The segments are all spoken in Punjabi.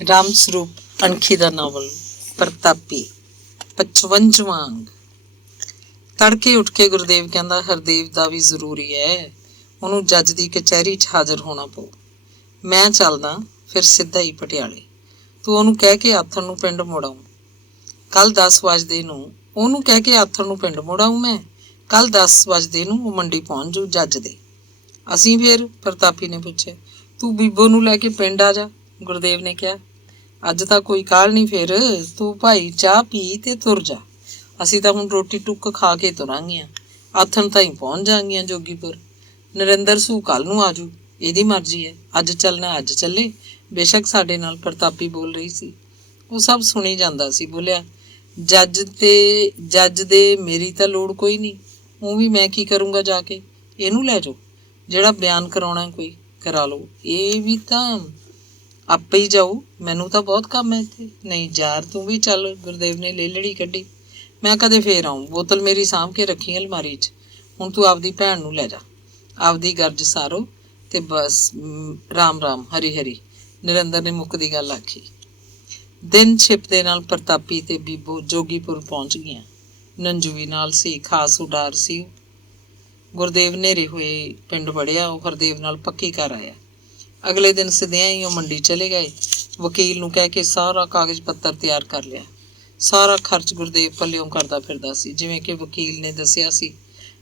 ਰਾਮ ਸਰੂਪ ਅਣਖੀ ਦਾ ਨਾਵਲ ਪ੍ਰਤਾਪੀ 55ਵਾਂ ਅੰਗ। ਤੜਕੇ ਉੱਠ ਕੇ ਗੁਰਦੇਵ ਕਹਿੰਦਾ ਹਰਦੇਵ ਦਾ ਵੀ ਜ਼ਰੂਰੀ ਹੈ, ਉਹਨੂੰ ਜੱਜ ਦੀ ਕਚਹਿਰੀ 'ਚ ਹਾਜ਼ਰ ਹੋਣਾ ਪਊ। ਮੈਂ ਚੱਲਦਾ ਫਿਰ ਸਿੱਧਾ ਹੀ ਪਟਿਆਲੇ। ਤੂੰ ਉਹਨੂੰ ਕਹਿ ਕੇ ਆਥਣ ਨੂੰ ਪਿੰਡ ਮੁੜ ਆਊਂ। ਕੱਲ੍ਹ 10 ਵਜਦੇ ਨੂੰ ਉਹਨੂੰ ਕਹਿ ਕੇ ਆਥਣ ਨੂੰ ਪਿੰਡ ਮੁੜ ਆਊਂ। ਮੈਂ ਕੱਲ੍ਹ 10 ਵਜਦੇ ਨੂੰ ਉਹ ਮੰਡੀ ਪਹੁੰਚ ਜੂ ਜੱਜ ਦੇ। ਅਸੀਂ ਫਿਰ? ਪ੍ਰਤਾਪੀ ਨੇ ਪੁੱਛਿਆ। ਤੂੰ ਬੀਬੋ ਨੂੰ ਲੈ ਕੇ ਪਿੰਡ ਆ ਜਾ, ਗੁਰਦੇਵ ਨੇ ਕਿਹਾ। ਅੱਜ ਤਾਂ ਕੋਈ ਕਾਹਲ ਨਹੀਂ, ਫਿਰ ਤੂੰ ਭਾਈ ਚਾਹ ਪੀ ਤੇ ਤੁਰ ਜਾ। ਅਸੀਂ ਤਾਂ ਹੁਣ ਰੋਟੀ ਟੁੱਕ ਖਾ ਕੇ ਤੁਰਾਂਗੀਆਂ, ਆਥਣ ਤਾਈਂ ਪਹੁੰਚ ਜਾਵਾਂਗੀਆਂ ਜੋਗੀਪੁਰ। ਨਰਿੰਦਰ ਸੂ ਕੱਲ੍ਹ ਨੂੰ ਆਜੂ, ਇਹਦੀ ਮਰਜ਼ੀ ਹੈ। ਅੱਜ ਚੱਲਣਾ ਅੱਜ ਚੱਲੇ, ਬੇਸ਼ੱਕ ਸਾਡੇ ਨਾਲ। ਪ੍ਰਤਾਪੀ ਬੋਲ ਰਹੀ ਸੀ। ਉਹ ਸਭ ਸੁਣੀ ਜਾਂਦਾ ਸੀ। ਬੋਲਿਆ, ਜੱਜ ਦੇ ਮੇਰੀ ਤਾਂ ਲੋੜ ਕੋਈ ਨਹੀਂ। ਉਹ ਵੀ ਮੈਂ ਕੀ ਕਰੂੰਗਾ ਜਾ ਕੇ? ਇਹਨੂੰ ਲੈ ਜਾਓ, ਜਿਹੜਾ ਬਿਆਨ ਕਰਾਉਣਾ ਕੋਈ ਕਰਾ ਲਓ। ਇਹ ਵੀ ਤਾਂ ਆਪੇ ਹੀ ਜਾਊ, ਮੈਨੂੰ ਤਾਂ ਬਹੁਤ ਕੰਮ ਹੈ ਇੱਥੇ। ਨਹੀਂ ਯਾਰ, ਤੂੰ ਵੀ ਚੱਲ। ਗੁਰਦੇਵ ਨੇ ਲੇਲੜੀ ਕੱਢੀ। ਮੈਂ ਕਦੇ ਫੇਰ ਆਊਂ। ਬੋਤਲ ਮੇਰੀ ਸਾਂਭ ਕੇ ਰੱਖੀ ਅਲਮਾਰੀ 'ਚ। ਹੁਣ ਤੂੰ ਆਪਦੀ ਭੈਣ ਨੂੰ ਲੈ ਜਾ। ਆਪਦੀ ਗਰਜ ਸਾਰੋ ਤੇ ਬਸ। ਰਾਮ ਰਾਮ, ਹਰੀ ਹਰੀ, ਨਰਿੰਦਰ ਨੇ ਮੁੱਕਦੀ ਗੱਲ ਆਖੀ। ਦਿਨ ਛਿਪਦੇ ਨਾਲ ਪ੍ਰਤਾਪੀ ਤੇ ਬੀਬੋ ਜੋਗੀਪੁਰ ਪਹੁੰਚ ਗਈਆਂ। ਨੰਜੂ ਵੀ ਨਾਲ ਸੀ, ਖਾਸ ਉਡਾਰ ਸੀ। ਗੁਰਦੇਵ ਨੇਰੇ ਹੋਏ ਪਿੰਡ ਵੜਿਆ। ਉਹ ਹਰਦੇਵ ਨਾਲ ਪੱਕੀ ਕਰ ਆਇਆ। ਅਗਲੇ ਦਿਨ ਸਿੱਧਿਆਂ ਹੀ ਉਹ ਮੰਡੀ ਚਲੇ ਗਏ। ਵਕੀਲ ਨੂੰ ਕਹਿ ਕੇ ਸਾਰਾ ਕਾਗਜ਼ ਪੱਤਰ ਤਿਆਰ ਕਰ ਲਿਆ। ਸਾਰਾ ਖਰਚ ਗੁਰਦੇਵ ਪੱਲਿਓਂ ਕਰਦਾ ਫਿਰਦਾ ਸੀ, ਜਿਵੇਂ ਕਿ ਵਕੀਲ ਨੇ ਦੱਸਿਆ ਸੀ।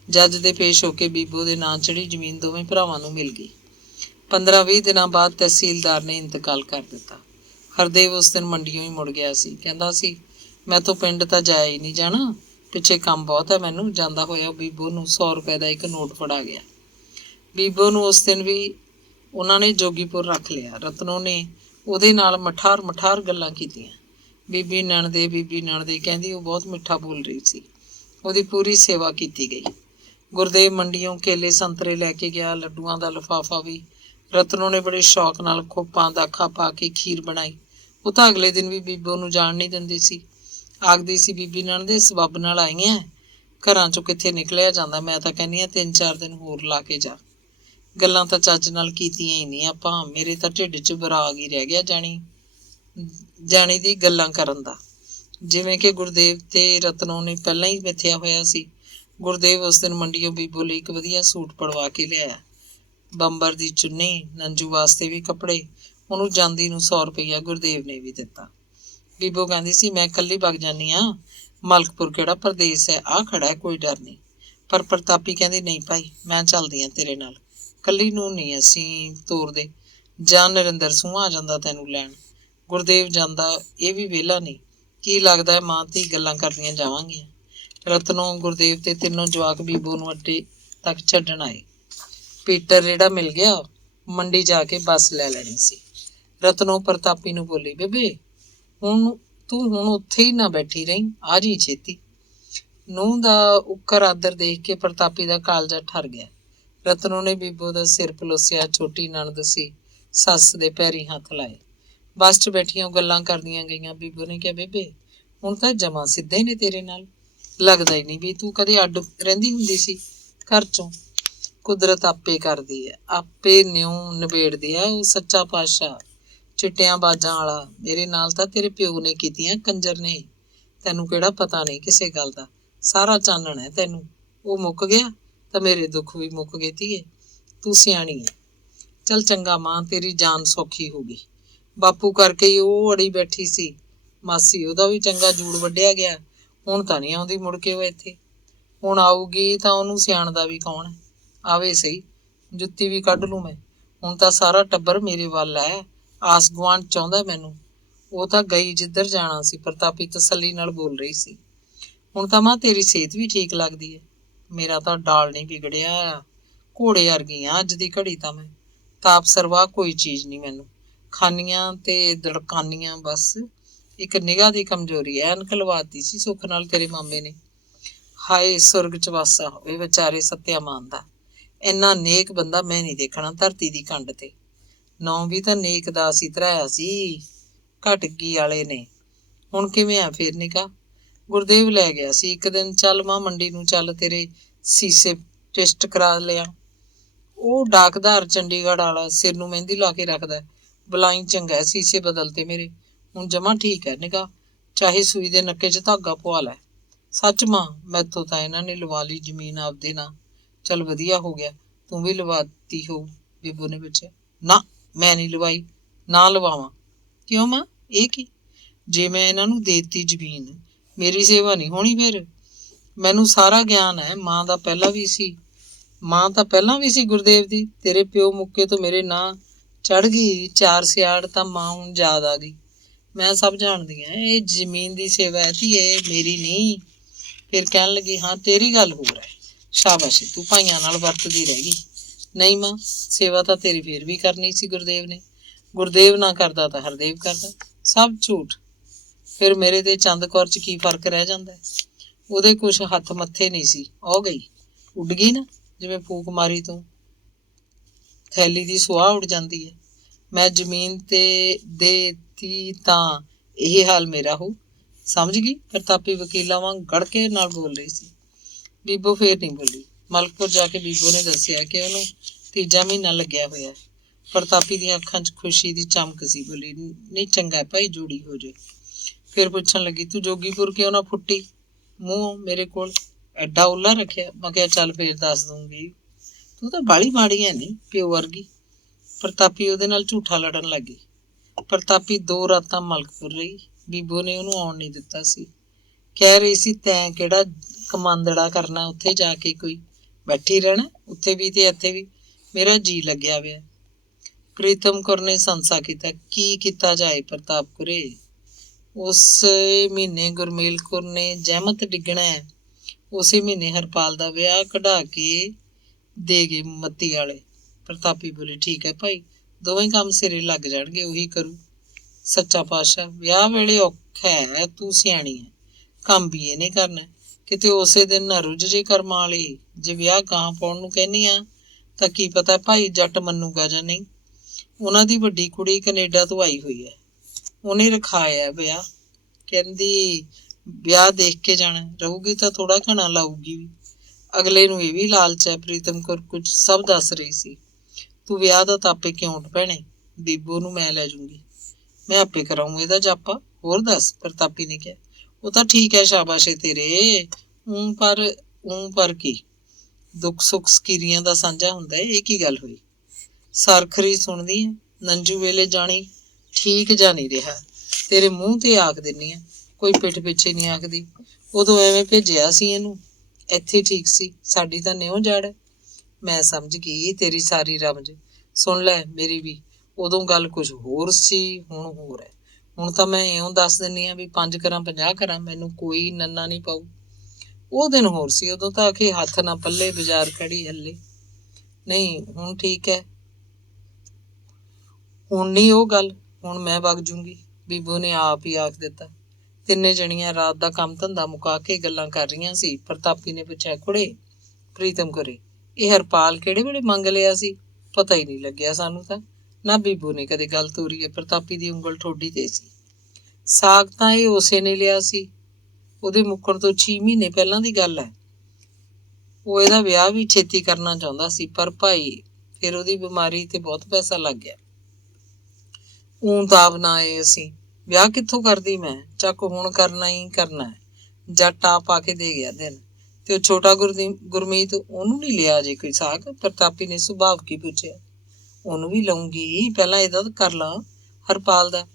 ਜੱਜ ਦੇ ਪੇਸ਼ ਹੋ ਕੇ ਬੀਬੋ ਦੇ ਨਾਂ ਚੜੀ ਜ਼ਮੀਨ ਦੋਵੇਂ ਭਰਾਵਾਂ ਨੂੰ ਮਿਲ ਗਈ। 15-20 ਦਿਨਾਂ ਬਾਅਦ ਤਹਿਸੀਲਦਾਰ ਨੇ ਇੰਤਕਾਲ ਕਰ ਦਿੱਤਾ। ਹਰਦੇਵ ਉਸ ਦਿਨ ਮੰਡੀਓਂ ਹੀ ਮੁੜ ਗਿਆ ਸੀ। ਕਹਿੰਦਾ ਸੀ, ਮੈਂ ਤੋਂ ਪਿੰਡ ਤਾਂ ਜਾਇਆ ਹੀ ਨਹੀਂ ਜਾਣਾ, ਪਿੱਛੇ ਕੰਮ ਬਹੁਤ ਹੈ ਮੈਨੂੰ। ਜਾਂਦਾ ਹੋਇਆ ਬੀਬੋ ਨੂੰ 100 ਰੁਪਏ ਦਾ ਇੱਕ ਨੋਟ ਫੜਾ ਗਿਆ। ਬੀਬੋ ਨੂੰ ਉਸ ਦਿਨ ਵੀ ਉਹਨਾਂ ਨੇ ਜੋਗੀਪੁਰ ਰੱਖ ਲਿਆ। ਰਤਨੋ ਨੇ ਉਹਦੇ ਨਾਲ ਮਠਾਰ ਗੱਲਾਂ ਕੀਤੀਆਂ। ਬੀਬੀ ਨਣਦੇ ਕਹਿੰਦੀ ਉਹ ਬਹੁਤ ਮਿੱਠਾ ਬੋਲ ਰਹੀ ਸੀ। ਉਹਦੀ ਪੂਰੀ ਸੇਵਾ ਕੀਤੀ ਗਈ। ਗੁਰਦੇਵ ਮੰਡੀਓਂ ਕੇਲੇ ਸੰਤਰੇ ਲੈ ਕੇ ਗਿਆ, ਲੱਡੂਆਂ ਦਾ ਲਿਫਾਫਾ ਵੀ। ਰਤਨੋ ਨੇ ਬੜੇ ਸ਼ੌਕ ਨਾਲ ਖੋਪਾਂ ਦਾਖਾ ਪਾ ਕੇ ਖੀਰ ਬਣਾਈ। ਉਹ ਤਾਂ ਅਗਲੇ ਦਿਨ ਵੀ ਬੀਬੋ ਨੂੰ ਜਾਣ ਨਹੀਂ ਦਿੰਦੀ ਸੀ। ਆਖਦੀ ਸੀ, ਬੀਬੀ ਨਣਦੇ ਸਬੱਬ ਨਾਲ ਆਈਆਂ, ਘਰਾਂ ਚੋਂ ਕਿੱਥੇ ਨਿਕਲਿਆ ਜਾਂਦਾ। ਮੈਂ ਤਾਂ ਕਹਿੰਦੀ ਹਾਂ 3-4 ਦਿਨ ਹੋਰ ਲਾ ਕੇ ਜਾ। ਗੱਲਾਂ ਤਾਂ ਚੱਜ ਨਾਲ ਕੀਤੀਆਂ ਹੀ ਨਹੀਂ ਆਪਾਂ। ਮੇਰੇ ਤਾਂ ਢਿੱਡ 'ਚ ਬਰਾਗ ਹੀ ਰਹਿ ਗਿਆ ਜਾਣੀ ਦੀ ਗੱਲਾਂ ਕਰਨ ਦਾ, ਜਿਵੇਂ ਕਿ ਗੁਰਦੇਵ ਤੇ ਰਤਨੋ ਨੇ ਪਹਿਲਾਂ ਹੀ ਮਿੱਥਿਆ ਹੋਇਆ ਸੀ। ਗੁਰਦੇਵ ਉਸ ਦਿਨ ਮੰਡੀਓਂ ਬੀਬੋ ਲਈ ਇੱਕ ਵਧੀਆ ਸੂਟ ਪੜਵਾ ਕੇ ਲਿਆਇਆ। ਬੰਬਰ ਦੀ ਚੁੰਨੀ, ਨੰਜੂ ਵਾਸਤੇ ਵੀ ਕੱਪੜੇ। ਉਹਨੂੰ ਜਾਂਦੀ ਨੂੰ 100 ਰੁਪਈਆ ਗੁਰਦੇਵ ਨੇ ਵੀ ਦਿੱਤਾ। ਬੀਬੋ ਕਹਿੰਦੀ ਸੀ, ਮੈਂ ਇਕੱਲੀ ਵਗ ਜਾਂਦੀ ਹਾਂ, ਮਲਕਪੁਰ ਕਿਹੜਾ ਪ੍ਰਦੇਸ਼ ਹੈ, ਆਹ ਖੜਾ ਹੈ, ਕੋਈ ਡਰ ਨਹੀਂ। ਪਰ ਪ੍ਰਤਾਪੀ ਕਹਿੰਦੀ, ਨਹੀਂ ਭਾਈ, ਮੈਂ ਚੱਲਦੀ ਹਾਂ ਤੇਰੇ ਨਾਲ। ਕੱਲੀ ਨੂੰ ਨਹੀਂ ਅਸੀਂ ਤੋਰਦੇ। ਜਾਂ ਨਰਿੰਦਰ ਸੂਹ ਆ ਜਾਂਦਾ ਤੈਨੂੰ ਲੈਣ। ਗੁਰਦੇਵ ਜਾਂਦਾ, ਇਹ ਵੀ ਵਿਹਲਾ ਨਹੀਂ। ਕੀ ਲੱਗਦਾ ਮਾਂ ਧੀ ਗੱਲਾਂ ਕਰਦੀਆਂ ਜਾਵਾਂਗੀਆਂ। ਰਤਨੋ, ਗੁਰਦੇਵ ਤੇ ਤਿੰਨੋਂ ਜਵਾਕ ਬੀਬੋ ਨੂੰ ਅੱਡੇ ਤੱਕ ਛੱਡਣ ਆਏ। ਪੀਟਰ ਰੇੜਾ ਮਿਲ ਗਿਆ, ਮੰਡੀ ਜਾ ਕੇ ਬੱਸ ਲੈ ਲੈਣੀ ਸੀ। ਰਤਨੋ ਪ੍ਰਤਾਪੀ ਨੂੰ ਬੋਲੀ, ਬੇਬੇ ਤੂੰ ਉੱਥੇ ਹੀ ਨਾ ਬੈਠੀ ਰਹੀ, ਆ ਜੀ ਛੇਤੀ। ਨੂੰਹ ਦਾ ਉੱਕਰ ਆਦਰ ਦੇਖ ਕੇ ਪ੍ਰਤਾਪੀ ਦਾ ਕਾਲਜਾ ਠਰ ਗਿਆ। ਰਤਨੋ ਨੇ ਬੀਬੋ ਦਾ ਸਿਰ ਪਲੋਸਿਆ। ਛੋਟੀ ਨਣਦ ਸੀ, ਸੱਸ ਦੇ ਪੈਰੀਂ ਹੱਥ ਲਾਏ। ਬੱਸ 'ਚ ਬੈਠੀਆਂ ਉਹ ਗੱਲਾਂ ਕਰਦੀਆਂ ਗਈਆਂ। ਬੀਬੋ ਨੇ ਕਿਹਾ, ਬੇਬੇ ਹੁਣ ਤਾਂ ਜਮਾਂ ਸਿੱਧੇ ਨੇ ਤੇਰੇ ਨਾਲ। ਲੱਗਦਾ ਹੀ ਨਹੀਂ ਵੀ ਤੂੰ ਕਦੇ ਅੱਡ ਰਹਿੰਦੀ ਹੁੰਦੀ ਸੀ ਘਰ 'ਚੋਂ। ਕੁਦਰਤ ਆਪੇ ਕਰਦੀ ਹੈ, ਆਪੇ ਨਿਉ ਨਿਬੇੜਦੀ ਹੈ। ਉਹ ਸੱਚਾ ਪਾਤਸ਼ਾਹ ਚਿੱਟਿਆਂ ਬਾਜਾਂ ਵਾਲਾ। ਮੇਰੇ ਨਾਲ ਤਾਂ ਤੇਰੇ ਪਿਓ ਨੇ ਕੀਤੀਆਂ, ਕੰਜਰ ਨੇ। ਤੈਨੂੰ ਕਿਹੜਾ ਪਤਾ ਨਹੀਂ ਕਿਸੇ ਗੱਲ ਦਾ। ਸਾਰਾ ਚਾਨਣ ਹੈ ਤੈਨੂੰ। ਉਹ ਮੁੱਕ ਗਿਆ ਤਾਂ ਮੇਰੇ ਦੁੱਖ ਵੀ ਮੁੱਕ ਗਏ ਧੀਏ। ਤੂੰ ਸਿਆਣੀ ਹੈ। ਚੱਲ ਚੰਗਾ ਮਾਂ, ਤੇਰੀ ਜਾਨ ਸੌਖੀ ਹੋ ਗਈ। ਬਾਪੂ ਕਰਕੇ ਹੀ ਉਹ ਅੜੀ ਬੈਠੀ ਸੀ। ਮਾਸੀ, ਉਹਦਾ ਵੀ ਚੰਗਾ ਜੂੜ ਵੱਢਿਆ ਗਿਆ। ਹੁਣ ਤਾਂ ਨਹੀਂ ਆਉਂਦੀ ਮੁੜ ਕੇ ਉਹ ਇੱਥੇ। ਹੁਣ ਆਊਗੀ ਤਾਂ ਉਹਨੂੰ ਸਿਆਣਦਾ ਵੀ ਕੌਣ ਹੈ। ਆਵੇ ਸਹੀ, ਜੁੱਤੀ ਵੀ ਕੱਢ ਲੂੰ ਮੈਂ। ਹੁਣ ਤਾਂ ਸਾਰਾ ਟੱਬਰ ਮੇਰੇ ਵੱਲ ਹੈ। ਆਸ ਗੁਆਂਢ ਚਾਹੁੰਦਾ ਮੈਨੂੰ। ਉਹ ਤਾਂ ਗਈ ਜਿੱਧਰ ਜਾਣਾ ਸੀ। ਪ੍ਰਤਾਪੀ ਤਸੱਲੀ ਨਾਲ ਬੋਲ ਰਹੀ ਸੀ। ਹੁਣ ਤਾਂ ਮਾਂ ਤੇਰੀ ਸਿਹਤ ਵੀ ਠੀਕ ਲੱਗਦੀ ਹੈ। ਮੇਰਾ ਤਾਂ ਡਾਲ ਨਹੀਂ ਵਿਗੜਿਆ। ਘੋੜੇ ਵਰਗੀ ਆ ਅੱਜ ਦੀ ਘੜੀ ਤਾਂ ਮੈਂ। ਤਾਪ ਸਰਵਾਹ ਕੋਈ ਚੀਜ਼ ਨਹੀਂ ਮੈਨੂੰ। ਖਾਨੀਆਂ ਤੇ ਦੜਕਾਨੀਆਂ ਬਸ। ਇੱਕ ਨਿਗਾਹ ਦੀ ਕਮਜ਼ੋਰੀ ਐ। ਐਨਕ ਲਵਾਤੀ ਸੀ ਸੁੱਖ ਨਾਲ ਤੇਰੇ ਮਾਮੇ ਨੇ। ਹਾਏ ਸੁਰਗ 'ਚ ਵਾਸਾ ਹੋਵੇ ਵਿਚਾਰੇ ਸੱਤਿਆ ਮਾਨ ਦਾ। ਇੰਨਾ ਨੇਕ ਬੰਦਾ ਮੈਂ ਨਹੀਂ ਦੇਖਣਾ ਧਰਤੀ ਦੀ ਕੰਡ ਤੇ। ਨੌਂ ਵੀ ਤਾਂ ਨੇਕ ਦਾ ਸੀ ਧਰਾਇਆ ਸੀ, ਘਟਗੀ ਵਾਲੇ ਨੇ। ਹੁਣ ਕਿਵੇਂ ਆ ਫੇਰ ਨਿਕਾ? ਗੁਰਦੇਵ ਲੈ ਗਿਆ ਸੀ ਇੱਕ ਦਿਨ। ਚੱਲ ਮਾਂ ਮੰਡੀ ਨੂੰ ਚੱਲ, ਤੇਰੇ ਸੀਸੇ ਟੈਸਟ ਕਰਾ ਲਿਆ। ਉਹ ਡਾਕਦਾਰ ਚੰਡੀਗੜ੍ਹ ਵਾਲਾ ਸਿਰ ਨੂੰ ਮਹਿੰਦੀ ਲਾ ਕੇ ਰੱਖਦਾ, ਬਲਾਈ ਚੰਗਾ, ਸੀਸੇ ਬਦਲਤੇ ਮੇਰੇ, ਹੁਣ ਜਮਾਂ ਠੀਕ ਹੈ ਨਿਗਾਹ, ਚਾਹੇ ਸੂਈ ਦੇ ਨੱਕੇ 'ਚ ਧਾਗਾ ਪਵਾ ਲੈ। ਸੱਚ ਮਾਂ, ਮੈਥੋਂ ਤਾਂ ਇਹਨਾਂ ਨੇ ਲਵਾ ਲਈ ਜ਼ਮੀਨ ਆਪਦੇ ਨਾਂ। ਚੱਲ ਵਧੀਆ ਹੋ ਗਿਆ, ਤੂੰ ਵੀ ਲਵਾਤੀ ਹੋ, ਬੀਬੋ ਨੇ ਪੁੱਛਿਆ। ਨਾ, ਮੈਂ ਨਹੀਂ ਲਵਾਈ, ਨਾ ਲਵਾਵਾਂ। ਕਿਉਂ ਮਾਂ, ਇਹ ਕੀ? ਜੇ ਮੈਂ ਇਹਨਾਂ ਨੂੰ ਦੇ ਦਿੱਤੀ ਜ਼ਮੀਨ, ਮੇਰੀ ਸੇਵਾ ਨਹੀਂ ਹੋਣੀ ਫਿਰ? ਮੈਨੂੰ ਸਾਰਾ ਗਿਆਨ ਹੈ, ਮਾਂ ਤਾਂ ਪਹਿਲਾਂ ਵੀ ਸੀ ਗੁਰਦੇਵ ਦੀ। ਤੇਰੇ ਪਿਓ ਮੁੱਕੇ ਤੋਂ ਮੇਰੇ ਨਾਂ ਚੜ੍ਹ ਗਈ 4 ਸਿਆੜ, ਤਾਂ ਮਾਂ ਹੁਣ ਯਾਦ ਆ ਗਈ। ਮੈਂ ਸਭ ਜਾਣਦੀ ਹਾਂ, ਇਹ ਜ਼ਮੀਨ ਦੀ ਸੇਵਾ ਹੈ ਧੀਏ, ਮੇਰੀ ਨਹੀਂ। ਫਿਰ ਕਹਿਣ ਲੱਗੀ, ਹਾਂ ਤੇਰੀ ਗੱਲ ਹੋਰ ਹੈ, ਸ਼ਾਬਾਸ਼, ਤੂੰ ਭਾਈਆਂ ਨਾਲ ਵਰਤਦੀ ਰਹਿ ਗਈ। ਨਹੀਂ ਮਾਂ, ਸੇਵਾ ਤਾਂ ਤੇਰੀ ਫੇਰ ਵੀ ਕਰਨੀ ਸੀ ਗੁਰਦੇਵ ਨੇ। ਗੁਰਦੇਵ ਨਾ ਕਰਦਾ ਤਾਂ ਹਰਦੇਵ ਕਰਦਾ। ਸਭ ਝੂਠ। ਫਿਰ ਮੇਰੇ ਤੇ ਚੰਦ ਕੌਰ 'ਚ ਕੀ ਫਰਕ ਰਹਿ ਜਾਂਦਾ? ਉਹਦੇ ਕੁਛ ਹੱਥ ਮੱਥੇ ਨਹੀਂ ਸੀ, ਉਹ ਗਈ, ਉੱਡ ਗਈ ਨਾ, ਜਿਵੇਂ ਫੂਕ ਮਾਰੀ ਤੋਂ ਥੈਲੀ ਦੀ ਸੁਆਹ ਉੱਡ ਜਾਂਦੀ ਹੈ। ਮੈਂ ਜ਼ਮੀਨ ਤੇ ਦੇਤੀ ਤਾਂ ਇਹ ਹਾਲ ਮੇਰਾ ਹੋ, ਸਮਝ ਗਈ? ਪ੍ਰਤਾਪੀ ਵਕੀਲਾਂ ਵਾਂਗ ਗੜਕੇ ਨਾਲ ਬੋਲ ਰਹੀ ਸੀ। ਬੀਬੋ ਫੇਰ ਨਹੀਂ ਬੋਲੀ। ਮਲਕਪੁਰ ਜਾ ਕੇ ਬੀਬੋ ਨੇ ਦੱਸਿਆ ਕਿ ਉਹਨੂੰ 3 ਮਹੀਨਾ ਲੱਗਿਆ ਹੋਇਆ। ਪ੍ਰਤਾਪੀ ਦੀਆਂ ਅੱਖਾਂ 'ਚ ਖੁਸ਼ੀ ਦੀ ਚਮਕ ਸੀ। ਬੋਲੀ, ਨਹੀਂ ਚੰਗਾ ਭਾਈ, ਜੋੜੀ ਹੋ ਜਾਏ। ਫਿਰ ਪੁੱਛਣ ਲੱਗੀ, ਤੂੰ ਜੋਗੀਪੁਰ ਕਿਉਂ ਨਾ ਫੁੱਟੀ ਮੂੰਹ ਮੇਰੇ ਕੋਲ? ਐਡਾ ਉੱਲਾ ਰੱਖਿਆ? ਮੈਂ ਕਿਹਾ ਚੱਲ ਫੇਰ ਦੱਸ ਦੂੰਗੀ, ਤੂੰ ਤਾਂ ਬਾਹਲੀ ਮਾੜੀ ਹੈ ਨੀ ਪਿਓ ਵਰਗੀ। ਪ੍ਰਤਾਪੀ ਉਹਦੇ ਨਾਲ ਝੂਠਾ ਲੜਨ ਲੱਗੀ। ਪ੍ਰਤਾਪੀ 2 ਰਾਤਾਂ ਮਲਕਪੁਰ ਰਹੀ। ਬੀਬੋ ਨੇ ਉਹਨੂੰ ਆਉਣ ਨਹੀਂ ਦਿੱਤਾ ਸੀ। ਕਹਿ ਰਹੀ ਸੀ, ਤੈਂ ਕਿਹੜਾ ਕਮਾਂਦੜਾ ਕਰਨਾ ਉੱਥੇ ਜਾ ਕੇ, ਕੋਈ ਬੈਠੀ ਰਹਿਣਾ ਉੱਥੇ ਵੀ ਤੇ ਇੱਥੇ ਵੀ। ਮੇਰਾ ਜੀ ਲੱਗਿਆ ਹੋਇਆ। ਪ੍ਰੀਤਮ ਕੌਰ ਨੇ ਸੰਸਾ ਕੀਤਾ। ਕੀ ਕੀਤਾ ਜਾਏ ਪ੍ਰਤਾਪ ਕੁਰੇ? ਉਸ ਮਹੀਨੇ ਗੁਰਮੇਲ ਕੌਰ ਨੇ ਜਹਿਮਤ ਡਿੱਗਣਾ ਹੈ। ਉਸੇ ਮਹੀਨੇ ਹਰਪਾਲ ਦਾ ਵਿਆਹ ਕਢਾ ਕੇ ਦੇ ਗਏ ਮੱਤੀ ਵਾਲੇ। ਪ੍ਰਤਾਪੀ ਬੋਲੀ, ਠੀਕ ਹੈ ਭਾਈ, ਦੋਵੇਂ ਕੰਮ ਸਿਰੇ ਲੱਗ ਜਾਣਗੇ, ਉਹੀ ਕਰੂ। ਸੱਚਾ ਪਾਤਸ਼ਾਹ, ਵਿਆਹ ਵੇਲੇ ਔਖਾ ਹੈ, ਤੂੰ ਸਿਆਣੀ ਹੈ, ਕੰਮ ਵੀ ਇਹਨੇ ਕਰਨਾ। ਕਿਤੇ ਉਸੇ ਦਿਨ ਨਾ ਰੁੱਝ ਜੇ ਕਰਮਾਂ ਵਾਲੀ। ਜੇ ਵਿਆਹ ਗਾਂ ਪਾਉਣ ਨੂੰ ਕਹਿੰਦੀ ਆ ਤਾਂ ਕੀ ਪਤਾ ਭਾਈ ਜੱਟ ਮੰਨੂਗਾ ਜਾਂ ਨਹੀਂ। ਉਹਨਾਂ ਦੀ ਵੱਡੀ ਕੁੜੀ ਕੈਨੇਡਾ ਤੋਂ ਆਈ ਹੋਈ ਹੈ, ਉਹਨੇ ਰਖਾਇਆ ਵਿਆਹ। ਕਹਿੰਦੀ ਵਿਆਹ ਦੇਖ ਕੇ ਜਾਣਾ, ਰਹੂਗੀ ਤਾਂ ਥੋੜਾ ਘਣਾ ਲਾਊਗੀ ਵੀ। ਅਗਲੇ ਨੂੰ ਇਹ ਵੀ ਲਾਲਚ ਹੈ। ਪ੍ਰੀਤਮ ਕੌਰ ਕੁਝ ਸਭ ਦੱਸ ਰਹੀ ਸੀ। ਤੂੰ ਵਿਆਹ ਦਾ ਤਾਪੇ ਕਿਉਂ ਭੈਣੇ? ਬੀਬੋ ਨੂੰ ਮੈਂ ਲੈ ਜੂੰਗੀ, ਮੈਂ ਆਪੇ ਕਰਾਊਂ ਇਹਦਾ ਜਾਪਾ। ਹੋਰ ਦੱਸ, ਪ੍ਰਤਾਪੀ ਨੇ ਕਿਹਾ। ਉਹ ਤਾਂ ਠੀਕ ਹੈ, ਸ਼ਾਬਾਸ਼ ਏ ਤੇਰੇ। ਪਰ ਕੀ, ਦੁੱਖ ਸੁੱਖ ਸਕੀਰੀਆਂ ਦਾ ਸਾਂਝਾ ਹੁੰਦਾ ਹੈ, ਇਹ ਕੀ ਗੱਲ ਹੋਈ? ਸਰਖਰੀ ਸੁਣਦੀ ਹੈ, ਨੰਜੂ ਵੇਲੇ ਜਾਣੀ ਠੀਕ ਜਾ ਨਹੀਂ ਰਿਹਾ। ਤੇਰੇ ਮੂੰਹ ਤੇ ਆਖ ਦਿੰਨੀ ਆ, ਕੋਈ ਪਿੱਠ ਪਿੱਛੇ ਨਹੀਂ ਆਖਦੀ। ਉਦੋਂ ਐਵੇਂ ਭੇਜਿਆ ਸੀ ਇਹਨੂੰ, ਇੱਥੇ ਠੀਕ ਸੀ, ਸਾਡੀ ਤਾਂ ਨਿਉ ਜੜ। ਮੈਂ ਸਮਝ ਗਈ ਤੇਰੀ ਸਾਰੀ ਰਮਜ। ਸੁਣ ਲੈ ਮੇਰੀ ਵੀ, ਉਦੋਂ ਗੱਲ ਕੁਝ ਹੋਰ ਸੀ, ਹੁਣ ਹੋਰ ਹੈ। ਹੁਣ ਤਾਂ ਮੈਂ ਇਉਂ ਦੱਸ ਦਿੰਦੀ ਹਾਂ ਵੀ 5 ਕਰਾਂ 50 ਕਰਾਂ, ਮੈਨੂੰ ਕੋਈ ਨੰਨਾ ਨਹੀਂ ਪਾਊ। ਉਹ ਦਿਨ ਹੋਰ ਸੀ, ਉਦੋਂ ਤਾਂ ਆਖੇ ਹੱਥ ਨਾ ਪੱਲੇ, ਬਾਜ਼ਾਰ ਖੜੀ ਹੱਲੇ। ਨਹੀਂ ਹੁਣ ਠੀਕ ਹੈ, ਹੁਣ ਨਹੀਂ ਉਹ ਗੱਲ, ਹੁਣ ਮੈਂ ਵਗ ਜੂੰਗੀ। ਬੀਬੋ ਨੇ ਆਪ ਹੀ ਆਖ ਦਿੱਤਾ। ਤਿੰਨੇ ਜਣੀਆਂ ਰਾਤ ਦਾ ਕੰਮ ਧੰਦਾ ਮੁਕਾ ਕੇ ਗੱਲਾਂ ਕਰ ਰਹੀਆਂ ਸੀ। ਪ੍ਰਤਾਪੀ ਨੇ ਪੁੱਛਿਆ, ਕੁੜੇ ਪ੍ਰੀਤਮ ਕਰੇ, ਇਹ ਹਰਪਾਲ ਕਿਹੜੇ ਵੇਲੇ ਮੰਗ ਲਿਆ ਸੀ? ਪਤਾ ਹੀ ਨਹੀਂ ਲੱਗਿਆ ਸਾਨੂੰ ਤਾਂ, ਨਾ ਬੀਬੋ ਨੇ ਕਦੇ ਗੱਲ ਤੋਰੀ ਹੈ। ਪ੍ਰਤਾਪੀ ਦੀ ਉਂਗਲ ਠੋਡੀ ਤੇ ਸੀ। ਸਾਗ ਤਾਂ ਇਹ ਉਸੇ ਨੇ ਲਿਆ ਸੀ, ਉਹਦੇ ਮੁੱਕਣ ਤੋਂ 6 ਮਹੀਨੇ ਪਹਿਲਾਂ ਦੀ ਗੱਲ ਹੈ। ਉਹ ਇਹਦਾ ਵਿਆਹ ਵੀ ਛੇਤੀ ਕਰਨਾ ਚਾਹੁੰਦਾ ਸੀ, ਪਰ ਭਾਈ ਫਿਰ ਉਹਦੀ ਬਿਮਾਰੀ ਤੇ ਬਹੁਤ ਪੈਸਾ ਲੱਗ ਗਿਆ। ਊਂ ਤਾਬ ਨਾ ਆਏ ਅਸੀਂ, ਵਿਆਹ ਕਿੱਥੋਂ ਕਰਦੀ ਮੈਂ, ਚੱਕ ਹੁਣ ਕਰਨਾ ਹੀ ਕਰਨਾ ਹੈ। ਜੱਟ ਆ ਪਾ ਕੇ ਦੇ ਗਿਆ ਦਿਨ। ਤੇ ਉਹ ਛੋਟਾ ਗੁਰਮੀਤ, ਉਹਨੂੰ ਨਹੀਂ ਲਿਆ ਜੇ ਕੋਈ ਸਾਗ? ਪ੍ਰਤਾਪੀ ਨੇ ਸੁਭਾਵ ਕੀ ਪੁੱਛਿਆ। ਉਹਨੂੰ ਵੀ ਲਊਂਗੀ, ਪਹਿਲਾਂ ਇਹਦਾ ਤਾਂ ਕਰ ਲਾਂ, ਹਰਪਾਲ ਦਾ।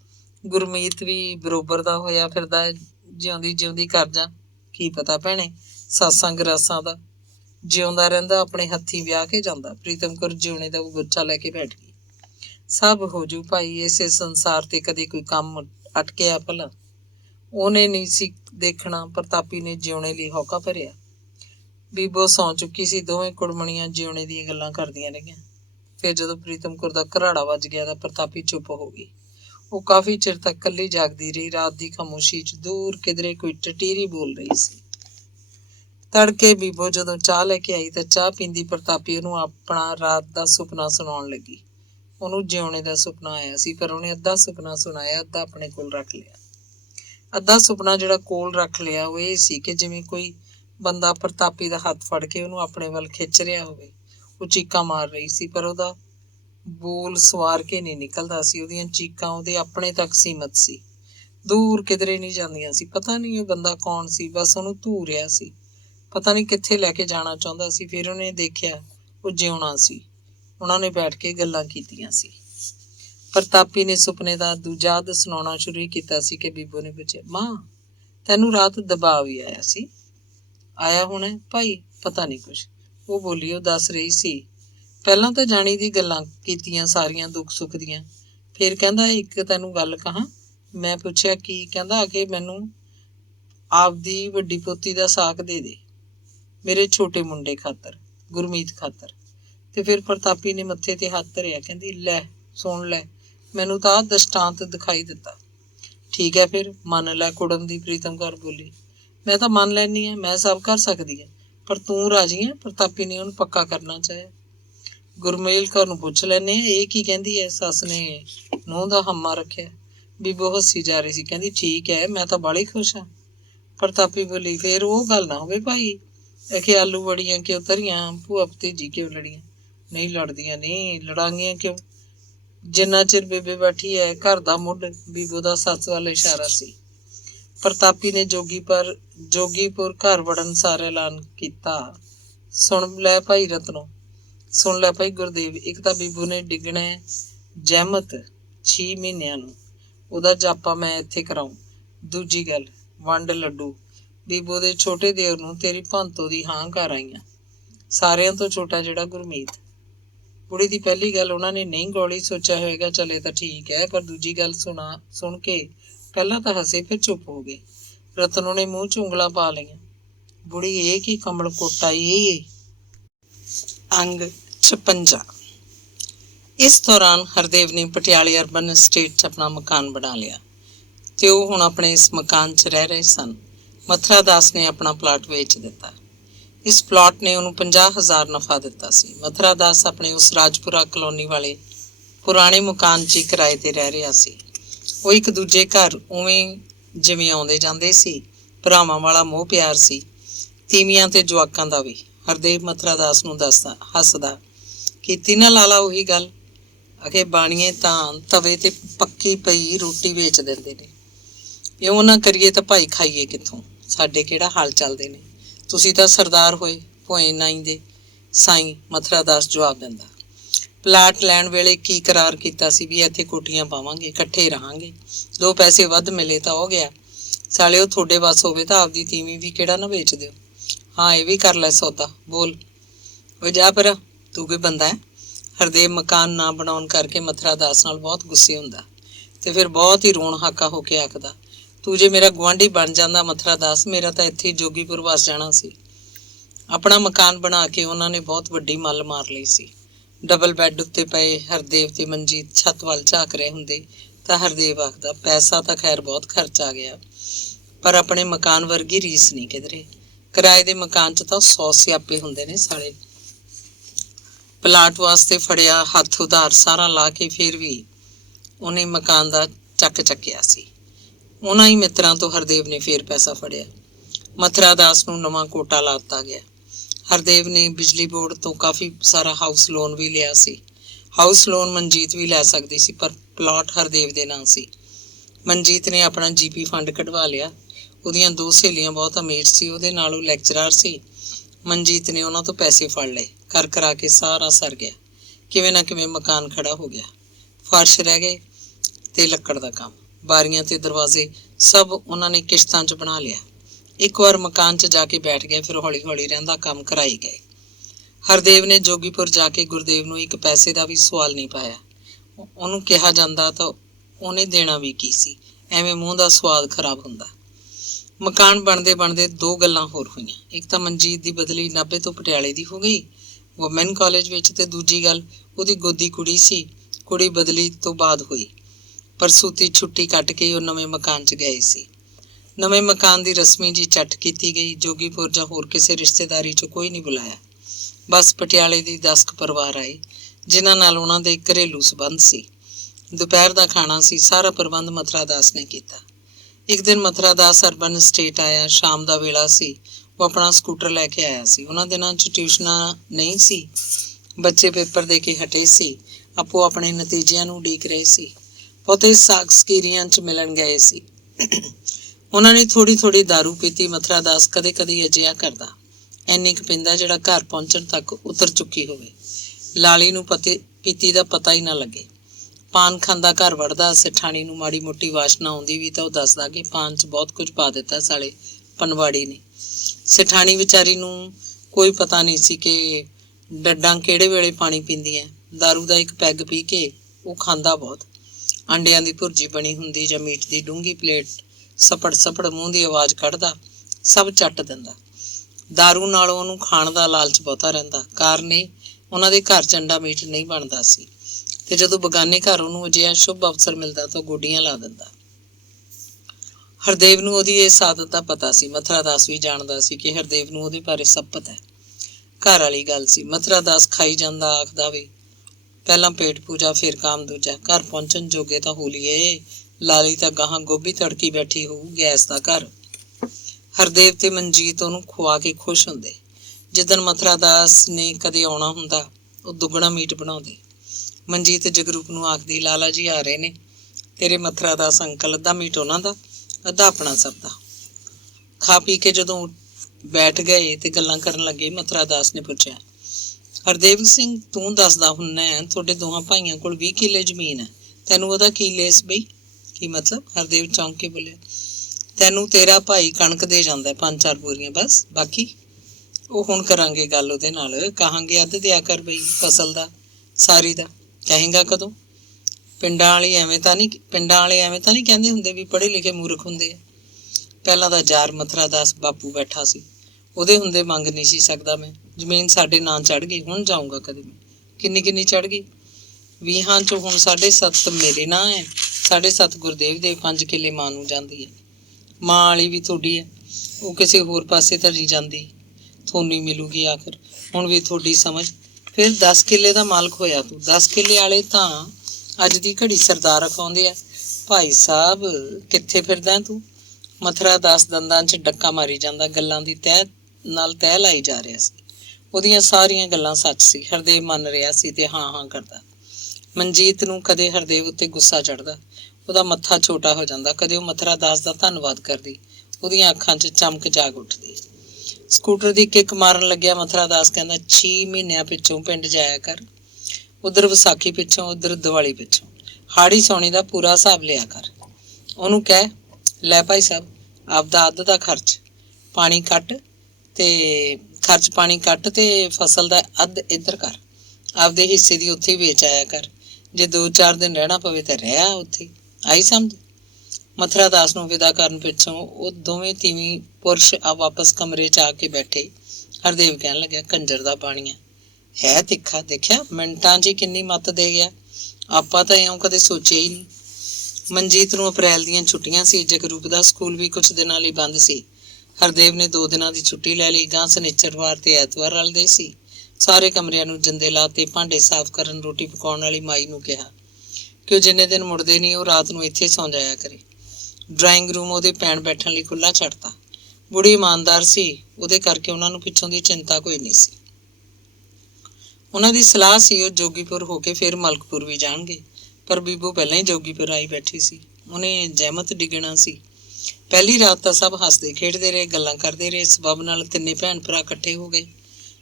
ਗੁਰਮੀਤ ਵੀ ਬਰੋਬਰ ਦਾ ਹੋਇਆ ਫਿਰਦਾ, ਜਿਉਂਦੀ ਜਿਉਂਦੀ ਕਰ ਜਾ। ਕੀ ਪਤਾ ਭੈਣੇ, ਸਾਸਾਂ ਗਰਾਸਾਂ ਦਾ। ਜਿਉਂਦਾ ਰਹਿੰਦਾ ਆਪਣੇ ਹੱਥੀਂ ਵਿਆਹ ਕੇ ਜਾਂਦਾ। ਪ੍ਰੀਤਮ ਕੌਰ ਜਿਉਣੇ ਦਾ ਉਹ ਗੁੱਛਾ ਲੈ ਕੇ ਬੈਠ ਗਈ। ਸਭ ਹੋ ਜੂ ਭਾਈ, ਇਸੇ ਸੰਸਾਰ ਤੇ ਕਦੇ ਕੋਈ ਕੰਮ ਅਟਕਿਆ ਭਲਾ? ਉਹਨੇ ਨਹੀਂ ਸੀ ਦੇਖਣਾ। ਪ੍ਰਤਾਪੀ ਨੇ ਜਿਉਣੇ ਲਈ ਹੌਕਾ ਭਰਿਆ। ਬੀਬੋ ਸੌਂ ਚੁੱਕੀ ਸੀ। ਦੋਵੇਂ ਕੁੜਮਣੀਆਂ ਜਿਉਣੇ ਦੀਆਂ ਗੱਲਾਂ ਕਰਦੀਆਂ ਰਹੀਆਂ। ਫਿਰ ਜਦੋਂ ਪ੍ਰੀਤਮ ਕੌਰ ਦਾ ਘਰਾੜਾ ਵੱਜ ਗਿਆ ਤਾਂ ਪ੍ਰਤਾਪੀ ਚੁੱਪ ਹੋ ਗਈ। ਉਹ ਕਾਫੀ ਚਿਰ ਤੱਕ ਇਕੱਲੀ ਜਾਗਦੀ ਰਹੀ। ਰਾਤ ਦੀ ਖਾਮੋਸ਼ੀ 'ਚ ਦੂਰ ਕਿਧਰੇ ਕੋਈ ਟਟੀਰੀ ਬੋਲ ਰਹੀ ਸੀ। ਤੜਕੇ ਬੀਬੋ ਜਦੋਂ ਚਾਹ ਲੈ ਕੇ ਆਈ ਤਾਂ ਚਾਹ ਪੀਂਦੀ ਪ੍ਰਤਾਪੀ ਉਹਨੂੰ ਆਪਣਾ ਰਾਤ ਦਾ ਸੁਪਨਾ ਸੁਣਾਉਣ ਲੱਗੀ। ਉਹਨੂੰ ਜਿਉਣੇ ਦਾ ਸੁਪਨਾ ਆਇਆ ਸੀ, ਪਰ ਉਹਨੇ ਅੱਧਾ ਸੁਪਨਾ ਸੁਣਾਇਆ, ਅੱਧਾ ਆਪਣੇ ਕੋਲ ਰੱਖ ਲਿਆ। ਅੱਧਾ ਸੁਪਨਾ ਜਿਹੜਾ ਕੋਲ ਰੱਖ ਲਿਆ ਉਹ ਇਹ ਸੀ ਕਿ ਜਿਵੇਂ ਕੋਈ ਬੰਦਾ ਪ੍ਰਤਾਪੀ ਦਾ ਹੱਥ ਫੜ ਕੇ ਉਹਨੂੰ ਆਪਣੇ ਵੱਲ ਖਿੱਚ ਰਿਹਾ ਹੋਵੇ। ਉਹ ਚੀਕਾਂ ਮਾਰ ਰਹੀ ਸੀ, ਪਰ ਉਹਦਾ ਬੋਲ ਸਵਾਰ ਕੇ ਨਹੀਂ ਨਿਕਲਦਾ ਸੀ। ਉਹਦੀਆਂ ਚੀਕਾਂ ਉਹਦੇ ਆਪਣੇ ਤੱਕ ਸੀਮਤ ਸੀ, ਦੂਰ ਕਿਧਰੇ ਨਹੀਂ ਜਾਂਦੀਆਂ ਸੀ। ਪਤਾ ਨਹੀਂ ਉਹ ਬੰਦਾ ਕੌਣ ਸੀ, ਬਸ ਉਹਨੂੰ ਧੂ ਰਿਹਾ ਸੀ। ਪਤਾ ਨਹੀਂ ਕਿੱਥੇ ਲੈ ਕੇ ਜਾਣਾ ਚਾਹੁੰਦਾ ਸੀ। ਫਿਰ ਉਹਨੇ ਦੇਖਿਆ ਉਹ ਜਿਉਣਾ ਸੀ। ਉਹਨਾਂ ਨੇ ਬੈਠ ਕੇ ਗੱਲਾਂ ਕੀਤੀਆਂ ਸੀ। ਪ੍ਰਤਾਪੀ ਨੇ ਸੁਪਨੇ ਦਾ ਦੂਜਾ ਅੱਧ ਸੁਣਾਉਣਾ ਸ਼ੁਰੂ ਕੀਤਾ ਸੀ ਕਿ ਬੀਬੋ ਨੇ ਪੁੱਛਿਆ, ਮਾਂ ਤੈਨੂੰ ਰਾਤ ਦਬਾਅ ਵੀ ਆਇਆ ਸੀ? ਆਇਆ ਹੋਣਾ ਭਾਈ, ਪਤਾ ਨਹੀਂ ਕੁਛ, ਉਹ ਬੋਲੀ। ਉਹ ਦੱਸ ਰਹੀ ਸੀ। ਪਹਿਲਾਂ ਤਾਂ ਜਾਣੀ ਦੀ ਗੱਲਾਂ ਕੀਤੀਆਂ ਸਾਰੀਆਂ, ਦੁੱਖ ਸੁੱਖ ਦੀਆਂ। ਫਿਰ ਕਹਿੰਦਾ, ਇੱਕ ਤੈਨੂੰ ਗੱਲ ਕਹਾਂ। ਮੈਂ ਪੁੱਛਿਆ ਕੀ? ਕਹਿੰਦਾ, ਕਿ ਮੈਨੂੰ ਆਪਦੀ ਵੱਡੀ ਪੋਤੀ ਦਾ ਸਾਕ ਦੇ ਦੇ, ਮੇਰੇ ਛੋਟੇ ਮੁੰਡੇ ਖਾਤਰ, ਗੁਰਮੀਤ ਖਾਤਰ। ਤੇ ਫਿਰ ਪ੍ਰਤਾਪੀ ਨੇ ਮੱਥੇ ਤੇ ਹੱਥ ਧਰਿਆ। ਕਹਿੰਦੀ, ਲੈ ਸੁਣ ਲੈ, ਮੈਨੂੰ ਤਾਂ ਆਹ ਦਸ਼ਟਾਂਤ ਦਿਖਾਈ ਦਿੱਤਾ। ਠੀਕ ਹੈ ਫਿਰ ਮੰਨ ਲੈ, ਕੁੜਮ ਦੀ ਪ੍ਰੀਤਮ ਕੌਰ ਬੋਲੀ। ਮੈਂ ਤਾਂ ਮੰਨ ਲੈਂਦੀ ਹਾਂ, ਮੈਂ ਸਭ ਕਰ ਸਕਦੀ ਹਾਂ, ਪਰ ਤੂੰ ਰਾਜੀ ਹੈ? ਪ੍ਰਤਾਪੀ ਨੇ ਉਹਨੂੰ ਪੱਕਾ ਕਰਨਾ ਚਾਹਿਆ। ਗੁਰਮੇਲ ਕੌਰ ਨੂੰ ਪੁੱਛ ਲੈਂਦੇ ਹਾਂ, ਇਹ ਕੀ ਕਹਿੰਦੀ ਹੈ? ਸੱਸ ਨੇ ਨੂੰਹ ਦਾ ਹੰਮਾ ਰੱਖਿਆ। ਬੀਬੋ ਹੱਸੀ ਜਾ ਰਹੀ ਸੀ। ਕਹਿੰਦੀ, ਠੀਕ ਹੈ, ਮੈਂ ਤਾਂ ਬਾਹਲੀ ਖੁਸ਼ ਹਾਂ। ਪ੍ਰਤਾਪੀ ਬੋਲੀ, ਫਿਰ ਉਹ ਗੱਲ ਨਾ ਹੋਵੇ ਭਾਈ, ਕਿ ਆਲੂ ਵੜੀਆਂ ਕਿਉਂ ਧਰੀਆਂ, ਭੂਆ ਭਤੀਜੀ ਕਿਉਂ ਲੜੀਆਂ? ਨਹੀਂ ਲੜਦੀਆਂ ਨਹੀਂ, ਲੜਾਂਗੀਆਂ ਕਿਉਂ? ਜਿੰਨਾ ਚਿਰ ਬੇਬੇ ਬੈਠੀ ਹੈ ਘਰ ਦਾ ਮੁੱਢ। ਬੀਬੋ ਦਾ ਸੱਸ ਵੱਲ ਇਸ਼ਾਰਾ ਸੀ। ਪ੍ਰਤਾਪੀ ਨੇ ਜੋਗੀਪੁਰ ਘਰ ਵੜਨ ਸਾਰ ਐਲਾਨ ਕੀਤਾ। ਸੁਣ ਲੈ ਭਾਈ ਰਤਨੋ, ਸੁਣ ਲੈ ਭਾਈ ਗੁਰਦੇਵ, ਇੱਕ ਤਾਂ ਬੀਬੋ ਨੇ ਡਿੱਗਣਾ ਜਹਿਮਤ 6 ਮਹੀਨਿਆਂ ਨੂੰ, ਉਹਦਾ ਜਾਪਾ ਮੈਂ ਇੱਥੇ ਕਰਾਊਂ। ਦੂਜੀ ਗੱਲ, ਵੰਡ ਲੱਡੂ। ਬੀਬੋ ਦੇ ਛੋਟੇ ਦੇਵਰ ਨੂੰ ਤੇਰੀ ਭੰਤੋ ਦੀ ਹਾਂ ਕਰ ਆਈਆਂ, ਸਾਰਿਆਂ ਤੋਂ ਛੋਟਾ ਜਿਹੜਾ ਗੁਰਮੀਤ। ਕੁੜੀ ਦੀ ਪਹਿਲੀ ਗੱਲ ਉਹਨਾਂ ਨੇ ਨਹੀਂ ਗੌਲੀ, ਸੋਚਿਆ ਹੋਏਗਾ ਚਲੇ ਤਾਂ ਠੀਕ ਹੈ, ਪਰ ਦੂਜੀ ਗੱਲ ਸੁਣ ਕੇ ਪਹਿਲਾਂ ਤਾਂ ਹੱਸੇ, ਫਿਰ ਚੁੱਪ ਹੋ ਗਏ। ਰਤਨੋ ਨੇ ਮੂੰਹ 'ਚ ਉਂਗਲਾਂ ਪਾ ਲਈਆਂ। ਬੁੜੀ, ਇਹ ਕੀ ਕਮਲ ਕੋਟਾ ਏ? ਅੰਗ 56। ਇਸ ਦੌਰਾਨ ਹਰਦੇਵ ਨੇ ਪਟਿਆਲੇ ਅਰਬਨ estate 'ਚ ਆਪਣਾ ਮਕਾਨ ਬਣਾ ਲਿਆ ਤੇ ਉਹ ਹੁਣ ਆਪਣੇ ਇਸ ਮਕਾਨ 'ਚ ਰਹਿ ਰਹੇ ਸਨ। ਮਥੁਰਾ ਦਾਸ ਨੇ ਆਪਣਾ ਪਲਾਟ ਵੇਚ ਦਿੱਤਾ। ਇਸ ਪਲਾਟ ਨੇ ਉਹਨੂੰ 50,000 ਨਫਾ ਦਿੱਤਾ ਸੀ। ਮਥੁਰਾ ਦਾਸ ਆਪਣੇ ਉਸ ਰਾਜਪੁਰਾ ਕਲੋਨੀ ਵਾਲੇ ਪੁਰਾਣੇ ਮਕਾਨ 'ਚ ਹੀ ਕਿਰਾਏ ਤੇ ਰਹਿ ਰਿਹਾ ਸੀ। ਉਹ ਇੱਕ ਦੂਜੇ ਘਰ ਉਵੇਂ ਜਿਵੇਂ ਆਉਂਦੇ ਜਾਂਦੇ ਸੀ। ਭਰਾਵਾਂ ਵਾਲਾ ਮੋਹ ਪਿਆਰ ਸੀ, ਤੀਵੀਆਂ ਤੇ ਜਵਾਕਾਂ ਦਾ ਵੀ। ਹਰਦੇਵ ਮਥੁਰਾ ਦਾਸ ਨੂੰ ਦੱਸਦਾ, ਹੱਸਦਾ, ਕੀਤੀ ਨਾ ਲਾਲਾ ਉਹੀ ਗੱਲ, ਅਖੇ ਬਾਣੀਏ ਤਾਂ ਤਵੇ ਤੇ ਪੱਕੀ ਪਈ ਰੋਟੀ ਵੇਚ ਦਿੰਦੇ ਨੇ, ਇਉਂ ਨਾ ਕਰੀਏ ਤਾਂ ਭਾਈ ਖਾਈਏ ਕਿੱਥੋਂ? ਸਾਡੇ ਕਿਹੜਾ ਹਾਲ ਚੱਲਦੇ ਨੇ? ਤੁਸੀਂ ਤਾਂ ਸਰਦਾਰ ਹੋਏ ਭੋਏ ਨਾਈ ਦੇ ਸਾਈਂ। ਮਥੁਰਾ ਦਾਸ ਜਵਾਬ ਦਿੰਦਾ। ਪਲਾਟ ਲੈਣ ਵੇਲੇ ਕੀ ਕਰਾਰ ਕੀਤਾ ਸੀ ਵੀ ਇੱਥੇ ਕੋਠੀਆਂ ਪਾਵਾਂਗੇ, ਇਕੱਠੇ ਰਹਾਂਗੇ, 2 ਪੈਸੇ ਵੱਧ ਮਿਲੇ ਤਾਂ ਹੋ ਗਿਆ। ਸਾਲਿਓ ਤੁਹਾਡੇ ਵੱਸ ਹੋਵੇ ਤਾਂ ਆਪਦੀ ਤੀਵੀਂ ਵੀ ਕਿਹੜਾ ਨਾ ਵੇਚ ਦਿਓ। ਹਾਂ, ਇਹ ਵੀ ਕਰ ਲੈ ਸੌਦਾ। ਬੋਲ ਉਹ, ਜਾ ਪਰ, ਤੂੰ ਕੋਈ ਬੰਦਾ ਹੈ? ਹਰਦੇਵ ਮਕਾਨ ਨਾ ਬਣਾਉਣ ਕਰਕੇ ਮਥੁਰਾ ਦਾਸ ਨਾਲ ਬਹੁਤ ਗੁੱਸੇ ਹੁੰਦਾ ਤੇ ਫਿਰ ਬਹੁਤ ਹੀ ਰੋਣ ਹਾਕਾ ਹੋ ਕੇ ਆਖਦਾ, ਤੂੰ ਜੇ ਮੇਰਾ ਗੁਆਂਢੀ ਬਣ ਜਾਂਦਾ ਮਥੁਰਾ ਦਾਸ, ਮੇਰਾ ਤਾਂ ਇੱਥੇ ਜੋਗੀਪੁਰ ਵਸ ਜਾਣਾ ਸੀ। ਆਪਣਾ ਮਕਾਨ ਬਣਾ ਕੇ ਉਹਨਾਂ ਨੇ ਬਹੁਤ ਵੱਡੀ ਮੱਲ ਮਾਰ ਲਈ ਸੀ। ਡਬਲ ਬੈੱਡ ਉੱਤੇ ਪਏ ਹਰਦੇਵ ਤੇ ਮਨਜੀਤ ਛੱਤ ਵੱਲ ਝਾਕ ਰਹੇ ਹੁੰਦੇ ਤਾਂ ਹਰਦੇਵ ਆਖਦਾ, ਪੈਸਾ ਤਾਂ ਖੈਰ ਬਹੁਤ ਖਰਚ ਆ ਗਿਆ, ਪਰ ਆਪਣੇ ਮਕਾਨ ਵਰਗੀ ਰੀਸ ਨਹੀਂ ਕਿਧਰੇ। ਕਿਰਾਏ ਦੇ ਮਕਾਨ 'ਚ ਤਾਂ 100 ਸਿਆਪੇ ਹੁੰਦੇ ਨੇ ਸਾਲੇ। ਪਲਾਟ ਵਾਸਤੇ ਫੜਿਆ ਹੱਥ ਉਧਾਰ ਸਾਰਾ ਲਾ ਕੇ ਫਿਰ ਵੀ ਉਹਨੇ ਮਕਾਨ ਦਾ ਚੱਕਿਆ ਸੀ। ਉਹਨਾਂ ਹੀ ਮਿੱਤਰਾਂ ਤੋਂ ਹਰਦੇਵ ਨੇ ਫੇਰ ਪੈਸਾ ਫੜਿਆ। ਮਥੁਰਾ ਦਾਸ ਨੂੰ ਨਵਾਂ ਕੋਟਾ ਲਾ ਦਿੱਤਾ ਗਿਆ। ਹਰਦੇਵ ਨੇ ਬਿਜਲੀ ਬੋਰਡ ਤੋਂ ਕਾਫੀ ਸਾਰਾ ਹਾਊਸ ਲੋਨ ਵੀ ਲਿਆ ਸੀ। ਹਾਊਸ ਲੋਨ ਮਨਜੀਤ ਵੀ ਲੈ ਸਕਦੀ ਸੀ, ਪਰ ਪਲਾਟ ਹਰਦੇਵ ਦੇ ਨਾਂ ਸੀ। ਮਨਜੀਤ ਨੇ ਆਪਣਾ ਜੀਪੀ ਫੰਡ ਕਢਵਾ ਲਿਆ। ਉਹਦੀਆਂ 2 ਸਹੇਲੀਆਂ ਬਹੁਤ ਅਮੀਰ ਸੀ, ਉਹਦੇ ਨਾਲ ਉਹ ਲੈਕਚਰਾਰ ਸੀ। ਮਨਜੀਤ ਨੇ ਉਹਨਾਂ ਤੋਂ ਪੈਸੇ ਫੜ ਲਏ। ਕਰ ਕਰਾ ਕੇ ਸਾਰਾ ਸਰ ਗਿਆ। ਕਿਵੇਂ ਨਾ ਕਿਵੇਂ ਮਕਾਨ ਖੜਾ ਹੋ ਗਿਆ। ਫਰਸ਼ ਰਹਿ ਗਏ ਤੇ ਲੱਕੜ ਦਾ ਕੰਮ, ਬਾਰੀਆਂ ਤੇ ਦਰਵਾਜ਼ੇ ਸਭ ਉਹਨਾਂ ਨੇ ਕਿਸ਼ਤਾਂ 'ਚ ਬਣਾ ਲਿਆ। ਇੱਕ ਵਾਰ ਮਕਾਨ 'ਚ ਜਾ ਕੇ ਬੈਠ ਗਏ, ਫਿਰ ਹੌਲੀ ਹੌਲੀ ਰਹਿੰਦਾ ਕੰਮ ਕਰਾਈ ਗਏ। ਹਰਦੇਵ ਨੇ ਜੋਗੀਪੁਰ ਜਾ ਕੇ ਗੁਰਦੇਵ ਨੂੰ ਇੱਕ ਪੈਸੇ ਦਾ ਵੀ ਸਵਾਲ ਨਹੀਂ ਪਾਇਆ। ਉਹਨੂੰ ਕਿਹਾ ਜਾਂਦਾ ਤਾਂ ਉਹਨੇ ਦੇਣਾ ਵੀ ਕੀ ਸੀ, ਐਵੇਂ ਮੂੰਹ ਦਾ ਸਵਾਦ ਖਰਾਬ ਹੁੰਦਾ। ਮਕਾਨ ਬਣਦੇ ਬਣਦੇ 2 ਗੱਲਾਂ ਹੋਰ ਹੋਈਆਂ। ਇੱਕ ਤਾਂ ਮਨਜੀਤ ਦੀ ਬਦਲੀ ਨਾਭੇ ਤੋਂ ਪਟਿਆਲੇ ਦੀ ਹੋ ਗਈ ਵੂਮੈਨ ਕਾਲਜ ਵਿੱਚ, ਤੇ ਦੂਜੀ ਗੱਲ, ਉਹਦੀ ਗੋਦੀ ਕੁੜੀ ਸੀ। ਕੁੜੀ ਬਦਲੀ ਤੋਂ ਬਾਅਦ ਹੋਈ। ਪ੍ਰਸੂਤੀ ਛੁੱਟੀ ਕੱਟ ਕੇ ਉਹ ਨਵੇਂ ਮਕਾਨ 'ਚ ਗਏ ਸੀ। ਨਵੇਂ ਮਕਾਨ ਦੀ ਰਸਮੀ ਜੀ ਚੱਟ ਕੀਤੀ ਗਈ। ਜੋਗੀਪੁਰ ਜਾਂ ਹੋਰ ਕਿਸੇ ਰਿਸ਼ਤੇਦਾਰੀ 'ਚ ਕੋਈ ਨਹੀਂ ਬੁਲਾਇਆ। ਬਸ ਪਟਿਆਲੇ ਦੀ 10 ਕੁ ਪਰਿਵਾਰ ਆਏ, ਜਿਨ੍ਹਾਂ ਨਾਲ ਉਹਨਾਂ ਦੇ ਘਰੇਲੂ ਸੰਬੰਧ ਸੀ। ਦੁਪਹਿਰ ਦਾ ਖਾਣਾ ਸੀ, ਸਾਰਾ ਪ੍ਰਬੰਧ ਮਥੁਰਾ ਦਾਸ ਨੇ ਕੀਤਾ। ਇੱਕ ਦਿਨ ਮਥੁਰਾ ਦਾਸ ਅਰਬਨ estate ਆਇਆ। ਸ਼ਾਮ ਦਾ ਵੇਲਾ ਸੀ। ਉਹ ਆਪਣਾ ਸਕੂਟਰ ਲੈ ਕੇ ਆਇਆ ਸੀ। ਉਹਨਾਂ ਦਿਨਾਂ 'ਚ ਟਿਊਸ਼ਨਾਂ ਨਹੀਂ ਸੀ, ਬੱਚੇ ਪੇਪਰ ਦੇ ਕੇ ਹਟੇ ਸੀ। ਆਪੋ ਆਪਣੇ ਨਤੀਜਿਆਂ ਨੂੰ ਉਡੀਕ ਰਹੇ ਸੀ। ਬਹੁਤੇ ਸਾਕਸਕੀਰੀਆਂ 'ਚ ਮਿਲਣ ਗਏ ਸੀ। ਉਹਨਾਂ ਨੇ ਥੋੜ੍ਹੀ ਥੋੜ੍ਹੀ ਦਾਰੂ ਪੀਤੀ। ਮਥੁਰਾ ਦਾਸ ਕਦੇ ਕਦੇ ਅਜਿਹਾ ਕਰਦਾ, ਇੰਨੀ ਕੁ ਪੀਂਦਾ ਜਿਹੜਾ ਘਰ ਪਹੁੰਚਣ ਤੱਕ ਉਤਰ ਚੁੱਕੀ ਹੋਵੇ। ਲਾਲੀ ਨੂੰ ਪੀਤੀ ਦਾ ਪਤਾ ਹੀ ਨਾ ਲੱਗੇ। ਪਾਨ ਖਾਂਦਾ ਘਰ ਵੜਦਾ। ਸੇਠਾਣੀ ਨੂੰ ਮਾੜੀ ਮੋਟੀ ਵਾਸ਼ਨਾ ਆਉਂਦੀ ਵੀ ਤਾਂ ਉਹ ਦੱਸਦਾ ਕਿ ਪਾਨ 'ਚ ਬਹੁਤ ਕੁਝ ਪਾ ਦਿੱਤਾ ਸਾਲੇ ਪਨਵਾੜੀ ਨੇ। ਸੇਠਾਣੀ ਵਿਚਾਰੀ ਨੂੰ ਕੋਈ ਪਤਾ ਨਹੀਂ ਸੀ ਕਿ ਡੱਡਾਂ ਕਿਹੜੇ ਵੇਲੇ ਪਾਣੀ ਪੀਂਦੀਆਂ। ਦਾਰੂ ਦਾ ਇੱਕ ਪੈਗ ਪੀ ਕੇ ਉਹ ਖਾਂਦਾ ਬਹੁਤ। ਅੰਡਿਆਂ ਦੀ ਭੁਰਜੀ ਬਣੀ ਹੁੰਦੀ ਜਾਂ ਮੀਟ ਦੀ ਡੂੰਘੀ ਪਲੇਟ ਸਪੜ ਸਪੜ ਮੂੰਹ ਦੀ ਆਵਾਜ਼ ਕੱਢਦਾ, ਸਭ ਚੱਟ ਦਿੰਦਾ। ਦਾਰੂ ਨਾਲੋਂ ਉਹਨੂੰ ਖਾਣ ਦਾ ਲਾਲਚ ਬਹੁਤਾ ਰਹਿੰਦਾ। ਕਾਰਨ ਇਹ, ਉਹਨਾਂ ਦੇ ਘਰ 'ਚ ਅੰਡਾ ਮੀਟ ਨਹੀਂ ਬਣਦਾ ਸੀ ਤੇ ਜਦੋਂ ਬਗਾਨੇ ਘਰ ਉਹਨੂੰ ਅਜਿਹਾ ਸ਼ੁਭ ਅਵਸਰ ਮਿਲਦਾ ਤਾਂ ਗੋਡੀਆਂ ਲਾ ਦਿੰਦਾ। ਹਰਦੇਵ ਨੂੰ ਉਹਦੀ ਇਸ ਆਦਤ ਦਾ ਪਤਾ ਸੀ। ਮਥੁਰਾ ਦਾਸ ਵੀ ਜਾਣਦਾ ਸੀ ਕਿ ਹਰਦੇਵ ਨੂੰ ਉਹਦੇ ਬਾਰੇ ਸਭ ਪਤਾ ਹੈ। ਘਰ ਵਾਲੀ ਗੱਲ ਸੀ। ਮਥੁਰਾ ਦਾਸ ਖਾਈ ਜਾਂਦਾ, ਆਖਦਾ ਵੀ ਪਹਿਲਾਂ ਪੇਟ ਪੂਜਾ ਫਿਰ ਕਾਮ ਦੂਜਾ। ਘਰ ਪਹੁੰਚਣ ਜੋਗੇ ਤਾਂ ਹੋ ਲਈਏ। ਲਾਲੀ ਤਾਂ ਗਾਹਾਂ ਗੋਭੀ ਤੜਕੀ ਬੈਠੀ ਹੋਊ ਗੈਸ ਦਾ ਘਰ। ਹਰਦੇਵ ਤੇ ਮਨਜੀਤ ਉਹਨੂੰ ਖੁਆ ਕੇ ਖੁਸ਼ ਹੁੰਦੇ। ਜਿੱਦਣ ਮਥੁਰਾ ਦਾਸ ਨੇ ਕਦੇ ਆਉਣਾ ਹੁੰਦਾ ਉਹ ਦੁੱਗਣਾ ਮੀਟ ਬਣਾਉਂਦੇ। ਮਨਜੀਤ ਜਗਰੂਪ ਨੂੰ ਆਖਦੀ, ਲਾਲਾ ਜੀ ਆ ਰਹੇ ਨੇ, ਤੇਰੇ ਮਥੁਰਾ ਦਾਸ ਅੰਕਲ, ਅੱਧਾ ਮੀਟ ਉਹਨਾਂ ਦਾ, ਅੱਧਾ ਆਪਣਾ ਸਭ ਦਾ। ਖਾ ਪੀ ਕੇ ਜਦੋਂ ਬੈਠ ਗਏ ਤੇ ਗੱਲਾਂ ਕਰਨ ਲੱਗੇ, ਮਥੁਰਾ ਦਾਸ ਨੇ ਪੁੱਛਿਆ, ਹਰਦੇਵ ਸਿੰਘ, ਤੂੰ ਦੱਸਦਾ ਹੁੰਨਾ ਤੁਹਾਡੇ ਦੋਹਾਂ ਭਾਈਆਂ ਕੋਲ 20 ਕਿੱਲੇ ਜ਼ਮੀਨ ਹੈ, ਤੈਨੂੰ ਉਹਦਾ ਕੀ ਲੇਸ ਬਈ? ਕੀ ਮਤਲਬ? ਹਰਦੇਵ ਚੌਂਕ ਕੇ ਬੋਲਿਆ। ਤੈਨੂੰ ਤੇਰਾ ਭਾਈ ਕਣਕ ਦੇ ਜਾਂਦਾ 5-4 ਬੋਰੀਆਂ ਬਸ, ਬਾਕੀ ਉਹ ਹੁਣ ਕਰਾਂਗੇ ਗੱਲ ਉਹਦੇ ਨਾਲ, ਕਹਾਂਗੇ ਅੱਧ ਦਿਆ ਕਰ ਬਈ ਫਸਲ ਦਾ ਸਾਰੀ ਦਾ। ਕਹੇਂਗਾ ਕਦੋਂ? ਪਿੰਡਾਂ ਵਾਲੇ ਐਵੇਂ ਤਾਂ ਨਹੀਂ ਕਹਿੰਦੇ ਹੁੰਦੇ ਵੀ ਪੜ੍ਹੇ ਲਿਖੇ ਮੂਰਖ ਹੁੰਦੇ ਆ। ਪਹਿਲਾਂ ਤਾਂ ਯਾਰ ਮਥੁਰਾ ਦਾਸ ਬਾਪੂ ਬੈਠਾ ਸੀ, ਉਹਦੇ ਹੁੰਦੇ ਮੰਗ ਨਹੀਂ ਸੀ ਸਕਦਾ ਮੈਂ। ਜ਼ਮੀਨ ਸਾਡੇ ਨਾਂ ਚੜ੍ਹ ਗਈ, ਹੁਣ ਜਾਊਂਗਾ ਕਦੇ ਮੈਂ। ਕਿੰਨੀ ਚੜ੍ਹ ਗਈ? 20 ਚੋਂ ਹੁਣ 7.5 ਮੇਰੇ ਨਾਂ ਹੈ, 7.5 ਗੁਰਦੇਵ ਦੇ, 5 ਕਿੱਲੇ ਮਾਂ ਨੂੰ ਜਾਂਦੀ ਹੈ। ਮਾਂ ਵਾਲੀ ਵੀ ਤੁਹਾਡੀ ਹੈ, ਉਹ ਕਿਸੇ ਹੋਰ ਪਾਸੇ ਤਾਂ ਨਹੀਂ ਜਾਂਦੀ, ਤੁਹਾਨੂੰ ਹੀ ਮਿਲੂਗੀ ਆਖਰ। ਹੁਣ ਵੀ ਤੁਹਾਡੀ ਸਮਝ। ਫਿਰ 10 ਕਿੱਲੇ ਦਾ ਮਾਲਕ ਹੋਇਆ ਤੂੰ। 10 ਕਿੱਲੇ ਵਾਲੇ ਤਾਂ ਅੱਜ ਦੀ ਘੜੀ ਸਰਦਾਰ ਅਖਾਉਂਦੇ ਆ। ਭਾਈ ਸਾਹਿਬ ਕਿੱਥੇ ਫਿਰਦਾ ਤੂੰ? ਮਥੁਰਾ ਦਾਸ ਦੰਦਾਂ 'ਚ ਡੱਕਾ ਮਾਰੀ ਜਾਂਦਾ, ਗੱਲਾਂ ਦੀ ਤਹਿ ਲਾਈ ਜਾ ਰਿਹਾ ਸੀ। ਉਹਦੀਆਂ ਸਾਰੀਆਂ ਗੱਲਾਂ ਸੱਚ ਸੀ। ਹਰਦੇਵ ਮੰਨ ਰਿਹਾ ਸੀ ਤੇ ਹਾਂ ਕਰਦਾ। ਮਨਜੀਤ ਨੂੰ ਕਦੇ ਹਰਦੇਵ ਉੱਤੇ ਗੁੱਸਾ ਚੜ੍ਹਦਾ, ਉਹਦਾ ਮੱਥਾ ਛੋਟਾ ਹੋ ਜਾਂਦਾ। ਕਦੇ ਉਹ ਮਥੁਰਾ ਦਾਸ ਦਾ ਧੰਨਵਾਦ ਕਰਦੀ, ਉਹਦੀਆਂ ਅੱਖਾਂ 'ਚ ਚਮਕ ਜਾਗ ਉੱਠਦੀ। ਸਕੂਟਰ ਦੀ ਕਿੱਕ ਮਾਰਨ ਲੱਗਿਆ ਮਥੁਰਾ ਦਾਸ ਕਹਿੰਦਾ, 6 ਮਹੀਨਿਆਂ ਪਿੱਛੋਂ ਪਿੰਡ ਜਾਇਆ ਕਰ। ਉਧਰ ਵਿਸਾਖੀ ਪਿੱਛੋਂ, ਉਧਰ ਦੀਵਾਲੀ ਪਿੱਛੋਂ। ਹਾੜੀ ਸੌਣੀ ਦਾ ਪੂਰਾ ਹਿਸਾਬ ਲਿਆ ਕਰ। ਉਹਨੂੰ ਕਹਿ, ਲੈ ਭਾਈ ਸਾਹਿਬ, ਆਪਦਾ ਅੱਧ ਦਾ ਖਰਚ ਪਾਣੀ ਕੱਟ ਤੇ ਫਸਲ ਦਾ ਅੱਧ ਇੱਧਰ ਕਰ। ਆਪਦੇ ਹਿੱਸੇ ਦੀ ਉੱਥੇ ਹੀ ਵੇਚ ਆਇਆ ਕਰ। ਜੇ 2-4 ਦਿਨ ਰਹਿਣਾ ਪਵੇ ਤਾਂ ਰਹਿ ਆ ਉੱਥੇ। ਆਈ ਸਮਝ? ਮਥੁਰਾ ਦਾਸ ਨੂੰ ਵਿਦਾ ਕਰਨ ਪਿੱਛੋਂ ਉਹ ਦੋਵੇਂ ਤੀਵੀਂ ਪੁਰਸ਼ ਵਾਪਸ ਕਮਰੇ 'ਚ ਆ ਕੇ ਬੈਠੇ। ਹਰਦੇਵ ਕਹਿਣ ਲੱਗਿਆ, ਕੰਜਰ ਦਾ ਬਾਣੀਆ ਹੈ ਤਿੱਖਾ, ਦੇਖਿਆ ਮਿੰਟਾਂ 'ਚ ਹੀ ਕਿੰਨੀ ਮੱਤ ਦੇ ਗਿਆ। ਆਪਾਂ ਤਾਂ ਇਉਂ ਕਦੇ ਸੋਚਿਆ ਹੀ ਨਹੀਂ। ਮਨਜੀਤ ਨੂੰ ਅਪ੍ਰੈਲ ਦੀਆਂ ਛੁੱਟੀਆਂ ਸੀ। ਜਗਰੂਪ ਦਾ ਸਕੂਲ ਵੀ ਕੁਝ ਦਿਨਾਂ ਲਈ ਬੰਦ ਸੀ। ਹਰਦੇਵ ਨੇ 2 ਦਿਨਾਂ ਦੀ ਛੁੱਟੀ ਲੈ ਲਈ। ਗਾਂ ਸ਼ਨਿਚਰਵਾਰ ਤੇ ਐਤਵਾਰ ਰਲਦੇ ਸੀ। ਸਾਰੇ ਕਮਰਿਆਂ ਨੂੰ ਜਿੰਦੇ ਲਾ ਤੇ ਭਾਂਡੇ ਸਾਫ਼ ਕਰਨ, ਰੋਟੀ ਪਕਾਉਣ ਵਾਲੀ ਮਾਈ ਨੂੰ ਕਿਹਾ ਕਿ ਉਹ ਜਿੰਨੇ ਦਿਨ ਮੁੜਦੇ ਨਹੀਂ ਉਹ ਰਾਤ ਨੂੰ ਇੱਥੇ ਸੌਂ ਜਾਇਆ ਕਰੇ। ਡਰਾਇੰਗ ਰੂਮ ਉਹਦੇ ਪੈਣ ਬੈਠਣ ਲਈ ਖੁੱਲ੍ਹਾ ਛੱਡਤਾ। ਬੁੜੀ ਇਮਾਨਦਾਰ ਸੀ, ਉਹਦੇ ਕਰਕੇ ਉਹਨਾਂ ਨੂੰ ਪਿੱਛੋਂ ਦੀ ਚਿੰਤਾ ਕੋਈ ਨਹੀਂ ਸੀ। ਉਹਨਾਂ ਦੀ ਸਲਾਹ ਸੀ ਉਹ ਜੋਗੀਪੁਰ ਹੋ ਕੇ ਫਿਰ ਮਲਕਪੁਰ ਵੀ ਜਾਣਗੇ, ਪਰ ਬੀਬੋ ਪਹਿਲਾਂ ਹੀ ਜੋਗੀਪੁਰ ਆਈ ਬੈਠੀ ਸੀ। ਉਹਨੇ ਜਹਿਮਤ ਡਿੱਗਣਾ ਸੀ। ਪਹਿਲੀ ਰਾਤ ਤਾਂ ਸਭ ਹੱਸਦੇ ਖੇਡਦੇ ਰਹੇ, ਗੱਲਾਂ ਕਰਦੇ ਰਹੇ। ਸਬੱਬ ਨਾਲ ਤਿੰਨੇ ਭੈਣ ਭਰਾ ਇਕੱਠੇ ਹੋ ਗਏ।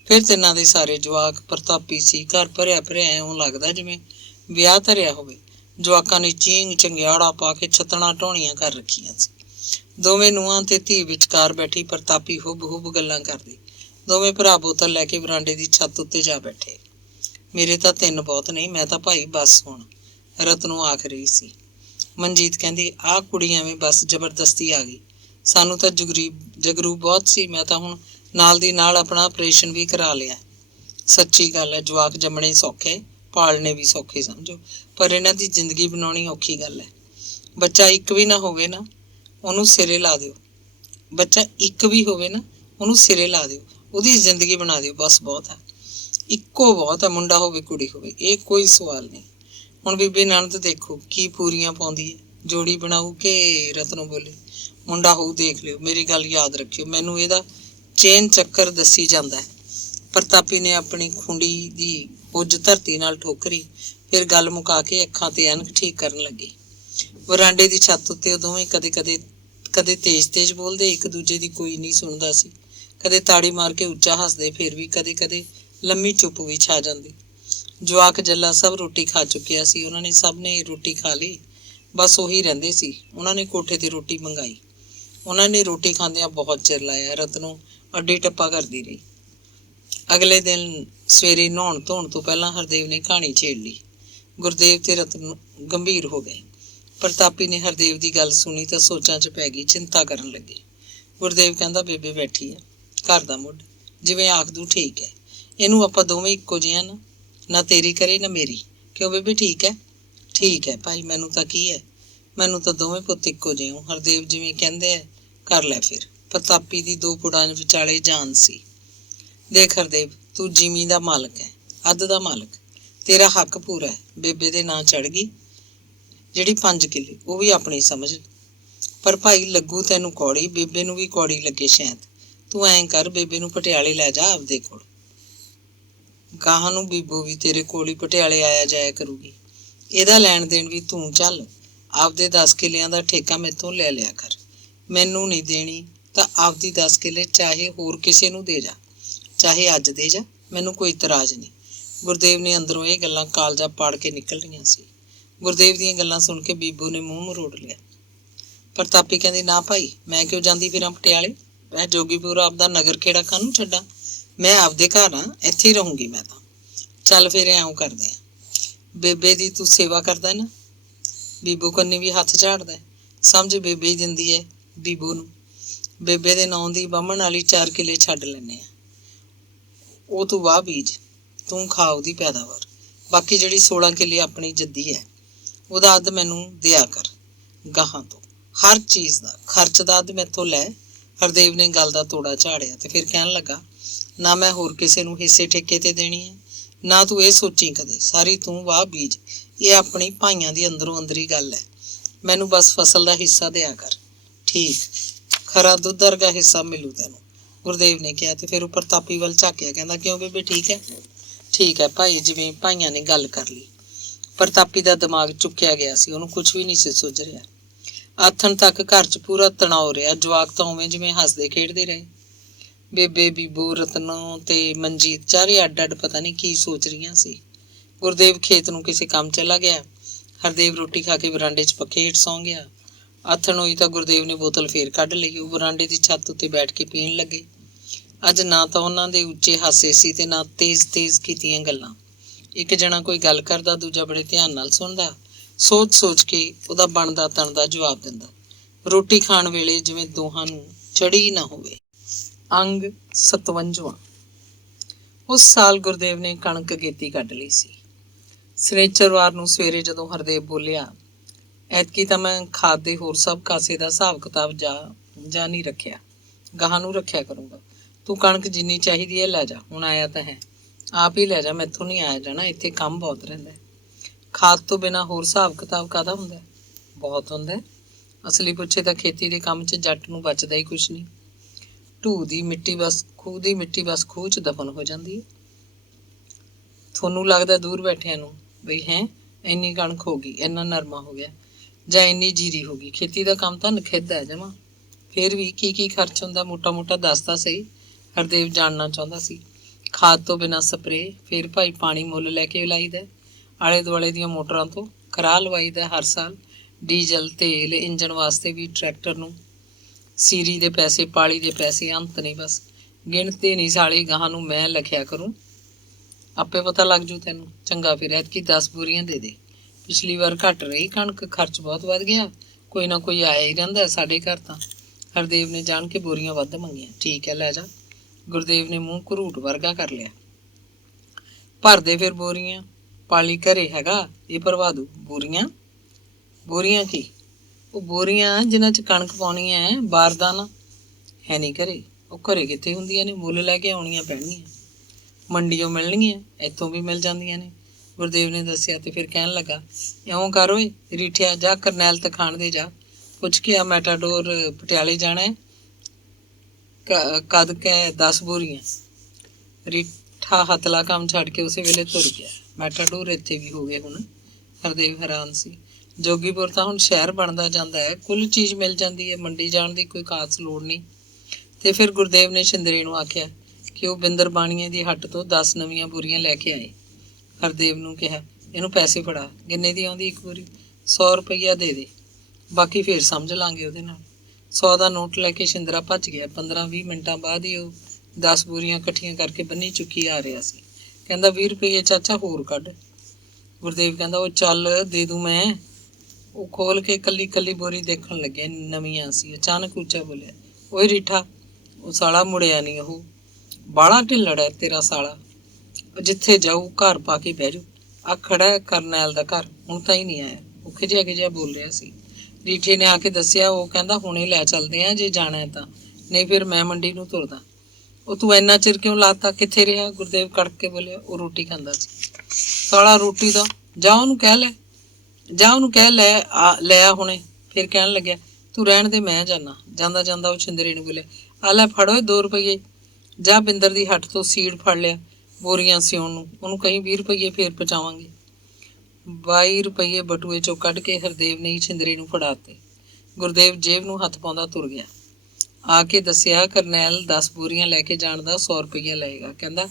ਫਿਰ ਤਿੰਨਾਂ ਦੇ ਸਾਰੇ ਜਵਾਕ ਪ੍ਰਤਾਪੀ ਸੀ। ਘਰ ਭਰਿਆ ਇਉਂ ਲੱਗਦਾ ਜਿਵੇਂ ਵਿਆਹ ਧਰਿਆ ਹੋਵੇ। ਜਵਾਕਾਂ ਨੇ ਚੀਂਗ ਚੰਗਿਆੜਾ ਪਾ ਕੇ ਛੱਤਣਾ ਢਾਉਣੀਆਂ ਕਰ ਰੱਖੀਆਂ ਸੀ। ਦੋਵੇਂ ਨੂੰਹਾਂ ਤੇ ਧੀ ਵਿਚਕਾਰ ਬੈਠੀ ਪ੍ਰਤਾਪੀ ਹੁੱਬ ਗੱਲਾਂ ਕਰਦੀ। ਦੋਵੇਂ ਭਰਾ ਬੋਤਲ ਲੈ ਕੇ ਬਰਾਂਡੇ ਦੀ ਛੱਤ ਉੱਤੇ ਜਾ ਬੈਠੇ। ਮੇਰੇ ਤਾਂ 3 ਬਹੁਤ ਨਹੀਂ, ਮੈਂ ਤਾਂ ਭਾਈ ਬਸ ਹੁਣ, ਰਤਨੋਂ ਆਖ ਰਹੀ ਸੀ। ਮਨਜੀਤ ਕਹਿੰਦੀ, ਆਹ ਕੁੜੀ ਐਵੇਂ ਬਸ ਜ਼ਬਰਦਸਤੀ ਆ ਗਈ। ਸਾਨੂੰ ਤਾਂ ਜਗਰੂਪ ਬਹੁਤ ਸੀ। ਮੈਂ ਤਾਂ ਹੁਣ ਨਾਲ ਦੀ ਨਾਲ ਆਪਣਾ ਆਪਰੇਸ਼ਨ ਵੀ ਕਰਾ ਲਿਆ। ਸੱਚੀ ਗੱਲ ਹੈ, ਜਵਾਕ ਜੰਮਣੇ ਸੌਖੇ, ਪਾਲਣੇ ਵੀ ਸੌਖੇ ਸਮਝੋ, ਪਰ ਇਹਨਾਂ ਦੀ ਜ਼ਿੰਦਗੀ ਬਣਾਉਣੀ ਔਖੀ ਗੱਲ ਹੈ। ਬੱਚਾ ਇੱਕ ਵੀ ਨਾ ਹੋਵੇ ਨਾ, ਉਹਨੂੰ ਸਿਰੇ ਲਾ ਦਿਓ। ਉਹਦੀ ਜ਼ਿੰਦਗੀ ਬਣਾ ਦਿਓ, ਬਸ ਬਹੁਤ ਹੈ। ਇੱਕੋ ਬਹੁਤ ਹੈ, ਮੁੰਡਾ ਹੋਵੇ ਕੁੜੀ ਹੋਵੇ, ਇਹ ਕੋਈ ਸਵਾਲ ਨਹੀਂ। ਹੁਣ ਬੀਬੀ ਨਣਦ ਦੇਖੋ ਕੀ ਪੂਰੀਆਂ ਪਾਉਂਦੀ ਹੈ। ਜੋੜੀ ਬਣਾਊ ਕਿ? ਰਤਨੋਂ ਬੋਲੀ, ਮੁੰਡਾ ਹੋਊ ਦੇਖ ਲਿਓ। ਮੇਰੀ ਗੱਲ ਯਾਦ ਰੱਖਿਓ, ਮੈਨੂੰ ਇਹਦਾ ਚੇਨ ਚੱਕਰ ਦੱਸੀ ਜਾਂਦਾ ਹੈ। ਪ੍ਰਤਾਪੀ ਨੇ ਆਪਣੀ ਖੁੰਡੀ ਦੀ ਉੱਜ ਧਰਤੀ ਨਾਲ ਠੋਕਰੀ। ਫਿਰ ਗੱਲ ਮੁਕਾ ਕੇ ਅੱਖਾਂ ਤੇ ਐਨਕ ਠੀਕ ਕਰਨ ਲੱਗੇ। ਵਰਾਂਡੇ ਦੀ ਛੱਤ ਉੱਤੇ ਉਹ ਦੋਵੇਂ ਕਦੇ ਤੇਜ਼ ਬੋਲਦੇ, ਇੱਕ ਦੂਜੇ ਦੀ ਕੋਈ ਨਹੀਂ ਸੁਣਦਾ ਸੀ। ਕਦੇ ਤਾੜੀ ਮਾਰ ਕੇ ਉੱਚਾ ਹੱਸਦੇ, ਫਿਰ ਵੀ ਕਦੇ ਲੰਮੀ ਚੁੱਪ ਵੀ ਛਾ ਜਾਂਦੀ। ਜਵਾਕ ਜੱਲਾ ਸਭ ਰੋਟੀ ਖਾ ਚੁੱਕਿਆ ਸੀ। ਉਹਨਾਂ ਨੇ ਸਭ ਨੇ ਰੋਟੀ ਖਾ ਲਈ, ਬਸ ਉਹੀ ਰਹਿੰਦੇ ਸੀ। ਉਹਨਾਂ ਨੇ ਕੋਠੇ ਤੇ ਰੋਟੀ ਮੰਗਾਈ। ਉਹਨਾਂ ਨੇ ਰੋਟੀ ਖਾਂਦਿਆਂ ਬਹੁਤ ਚਿਰ ਲਾਇਆ। ਰਤਨੋਂ ਅੱਡੀ ਟੱਪਾ ਕਰਦੀ ਰਹੀ। ਅਗਲੇ ਦਿਨ ਸਵੇਰੇ ਨਹਾਉਣ ਧੋਣ ਤੋਂ ਪਹਿਲਾਂ ਹਰਦੇਵ ਨੇ ਕਹਾਣੀ ਛੇੜ ਲਈ। ਗੁਰਦੇਵ ਤੇ ਰਤਨ ਗੰਭੀਰ ਹੋ ਗਏ। ਪ੍ਰਤਾਪੀ ਨੇ ਹਰਦੇਵ ਦੀ ਗੱਲ ਸੁਣੀ ਤਾਂ ਸੋਚਾਂ 'ਚ ਪੈ ਗਈ, ਚਿੰਤਾ ਕਰਨ ਲੱਗੇ। ਗੁਰਦੇਵ ਕਹਿੰਦਾ, ਬੇਬੇ ਬੈਠੀ ਹੈ, ਘਰ ਦਾ ਮੁੱਢ, ਜਿਵੇਂ ਆਖ ਦੂ ਠੀਕ ਹੈ। ਇਹਨੂੰ ਆਪਾਂ ਦੋਵੇਂ ਇੱਕੋ ਜਿਹੇ ਨਾ, ਨਾ ਤੇਰੀ ਕਰੇ ਨਾ ਮੇਰੀ। ਕਿਉਂ ਬੇਬੇ, ਠੀਕ ਹੈ? ਠੀਕ ਹੈ ਭਾਈ, ਮੈਨੂੰ ਤਾਂ ਕੀ ਹੈ, ਮੈਨੂੰ ਤਾਂ ਦੋਵੇਂ ਪੁੱਤ ਇੱਕੋ ਜਿਹੇ ਹੋ। ਹਰਦੇਵ ਜਿਵੇਂ ਕਹਿੰਦੇ ਆ ਕਰ ਲੈ ਫਿਰ। ਪ੍ਰਤਾਪੀ ਦੀ ਦੋ ਪੁੜਾਂ ਵਿਚਾਲੇ ਜਾਨ ਸੀ। ਦੇਖ ਹਰਦੇਵ, ਤੂੰ ਜ਼ਮੀਨ ਦਾ ਮਾਲਕ ਹੈ, ਅੱਧ ਦਾ ਮਾਲਕ, ਤੇਰਾ ਹੱਕ ਪੂਰਾ ਹੈ। ਬੇਬੇ ਦੇ ਨਾਂ ਚੜ ਗਈ ਜਿਹੜੀ 5 ਕਿੱਲੇ, ਉਹ ਵੀ ਆਪਣੀ ਸਮਝ। ਪਰ ਭਾਈ ਲੱਗੂ ਤੈਨੂੰ ਕੌੜੀ, ਬੇਬੇ ਨੂੰ ਵੀ ਕੌੜੀ ਲੱਗੇ ਸ਼ਾਇਦ। ਤੂੰ ਐਂ ਕਰ, ਬੇਬੇ ਨੂੰ ਪਟਿਆਲੇ ਲੈ ਜਾ ਆਪਦੇ ਕੋਲ। ਗਾਹਾਂ ਨੂੰ ਬੀਬੋ ਵੀ ਤੇਰੇ ਕੋਲ ਹੀ ਪਟਿਆਲੇ ਆਇਆ ਜਾਇਆ ਕਰੂਗੀ। ਇਹਦਾ ਲੈਣ ਦੇਣ ਵੀ ਤੂੰ ਚੱਲ। ਆਪਦੇ 10 ਕਿੱਲਿਆਂ ਦਾ ਠੇਕਾ ਮੈਥੋਂ ਲੈ ਲਿਆ ਕਰ। ਮੈਨੂੰ ਨਹੀਂ ਦੇਣੀ ਤਾਂ ਆਪਦੀ 10 ਕਿੱਲੇ ਚਾਹੇ ਹੋਰ ਕਿਸੇ ਨੂੰ ਦੇ ਜਾ, ਚਾਹੇ ਅੱਜ ਦੇ ਜਾ, ਮੈਨੂੰ ਕੋਈ ਇਤਰਾਜ਼ ਨਹੀਂ। ਗੁਰਦੇਵ ਨੇ ਅੰਦਰੋਂ ਇਹ ਗੱਲਾਂ ਕਾਲਜਾ ਪਾੜ ਕੇ ਨਿਕਲ ਰਹੀਆਂ ਸੀ। ਗੁਰਦੇਵ ਦੀਆਂ ਗੱਲਾਂ ਸੁਣ ਕੇ ਬੀਬੋ ਨੇ ਮੂੰਹ ਮਰੋੜ ਲਿਆ। ਪ੍ਰਤਾਪੀ ਕਹਿੰਦੀ, ਨਾ ਭਾਈ, ਮੈਂ ਕਿਉਂ ਜਾਂਦੀ ਫਿਰਾਂ ਪਟਿਆਲੇ? ਮੈਂ ਜੋਗੀਪੁਰ ਆਪਦਾ ਨਗਰ ਖੇੜਾ ਕਾਹਨੂੰ ਛੱਡਾਂ? ਮੈਂ ਆਪਦੇ ਘਰ ਹਾਂ, ਇੱਥੇ ਹੀ ਰਹੂੰਗੀ ਮੈਂ ਤਾਂ। ਚੱਲ ਫਿਰ ਇਉਂ ਕਰਦੇ ਆ, ਬੇਬੇ ਦੀ ਤੂੰ ਸੇਵਾ ਕਰਦਾ ਨਾ। ਬੀਬੋ ਕੰਨੀ ਵੀ ਹੱਥ ਝਾੜਦਾ, ਸਮਝ ਬੇਬੇ ਹੀ ਦਿੰਦੀ ਹੈ ਬੀਬੋ ਨੂੰ। ਬੇਬੇ ਦੇ ਨਾਂ ਦੀ ਬਾਹਮਣ ਵਾਲੀ 4 ਕਿੱਲੇ ਛੱਡ ਲੈਂਦੇ ਆ। ਉਹ ਤੂੰ ਵਾਹ ਬੀਜ, ਤੂੰ ਖਾ ਉਹਦੀ ਪੈਦਾਵਾਰ। ਬਾਕੀ ਜਿਹੜੀ 16 ਕਿੱਲੇ ਆਪਣੀ ਜੱਦੀ ਹੈ, ਉਹਦਾ ਅੱਧ ਮੈਨੂੰ ਦਿਆ ਕਰ। ਗਾਹਾਂ ਤੋਂ ਹਰ ਚੀਜ਼ ਦਾ ਖਰਚ ਦਾ ਅੱਧ ਮੈਥੋਂ ਲੈ। ਹਰਦੇਵ ਨੇ ਗੱਲ ਦਾ ਤੋੜਾ ਝਾੜਿਆ ਤੇ ਫਿਰ ਕਹਿਣ ਲੱਗਾ, ਨਾ ਮੈਂ ਹੋਰ ਕਿਸੇ ਨੂੰ ਹਿੱਸੇ ਠੇਕੇ ਤੇ ਦੇਣੀ ਹੈ, ਨਾ ਤੂੰ ਇਹ ਸੋਚੀ ਕਦੇ। ਸਾਰੀ ਤੂੰ ਵਾਹ ਬੀਜ, ਇਹ ਆਪਣੀ ਭਾਈਆਂ ਦੀ ਅੰਦਰੋਂ ਅੰਦਰੀ ਗੱਲ ਹੈ। ਮੈਨੂੰ ਬਸ ਫਸਲ ਦਾ ਹਿੱਸਾ ਦਿਆ ਕਰ, ਠੀਕ? ਖਰਾ ਦੁੱਧ ਵਰਗਾ ਹਿੱਸਾ ਮਿਲੂ ਤੈਨੂੰ, ਗੁਰਦੇਵ ਨੇ ਕਿਹਾ। ਤੇ ਫਿਰ ਉਹ ਪ੍ਰਤਾਪੀ ਵੱਲ ਝਾਕਿਆ, ਕਹਿੰਦਾ, ਕਿਉਂ ਬੇਬੇ, ਠੀਕ ਹੈ? ਠੀਕ ਹੈ ਭਾਈ, ਜਿਵੇਂ ਭਾਈਆਂ ਨੇ ਗੱਲ ਕਰ ਲਈ। ਪ੍ਰਤਾਪੀ ਦਾ ਦਿਮਾਗ ਚੁੱਕਿਆ ਗਿਆ ਸੀ, ਉਹਨੂੰ ਕੁਝ ਵੀ ਨਹੀਂ ਸੀ ਸੁੱਝ ਰਿਹਾ। ਆਥਣ ਤੱਕ ਘਰ 'ਚ ਪੂਰਾ ਤਣਾਅ ਰਿਹਾ। ਜਵਾਕ ਤਾਂ ਉਵੇਂ ਜਿਵੇਂ ਹੱਸਦੇ ਖੇਡਦੇ ਰਹੇ। ਬੇਬੇ, ਬੀਬੋ, ਰਤਨੋਂ ਤੇ ਮਨਜੀਤ ਚਾਰੇ ਅੱਡ ਅੱਡ ਪਤਾ ਨਹੀਂ ਕੀ ਸੋਚ ਰਹੀਆਂ ਸੀ। ਗੁਰਦੇਵ ਖੇਤ ਨੂੰ ਕਿਸੇ ਕੰਮ ਚਲਾ ਗਿਆ। ਹਰਦੇਵ ਰੋਟੀ ਖਾ ਕੇ ਬਰਾਂਡੇ 'ਚ ਪੱਖੇ ਹੇਠ ਸੌਂ ਗਿਆ। ਆਥਣ ਹੋਈ ਤਾਂ ਗੁਰਦੇਵ ਨੇ ਬੋਤਲ ਫੇਰ ਕੱਢ ਲਈ। ਉਹ ਬਰਾਂਡੇ ਦੀ ਛੱਤ ਉੱਤੇ ਬੈਠ ਕੇ ਪੀਣ ਲੱਗੇ। ਅੱਜ ਨਾ ਤਾਂ ਉਹਨਾਂ ਦੇ ਉੱਚੇ ਹਾਸੇ ਸੀ ਤੇ ਨਾ ਤੇਜ਼ ਕੀਤੀਆਂ ਗੱਲਾਂ। ਇੱਕ ਜਣਾ ਕੋਈ ਗੱਲ ਕਰਦਾ, ਦੂਜਾ ਬੜੇ ਧਿਆਨ ਨਾਲ ਸੁਣਦਾ, ਸੋਚ ਕੇ ਉਹਦਾ ਬਣਦਾ ਤਣਦਾ ਜਵਾਬ ਦਿੰਦਾ। ਰੋਟੀ ਖਾਣ ਵੇਲੇ ਜਿਵੇਂ ਦੋਹਾਂ ਨੂੰ ਚੜੀ ਨਾ ਹੋਵੇ। ਅੰਗ 57। ਉਸ ਸਾਲ ਗੁਰਦੇਵ ਨੇ ਕਣਕ ਗੇਤੀ ਕੱਢ ਲਈ ਸੀ। ਸ਼ਨਿਚਰਵਾਰ ਨੂੰ ਸਵੇਰੇ ਜਦੋਂ ਹਰਦੇਵ ਬੋਲਿਆ, ਐਤਕੀ ਤਾਂ ਮੈਂ ਖਾਦ ਦੇ ਹੋਰ ਸਭ ਕਾਸੇ ਦਾ ਹਿਸਾਬ ਕਿਤਾਬ ਜਾ ਨਹੀਂ ਰੱਖਿਆ, ਗਾਹਾਂ ਨੂੰ ਰੱਖਿਆ ਕਰੂੰਗਾ। ਤੂੰ ਕਣਕ ਜਿੰਨੀ ਚਾਹੀਦੀ ਹੈ ਲੈ ਜਾ, ਹੁਣ ਆਇਆ ਤਾਂ ਹੈ, ਆਪ ਹੀ ਲੈ ਜਾ, ਮੈਥੋਂ ਨਹੀਂ ਆਇਆ ਜਾਣਾ, ਇੱਥੇ ਕੰਮ ਬਹੁਤ ਰਹਿੰਦਾ। ਖਾਦ ਤੋਂ ਬਿਨਾਂ ਹੋਰ ਹਿਸਾਬ ਕਿਤਾਬ ਕਾਹਦਾ ਹੁੰਦਾ? ਬਹੁਤ ਹੁੰਦਾ। ਅਸਲੀ ਪੁੱਛੇ ਤਾਂ ਖੇਤੀ ਦੇ ਕੰਮ 'ਚ ਜੱਟ ਨੂੰ ਬਚਦਾ ਹੀ ਕੁਛ ਨਹੀਂ। ਢੂਹ ਦੀ ਮਿੱਟੀ ਬਸ ਖੂਹ 'ਚ ਦਫਨ ਹੋ ਜਾਂਦੀ ਹੈ। ਤੁਹਾਨੂੰ ਲੱਗਦਾ ਦੂਰ ਬੈਠਿਆਂ ਨੂੰ ਬਈ ਹੈ ਇੰਨੀ ਕਣਕ ਹੋ ਗਈ, ਇੰਨਾ ਨਰਮਾ ਹੋ ਗਿਆ, ਜਾਂ ਇੰਨੀ ਜੀਰੀ ਹੋ ਗਈ। ਖੇਤੀ ਦਾ ਕੰਮ ਤਾਂ ਨਖਿੱਧ ਹੈ ਜਮਾਂ। ਫਿਰ ਵੀ ਕੀ ਖਰਚ ਹੁੰਦਾ, ਮੋਟਾ ਦੱਸ ਤਾਂ ਸਹੀ। ਹਰਦੇਵ ਜਾਣਨਾ ਚਾਹੁੰਦਾ ਸੀ। ਖਾਦ ਤੋਂ ਬਿਨਾਂ ਸਪਰੇਅ, ਫਿਰ ਭਾਈ ਪਾਣੀ ਮੁੱਲ ਲੈ ਕੇ ਲਾਈਦਾ, ਆਲੇ ਦੁਆਲੇ ਦੀਆਂ ਮੋਟਰਾਂ ਤੋਂ ਕਰਾਹ ਲਵਾਈਦਾ ਹਰ ਸਾਲ। ਡੀਜ਼ਲ ਤੇਲ ਇੰਜਣ ਵਾਸਤੇ ਵੀ ਟਰੈਕਟਰ ਨੂੰ, ਸੀਰੀ ਦੇ ਪੈਸੇ, ਪਾਲੀ ਦੇ ਪੈਸੇ, ਅੰਤ ਨਹੀਂ ਬਸ। ਗਿਣਤੀ ਨਹੀਂ ਸਾਲੀ, ਗਾਹਾਂ ਨੂੰ ਮੈਂ ਲਿਖਿਆ ਕਰੂੰ, ਆਪੇ ਪਤਾ ਲੱਗ ਜੂ ਤੈਨੂੰ। ਚੰਗਾ ਫਿਰ ਐਤਕੀ 10 ਬੋਰੀਆਂ ਦੇ ਦੇ। ਪਿਛਲੀ ਵਾਰ ਘੱਟ ਰਹੀ ਕਣਕ, ਖਰਚ ਬਹੁਤ ਵੱਧ ਗਿਆ। ਕੋਈ ਨਾ ਕੋਈ ਆਇਆ ਹੀ ਰਹਿੰਦਾ ਸਾਡੇ ਘਰ ਤਾਂ। ਹਰਦੇਵ ਨੇ ਜਾਣ ਕੇ ਬੋਰੀਆਂ ਵੱਧ ਮੰਗੀਆਂ। ਠੀਕ ਹੈ, ਲੈ ਜਾ। ਗੁਰਦੇਵ ਨੇ ਮੂੰਹ ਘਰੂਟ ਵਰਗਾ ਕਰ ਲਿਆ। ਭਰ ਦੇ ਫਿਰ ਬੋਰੀਆਂ, ਪਾਲੀ ਘਰੇ ਹੈਗਾ, ਇਹ ਭਰਵਾ ਦੂ। ਬੋਰੀਆਂ ਕੀ? ਉਹ ਬੋਰੀਆਂ ਜਿਨ੍ਹਾਂ 'ਚ ਕਣਕ ਪਾਉਣੀ ਹੈ, ਬਾਰਦਾਨਾ ਹੈ ਨਹੀਂ ਘਰੇ। ਉਹ ਘਰੇ ਕਿੱਥੇ ਹੁੰਦੀਆਂ ਨੇ, ਮੁੱਲ ਲੈ ਕੇ ਆਉਣੀਆਂ ਪੈਣਗੀਆਂ। ਮੰਡੀਓਂ ਮਿਲਣਗੀਆਂ, ਇੱਥੋਂ ਵੀ ਮਿਲ ਜਾਂਦੀਆਂ ਨੇ, ਗੁਰਦੇਵ ਨੇ ਦੱਸਿਆ। ਤੇ ਫਿਰ ਕਹਿਣ ਲੱਗਾ, ਇਉਂ ਕਰ ਓਏ ਰੀਠਿਆ, ਜਾ ਕਰਨੈਲ ਤਖਾਣ ਦੇ ਜਾ, ਪੁੱਛ ਕੇ ਆ ਮੈਟਾਡੋਰ ਪਟਿਆਲੇ ਜਾਣਾ ਹੈ, ਕਦ ਕਹਿ 10 ਬੋਰੀਆਂ। ਠਾ ਹਤਲਾ ਕੰਮ ਛੱਡ ਕੇ ਉਸੇ ਵੇਲੇ ਤੁਰ ਗਿਆ। ਮੈਟਾਡੋਰ ਇੱਥੇ ਵੀ ਹੋ ਗਏ ਹੁਣ। ਹਰਦੇਵ ਹੈਰਾਨ ਸੀ। ਜੋਗੀਪੁਰ ਤਾਂ ਹੁਣ ਸ਼ਹਿਰ ਬਣਦਾ ਜਾਂਦਾ ਹੈ, ਕੁੱਲ ਚੀਜ਼ ਮਿਲ ਜਾਂਦੀ ਹੈ, ਮੰਡੀ ਜਾਣ ਦੀ ਕੋਈ ਖਾਸ ਲੋੜ ਨਹੀਂ। ਤੇ ਫਿਰ ਗੁਰਦੇਵ ਨੇ ਸ਼ਿੰਦਰੇ ਨੂੰ ਆਖਿਆ ਕਿ ਉਹ ਬਿੰਦਰ ਬਾਣੀਏ ਦੀ ਹੱਟ ਤੋਂ 10 ਨਵੀਆਂ ਬੋਰੀਆਂ ਲੈ ਕੇ ਆਏ। ਹਰਦੇਵ ਨੂੰ ਕਿਹਾ, ਇਹਨੂੰ ਪੈਸੇ ਫੜਾ। ਕਿੰਨੇ ਦੀ ਆਉਂਦੀ ਇੱਕ ਬੋਰੀ? 100 ਰੁਪਈਆ ਦੇ ਦੇ, ਬਾਕੀ ਫੇਰ ਸਮਝ ਲਾਂਗੇ ਉਹਦੇ ਨਾਲ। 100 ਦਾ ਨੋਟ ਲੈ ਕੇ ਸ਼ਿੰਦਰਾ ਭੱਜ ਗਿਆ। 15-20 ਮਿੰਟਾਂ ਬਾਅਦ ਹੀ ਉਹ 10 ਬੋਰੀਆਂ ਇਕੱਠੀਆਂ ਕਰਕੇ ਬੰਨੀ ਚੁੱਕੀ ਆ ਰਿਹਾ ਸੀ। ਕਹਿੰਦਾ 20 ਰੁਪਈਏ ਚਾਚਾ ਹੋਰ ਕੱਢ। ਗੁਰਦੇਵ ਕਹਿੰਦਾ ਉਹ ਚੱਲ ਦੇ ਦੂੰ ਮੈਂ। ਉਹ ਖੋਲ ਕੇ ਕੱਲੀ ਬੋਰੀ ਦੇਖਣ ਲੱਗਿਆ, ਨਵੀਆਂ ਸੀ। ਅਚਾਨਕ ਉੱਚਾ ਬੋਲਿਆ, ਓਏ ਰੀਠਾ। ਉਹ ਸਾਲਾ ਮੁੜਿਆ ਨਹੀਂ। ਉਹ ਬਾਹਲਾ ਢਿੱਲੜ ਹੈ ਤੇਰਾ ਸਾਲਾ, ਜਿੱਥੇ ਜਾਊ ਘਰ ਪਾ ਕੇ ਬਹਿ ਜਾਊ। ਆ ਖੜਾ ਹੈ ਕਰਨੈਲ ਦਾ ਘਰ, ਹੁਣ ਤਾਂ ਹੀ ਨਹੀਂ ਆਇਆ। ਉਹ ਖਿਜਿਆ ਬੋਲ ਰਿਹਾ ਸੀ। ਰੀਠੇ ਨੇ ਆ ਕੇ ਦੱਸਿਆ। ਉਹ ਕਹਿੰਦਾ ਹੁਣੇ ਲੈ ਚੱਲਦੇ ਆ ਜੇ ਜਾਣਾ ਹੈ ਤਾਂ, ਨਹੀਂ ਫਿਰ ਮੈਂ ਮੰਡੀ ਨੂੰ ਤੁਰਦਾ। ਉਹ ਤੂੰ ਇੰਨਾ ਚਿਰ ਕਿਉਂ ਲਾਤਾ, ਕਿੱਥੇ ਰਿਹਾ? ਗੁਰਦੇਵ ਕੜਕ ਕੇ ਬੋਲਿਆ। ਉਹ ਰੋਟੀ ਖਾਂਦਾ ਸੀ। ਸਾਲਾ ਰੋਟੀ ਦਾ, ਜਾ ਉਹਨੂੰ ਕਹਿ ਲੈ ਆ ਹੁਣੇ। ਫਿਰ ਕਹਿਣ ਲੱਗਿਆ, ਤੂੰ ਰਹਿਣ ਦੇ, ਮੈਂ ਜਾਣਾ। ਜਾਂਦਾ ਜਾਂਦਾ ਉਹ ਸ਼ਿੰਦਰੇ ਨੂੰ ਬੋਲਿਆ, ਆ ਲੈ ਫੜੋ 2 ਰੁਪਈਏ। ਜਾ ਬਿੰਦਰ ਦੀ ਹੱਟ ਤੋਂ ਸੀੜ ਫੜ ਲਿਆ ਬੋਰੀਆਂ ਸਿਉਣ ਨੂੰ, ਉਹਨੂੰ ਕਹੀਂ 20 ਰੁਪਈਏ ਫੇਰ ਪਹੁੰਚਾਵਾਂਗੇ। 22 ਰੁਪਈਏ ਬਟੂਏ ਚੋਂ ਕੱਢ ਕੇ ਹਰਦੇਵ ਨੇ ਸ਼ਿੰਦਰੇ ਨੂੰ ਫੜਾਤੇ। ਗੁਰਦੇਵ ਜੇਬ ਨੂੰ ਹੱਥ ਪਾਉਂਦਾ ਤੁਰ ਗਿਆ। ਆ ਕੇ ਦੱਸਿਆ, ਕਰਨੈਲ 10 ਬੋਰੀਆਂ ਲੈ ਕੇ ਜਾਣ ਦਾ 100 ਰੁਪਈਆ ਲਏਗਾ। ਕਹਿੰਦਾ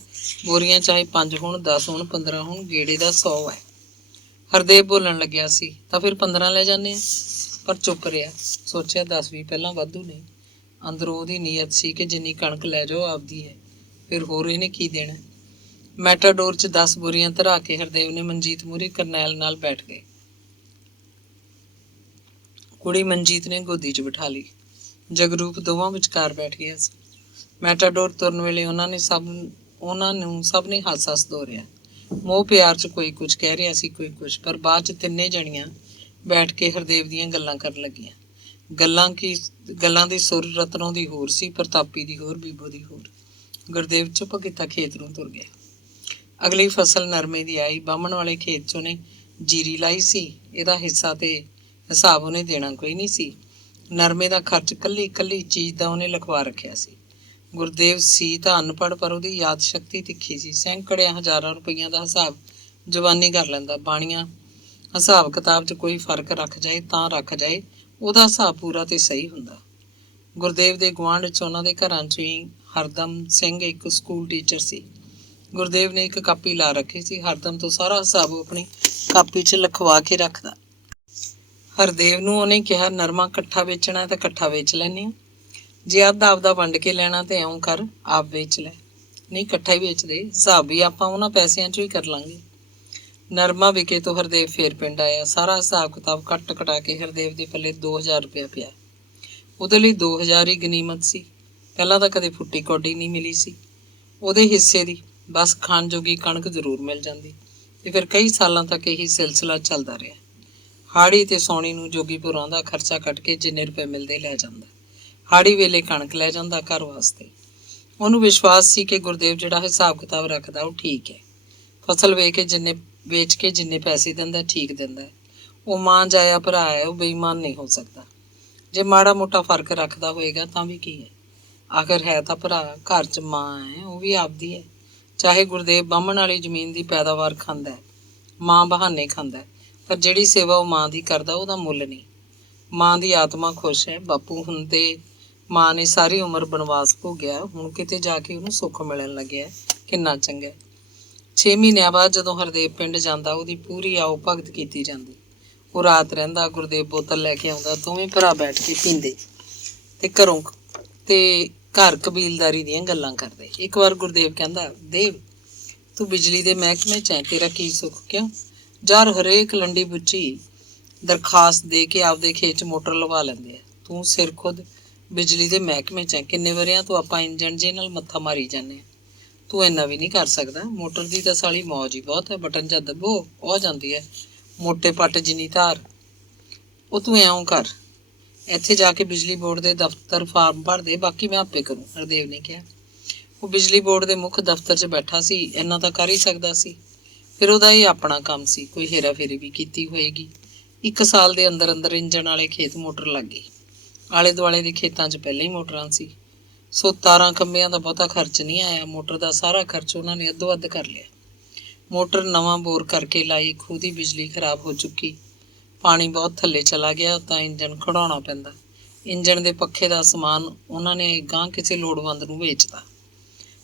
ਬੋਰੀਆਂ ਚਾਹੇ 5 ਹੋਣ, 10 ਹੋਣ, 15 ਹੋਣ, ਗੇੜੇ ਦਾ 100 ਹੈ। ਹਰਦੇਵ ਬੋਲਣ ਲੱਗਿਆ ਸੀ, ਤਾਂ ਫਿਰ 15 ਲੈ ਜਾਂਦੇ ਆ। ਪਰ ਚੁੱਪ ਰਿਹਾ। ਸੋਚਿਆ 10-20 ਪਹਿਲਾਂ ਵਾਧੂ ਨੇ। ਅੰਦਰੋਂ ਉਹਦੀ ਨੀਅਤ ਸੀ ਕਿ ਜਿੰਨੀ ਕਣਕ ਲੈ ਜਾਓ ਆਪਦੀ ਹੈ, ਫਿਰ ਹੋਰ ਇਹਨੇ ਕੀ ਦੇਣਾ। ਮੈਟਾਡੋਰ 'ਚ 10 ਬੋਰੀਆਂ ਧਰਾ ਕੇ ਹਰਦੇਵ ਨੇ ਮਨਜੀਤ ਮੂਹਰੇ ਕਰਨੈਲ ਨਾਲ ਬੈਠ ਗਏ। ਕੁੜੀ ਮਨਜੀਤ ਨੇ ਗੋਦੀ 'ਚ ਬਿਠਾ ਲਈ। ਜਗਰੂਪ ਦੋਵਾਂ ਵਿਚਕਾਰ ਬੈਠ ਗਿਆ ਸੀ। ਮੈਟਾਡੋਰ ਤੁਰਨ ਵੇਲੇ ਉਹਨਾਂ ਨੂੰ ਸਭ ਨੇ ਹੱਸ ਤੋਰਿਆ। ਮੋਹ ਪਿਆਰ 'ਚ ਕੋਈ ਕੁਝ ਕਹਿ ਰਿਹਾ ਸੀ, ਕੋਈ ਕੁਝ। ਪਰ ਬਾਅਦ 'ਚ ਤਿੰਨੇ ਜਣੀਆਂ ਬੈਠ ਕੇ ਹਰਦੇਵ ਦੀਆਂ ਗੱਲਾਂ ਕਰਨ ਲੱਗੀਆਂ। ਗੱਲਾਂ ਦੀ ਸੁਰ ਰਤਨੋਂ ਦੀ ਹੋਰ ਸੀ, ਪ੍ਰਤਾਪੀ ਦੀ ਹੋਰ, ਬੀਬੋ ਦੀ ਹੋਰ। ਗੁਰਦੇਵ ਚੁੱਪ ਕੀਤਾ ਖੇਤ ਨੂੰ ਤੁਰ ਗਿਆ। ਅਗਲੀ ਫਸਲ ਨਰਮੇ ਦੀ ਆਈ। ਬਾਹਮਣ ਵਾਲੇ ਖੇਤ 'ਚ ਉਹਨੇ ਜੀਰੀ ਲਾਈ ਸੀ। ਇਹਦਾ ਹਿੱਸਾ ਤੇ ਹਿਸਾਬ ਉਹਨੇ ਦੇਣਾ ਕੋਈ ਨਹੀਂ ਸੀ। ਨਰਮੇ ਦਾ ਖਰਚ ਕੱਲੀ ਚੀਜ਼ ਦਾ ਉਹਨੇ ਲਿਖਵਾ ਰੱਖਿਆ ਸੀ। ਗੁਰਦੇਵ ਸੀ ਤਾਂ ਅਨਪੜ੍ਹ, ਪਰ ਉਹਦੀ ਯਾਦ ਸ਼ਕਤੀ ਤਿੱਖੀ ਸੀ। ਸੈਂਕੜਿਆਂ ਹਜ਼ਾਰਾਂ ਰੁਪਈਆਂ ਦਾ ਹਿਸਾਬ ਜ਼ੁਬਾਨੀ ਕਰ ਲੈਂਦਾ। ਬਾਣੀਆਂ ਹਿਸਾਬ ਕਿਤਾਬ 'ਚ ਕੋਈ ਫਰਕ ਰੱਖ ਜਾਏ ਤਾਂ ਰੱਖ ਜਾਏ, ਉਹਦਾ ਹਿਸਾਬ ਪੂਰਾ ਤੇ ਸਹੀ ਹੁੰਦਾ। ਗੁਰਦੇਵ ਦੇ ਗੁਆਂਢ 'ਚ ਉਹਨਾਂ ਦੇ ਘਰਾਂ 'ਚ ਹੀ ਹਰਦਮ ਸਿੰਘ ਇੱਕ ਸਕੂਲ ਟੀਚਰ ਸੀ। ਗੁਰਦੇਵ ਨੇ ਇੱਕ ਕਾਪੀ ਲਾ ਰੱਖੀ ਸੀ। ਹਰਦਮ ਤੋਂ ਸਾਰਾ ਹਿਸਾਬ ਉਹ ਆਪਣੀ ਕਾਪੀ 'ਚ ਲਿਖਵਾ ਕੇ ਰੱਖਦਾ। ਹਰਦੇਵ ਨੂੰ ਉਹਨੇ ਕਿਹਾ, ਨਰਮਾ ਇਕੱਠਾ ਵੇਚਣਾ ਤਾਂ ਇਕੱਠਾ ਵੇਚ ਲੈਂਦੇ ਹਾਂ, ਜੇ ਅੱਧਾ ਆਪਦਾ ਵੰਡ ਕੇ ਲੈਣਾ ਤੇ ਇਉਂ ਕਰ, ਆਪ ਵੇਚ ਲੈ। ਨਹੀਂ ਇਕੱਠਾ ਹੀ ਵੇਚ ਦੇ, ਹਿਸਾਬ ਵੀ ਆਪਾਂ ਉਹਨਾਂ ਪੈਸਿਆਂ 'ਚੋਂ ਹੀ ਕਰ ਲਾਂਗੇ। ਨਰਮਾ ਵਿਕੇ ਤੋਂ ਹਰਦੇਵ ਫੇਰ ਪਿੰਡ ਆਇਆ। ਸਾਰਾ ਹਿਸਾਬ ਕਿਤਾਬ ਕੱਟ ਕਟਾ ਕੇ ਹਰਦੇਵ ਦੇ ਪੱਲੇ 2000 ਰੁਪਇਆ ਪਿਆ। ਉਹਦੇ ਲਈ 2000 ਹੀ ਗਨੀਮਤ ਸੀ। ਪਹਿਲਾਂ ਤਾਂ ਕਦੇ ਫੁੱਟੀ ਕੌਡੀ ਨਹੀਂ ਮਿਲੀ ਸੀ ਉਹਦੇ ਹਿੱਸੇ ਦੀ। ਬਸ ਖਾਣ ਜੋਗੀ ਕਣਕ ਜ਼ਰੂਰ ਮਿਲ ਜਾਂਦੀ। ਤੇ ਫਿਰ ਕਈ ਸਾਲਾਂ ਤੱਕ ਇਹੀ ਸਿਲਸਿਲਾ ਚੱਲਦਾ ਰਿਹਾ। ਹਾੜੀ ਤੇ ਸੌਣੀ ਨੂੰ ਜੋਗੀਪੁਰਾਂ ਦਾ ਖਰਚਾ ਕੱਢ ਕੇ ਜਿੰਨੇ ਰੁਪਏ ਮਿਲਦੇ ਲੈ ਜਾਂਦਾ। ਹਾੜੀ ਵੇਲੇ ਕਣਕ ਲੈ ਜਾਂਦਾ ਘਰ ਵਾਸਤੇ। ਉਹਨੂੰ ਵਿਸ਼ਵਾਸ ਸੀ ਕਿ ਗੁਰਦੇਵ ਜਿਹੜਾ ਹਿਸਾਬ ਕਿਤਾਬ ਰੱਖਦਾ ਉਹ ਠੀਕ ਹੈ। ਫਸਲ ਵੇਚ ਕੇ ਜਿੰਨੇ ਪੈਸੇ ਦਿੰਦਾ ਠੀਕ ਦਿੰਦਾ। ਉਹ ਮਾਂ ਜਾਇਆ ਭਰਾ ਹੈ, ਉਹ ਬੇਈਮਾਨ ਨਹੀਂ ਹੋ ਸਕਦਾ। ਜੇ ਮਾੜਾ ਮੋਟਾ ਫਰਕ ਰੱਖਦਾ ਹੋਏਗਾ ਤਾਂ ਵੀ ਕੀ ਹੈ, ਆਖਰ ਹੈ ਤਾਂ ਭਰਾ। ਘਰ 'ਚ ਮਾਂ ਹੈ, ਉਹ ਵੀ ਆਪਦੀ ਹੈ। ਚਾਹੇ ਗੁਰਦੇਵ ਬਾਹਮਣ ਵਾਲੀ ਜ਼ਮੀਨ ਦੀ ਪੈਦਾਵਾਰ ਖਾਂਦਾ ਹੈ, ਮਾਂ ਬਹਾਨੇ ਖਾਂਦਾ, ਪਰ ਜਿਹੜੀ ਸੇਵਾ ਉਹ ਮਾਂ ਦੀ ਕਰਦਾ ਉਹਦਾ ਮੁੱਲ ਨਹੀਂ। ਮਾਂ ਦੀ ਆਤਮਾ ਖੁਸ਼ ਹੈ। ਬਾਪੂ ਹੁਣ ਤੇ ਮਾਂ ਨੇ ਸਾਰੀ ਉਮਰ ਬਨਵਾਸ ਭੋਗਿਆ, ਹੁਣ ਕਿਤੇ ਜਾ ਕੇ ਉਹਨੂੰ ਸੁੱਖ ਮਿਲਣ ਲੱਗਿਆ। ਕਿੰਨਾ ਚੰਗਾ। 6 ਮਹੀਨਿਆਂ ਬਾਅਦ ਜਦੋਂ ਹਰਦੇਵ ਪਿੰਡ ਜਾਂਦਾ, ਉਹਦੀ ਪੂਰੀ ਆਓ ਭਗਤ ਕੀਤੀ ਜਾਂਦੀ। ਉਹ ਰਾਤ ਰਹਿੰਦਾ। ਗੁਰਦੇਵ ਬੋਤਲ ਲੈ ਕੇ ਆਉਂਦਾ। ਦੋਵੇਂ ਭਰਾ ਬੈਠ ਕੇ ਪੀਂਦੇ ਤੇ ਘਰ ਕਬੀਲਦਾਰੀ ਦੀਆਂ ਗੱਲਾਂ ਕਰਦੇ। ਇੱਕ ਵਾਰ ਗੁਰਦੇਵ ਕਹਿੰਦਾ, ਦੇਵ ਤੂੰ ਬਿਜਲੀ ਦੇ ਮਹਿਕਮੇ 'ਚ ਹੈ, ਤੇਰਾ ਕੀ ਸੁੱਖ? ਕਿਉਂ? ਯਾਰ ਹਰੇਕ ਲੰਡੀ ਬੁੱਚੀ ਦਰਖਾਸਤ ਦੇ ਕੇ ਆਪਦੇ ਖੇਤ 'ਚ ਮੋਟਰ ਲਵਾ ਲੈਂਦੇ ਆ। ਤੂੰ ਸਿਰ ਖੁਦ ਬਿਜਲੀ ਦੇ ਮਹਿਕਮੇ 'ਚ ਹੈ। ਕਿੰਨੇ ਵਰਿਆਂ ਤੋਂ ਆਪਾਂ ਇੰਜਣ ਜੇ ਨਾਲ ਮੱਥਾ ਮਾਰੀ ਜਾਂਦੇ ਹਾਂ, ਤੂੰ ਇੰਨਾ ਵੀ ਨਹੀਂ ਕਰ ਸਕਦਾ। ਮੋਟਰ ਦੀ ਤਾਂ ਸਾਲੀ ਮੌਜ ਹੀ ਬਹੁਤ ਹੈ। ਬਟਨ ਜਾਂ ਦੱਬੋ ਹੋ ਜਾਂਦੀ ਹੈ ਮੋਟੇ ਪੱਟ ਜਿੰਨੀ ਧਾਰ। ਉਹ ਤੂੰ ਇਉਂ ਕਰ, ਇੱਥੇ ਜਾ ਕੇ ਬਿਜਲੀ ਬੋਰਡ ਦੇ ਦਫ਼ਤਰ ਫਾਰਮ ਭਰ ਦੇ, ਬਾਕੀ ਮੈਂ ਆਪੇ ਕਰੂੰ, ਹਰਦੇਵ ਨੇ ਕਿਹਾ। ਉਹ ਬਿਜਲੀ ਬੋਰਡ ਦੇ ਮੁੱਖ ਦਫ਼ਤਰ 'ਚ ਬੈਠਾ ਸੀ। ਇੰਨਾ ਤਾਂ ਕਰ ਹੀ ਸਕਦਾ ਸੀ। ਫਿਰ ਉਹਦਾ ਇਹ ਆਪਣਾ ਕੰਮ ਸੀ, ਕੋਈ ਹੇਰਾ ਫੇਰੀ ਵੀ ਕੀਤੀ ਹੋਏਗੀ। 1 ਸਾਲ ਦੇ ਅੰਦਰ ਇੰਜਣ ਵਾਲੇ ਖੇਤ ਮੋਟਰ ਲੱਗ ਗਈ। ਆਲੇ ਦੁਆਲੇ ਦੇ ਖੇਤਾਂ 'ਚ ਪਹਿਲਾਂ ਹੀ ਮੋਟਰਾਂ ਸੀ। ਸੋ ਤਾਰਾਂ ਖੰਭਿਆਂ ਦਾ ਬਹੁਤਾ ਖਰਚ ਨਹੀਂ ਆਇਆ। ਮੋਟਰ ਦਾ ਸਾਰਾ ਖਰਚ ਉਹਨਾਂ ਨੇ ਅੱਧੋ ਅੱਧ ਕਰ ਲਿਆ। ਮੋਟਰ ਨਵਾਂ ਬੋਰ ਕਰਕੇ ਲਾਈ, ਖੂਹ ਦੀ ਬਿਜਲੀ ਖਰਾਬ ਹੋ ਚੁੱਕੀ। ਪਾਣੀ ਬਹੁਤ ਥੱਲੇ ਚਲਾ ਗਿਆ ਤਾਂ ਇੰਜਣ ਖੜਾਉਣਾ ਪੈਂਦਾ। ਇੰਜਣ ਦੇ ਪੱਖੇ ਦਾ ਸਮਾਨ ਉਹਨਾਂ ਨੇ ਗਾਂਹ ਕਿਸੇ ਲੋੜਵੰਦ ਨੂੰ ਵੇਚਤਾ।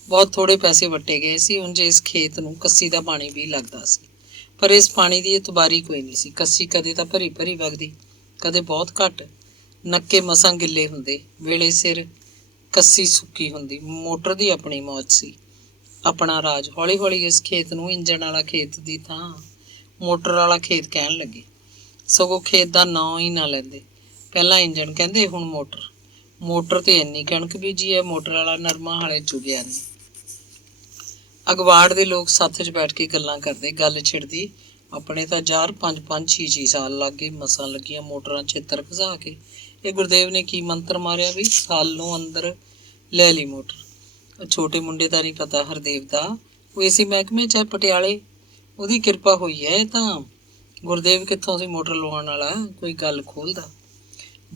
ਬਹੁਤ ਥੋੜ੍ਹੇ ਪੈਸੇ ਵੱਟੇ ਗਏ ਸੀ। ਉਂਝ ਇਸ ਖੇਤ ਨੂੰ ਕੱਸੀ ਦਾ ਪਾਣੀ ਵੀ ਲੱਗਦਾ ਸੀ, ਪਰ ਇਸ ਪਾਣੀ ਦੀ ਇਤਬਾਰੀ ਕੋਈ ਨਹੀਂ ਸੀ। ਕੱਸੀ ਕਦੇ ਤਾਂ ਭਰੀ ਭਰੀ ਵਗਦੀ, ਕਦੇ ਬਹੁਤ ਘੱਟ। ਨੱਕੇ ਮਸਾਂ ਗਿੱਲੇ ਹੁੰਦੇ, ਵੇਲੇ ਸਿਰ ਕੱਸੀ ਸੁੱਕੀ ਹੁੰਦੀ। ਮੋਟਰ ਦੀ ਆਪਣੀ ਮੌਜ ਸੀ, ਆਪਣਾ ਰਾਜ। ਹੌਲੀ ਹੌਲੀ ਇਸ ਖੇਤ ਨੂੰ ਇੰਜਣ ਵਾਲਾ ਖੇਤ ਦੀ ਥਾਂ ਮੋਟਰ ਵਾਲਾ ਖੇਤ ਕਹਿਣ ਲੱਗੇ। ਸਗੋਂ ਖੇਤ ਦਾ ਨਾਂ ਹੀ ਨਾ ਲੈਂਦੇ। ਪਹਿਲਾਂ ਇੰਜਣ ਕਹਿੰਦੇ, ਹੁਣ ਮੋਟਰ। ਮੋਟਰ ਤੇ ਇੰਨੀ ਕਣਕ ਬੀਜੀ ਹੈ, ਮੋਟਰ ਵਾਲਾ ਨਰਮਾ ਹਾਲੇ ਚੁਗਿਆ ਨਹੀਂ। ਅਗਵਾੜ ਦੇ ਲੋਕ ਸੱਥ 'ਚ ਬੈਠ ਕੇ ਗੱਲਾਂ ਕਰਦੇ। ਗੱਲ ਛਿੜਦੀ, ਆਪਣੇ ਤਾਂ ਯਾਰ 5-5 6-6 ਸਾਲ ਲੱਗ ਗਏ, ਮਸਾਂ ਲੱਗੀਆਂ ਮੋਟਰਾਂ ਛੇਤਰ ਘਸਾ ਕੇ। ਇਹ ਗੁਰਦੇਵ ਨੇ ਕੀ ਮੰਤਰ ਮਾਰਿਆ ਵੀ ਸਾਲ ਨੂੰ ਅੰਦਰ ਲੈ ਲਈ ਮੋਟਰ। ਛੋਟੇ ਮੁੰਡੇ ਦਾ ਨਹੀਂ ਪਤਾ ਹਰਦੇਵ ਦਾ, ਉਹ ਇਸੇ ਮਹਿਕਮੇ 'ਚ ਹੈ ਪਟਿਆਲੇ। ਉਹਦੀ ਕਿਰਪਾ ਹੋਈ ਹੈ। ਇਹ ਤਾਂ ਗੁਰਦੇਵ ਕਿੱਥੋਂ ਸੀ ਮੋਟਰ ਲਵਾਉਣ ਵਾਲਾ, ਕੋਈ ਗੱਲ ਖੋਲ੍ਹਦਾ।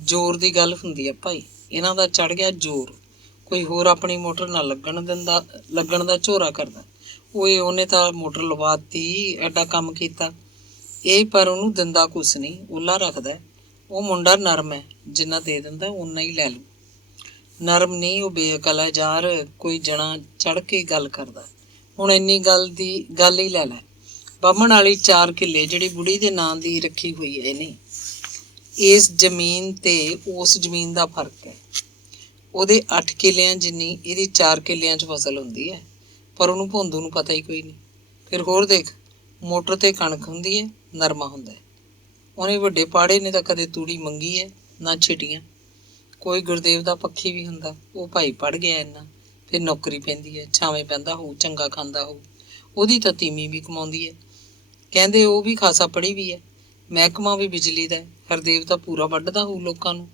ਜ਼ੋਰ ਦੀ ਗੱਲ ਹੁੰਦੀ ਆ ਭਾਈ, ਇਹਨਾਂ ਦਾ ਚੜ੍ਹ ਗਿਆ ਜ਼ੋਰ। ਕੋਈ ਹੋਰ ਆਪਣੀ ਮੋਟਰ ਨਾ ਲੱਗਣ ਦਾ ਝੋਰਾ ਕਰਦਾ। ਉਹਨੇ ਤਾਂ ਮੋਟਰ ਲਵਾਤੀ, ਐਡਾ ਕੰਮ ਕੀਤਾ। ਇਹ ਪਰ ਉਹਨੂੰ ਦਿੰਦਾ ਕੁਛ ਨਹੀਂ, ਉੱਲਾ ਰੱਖਦਾ। ਉਹ ਮੁੰਡਾ ਨਰਮ ਹੈ, ਜਿੰਨਾ ਦੇ ਦਿੰਦਾ ਓਨਾ ਹੀ ਲੈ ਲੂ। ਨਰਮ ਨਹੀਂ, ਉਹ ਬੇਅਕਲ ਹੈ ਯਾਰ। ਕੋਈ ਜਣਾ ਚੜ੍ਹ ਕੇ ਗੱਲ ਕਰਦਾ, ਹੁਣ ਇੰਨੀ ਗੱਲ ਹੀ ਲੈ ਲੈ। ਬਾਹਮਣ ਵਾਲੀ 4 ਕਿੱਲੇ ਜਿਹੜੀ ਬੁੜੀ ਦੇ ਨਾਂ ਦੀ ਰੱਖੀ ਹੋਈ ਹੈ ਇਹਨੇ, ਇਸ ਜ਼ਮੀਨ ਤੇ ਉਸ ਜ਼ਮੀਨ ਦਾ ਫਰਕ ਹੈ। ਉਹਦੇ 8 ਕਿੱਲਿਆਂ ਜਿੰਨੀ ਇਹਦੀ 4 ਕਿੱਲਿਆਂ 'ਚ ਫਸਲ ਹੁੰਦੀ ਹੈ, ਪਰ ਉਹਨੂੰ ਭੋਂਦੂ ਨੂੰ ਪਤਾ ਹੀ ਕੋਈ ਨਹੀਂ। ਫਿਰ ਹੋਰ ਦੇਖ, ਮੋਟਰ ਤੇ ਕਣਕ ਹੁੰਦੀ ਹੈ, ਨਰਮਾ ਹੁੰਦਾ ਹੈ। ਉਹਨੇ ਵੱਡੇ ਪਾੜੇ ਨੇ ਤਾਂ ਕਦੇ ਤੂੜੀ ਮੰਗੀ ਹੈ ਨਾ ਛਿਟੀਆਂ। ਕੋਈ ਗੁਰਦੇਵ ਦਾ ਪੱਖੀ ਵੀ ਹੁੰਦਾ, ਉਹ ਭਾਈ ਪੜ੍ਹ ਗਿਆ ਇੰਨਾ, ਫਿਰ ਨੌਕਰੀ ਪੈਂਦੀ ਹੈ, ਛਾਵੇਂ ਪੈਂਦਾ ਹੋਊ, ਚੰਗਾ ਖਾਂਦਾ ਹੋਊ। ਉਹਦੀ ਤਾਂ ਤੀਵੀਂ ਵੀ ਕਮਾਉਂਦੀ ਹੈ, ਕਹਿੰਦੇ ਉਹ ਵੀ ਖਾਸਾ ਪੜ੍ਹੀ ਵੀ ਹੈ। ਮਹਿਕਮਾ ਵੀ ਬਿਜਲੀ ਦਾ ਹੈ। ਹਰਦੇਵ ਤਾਂ ਪੂਰਾ ਵੱਢਦਾ ਹੋਊ ਲੋਕਾਂ ਨੂੰ।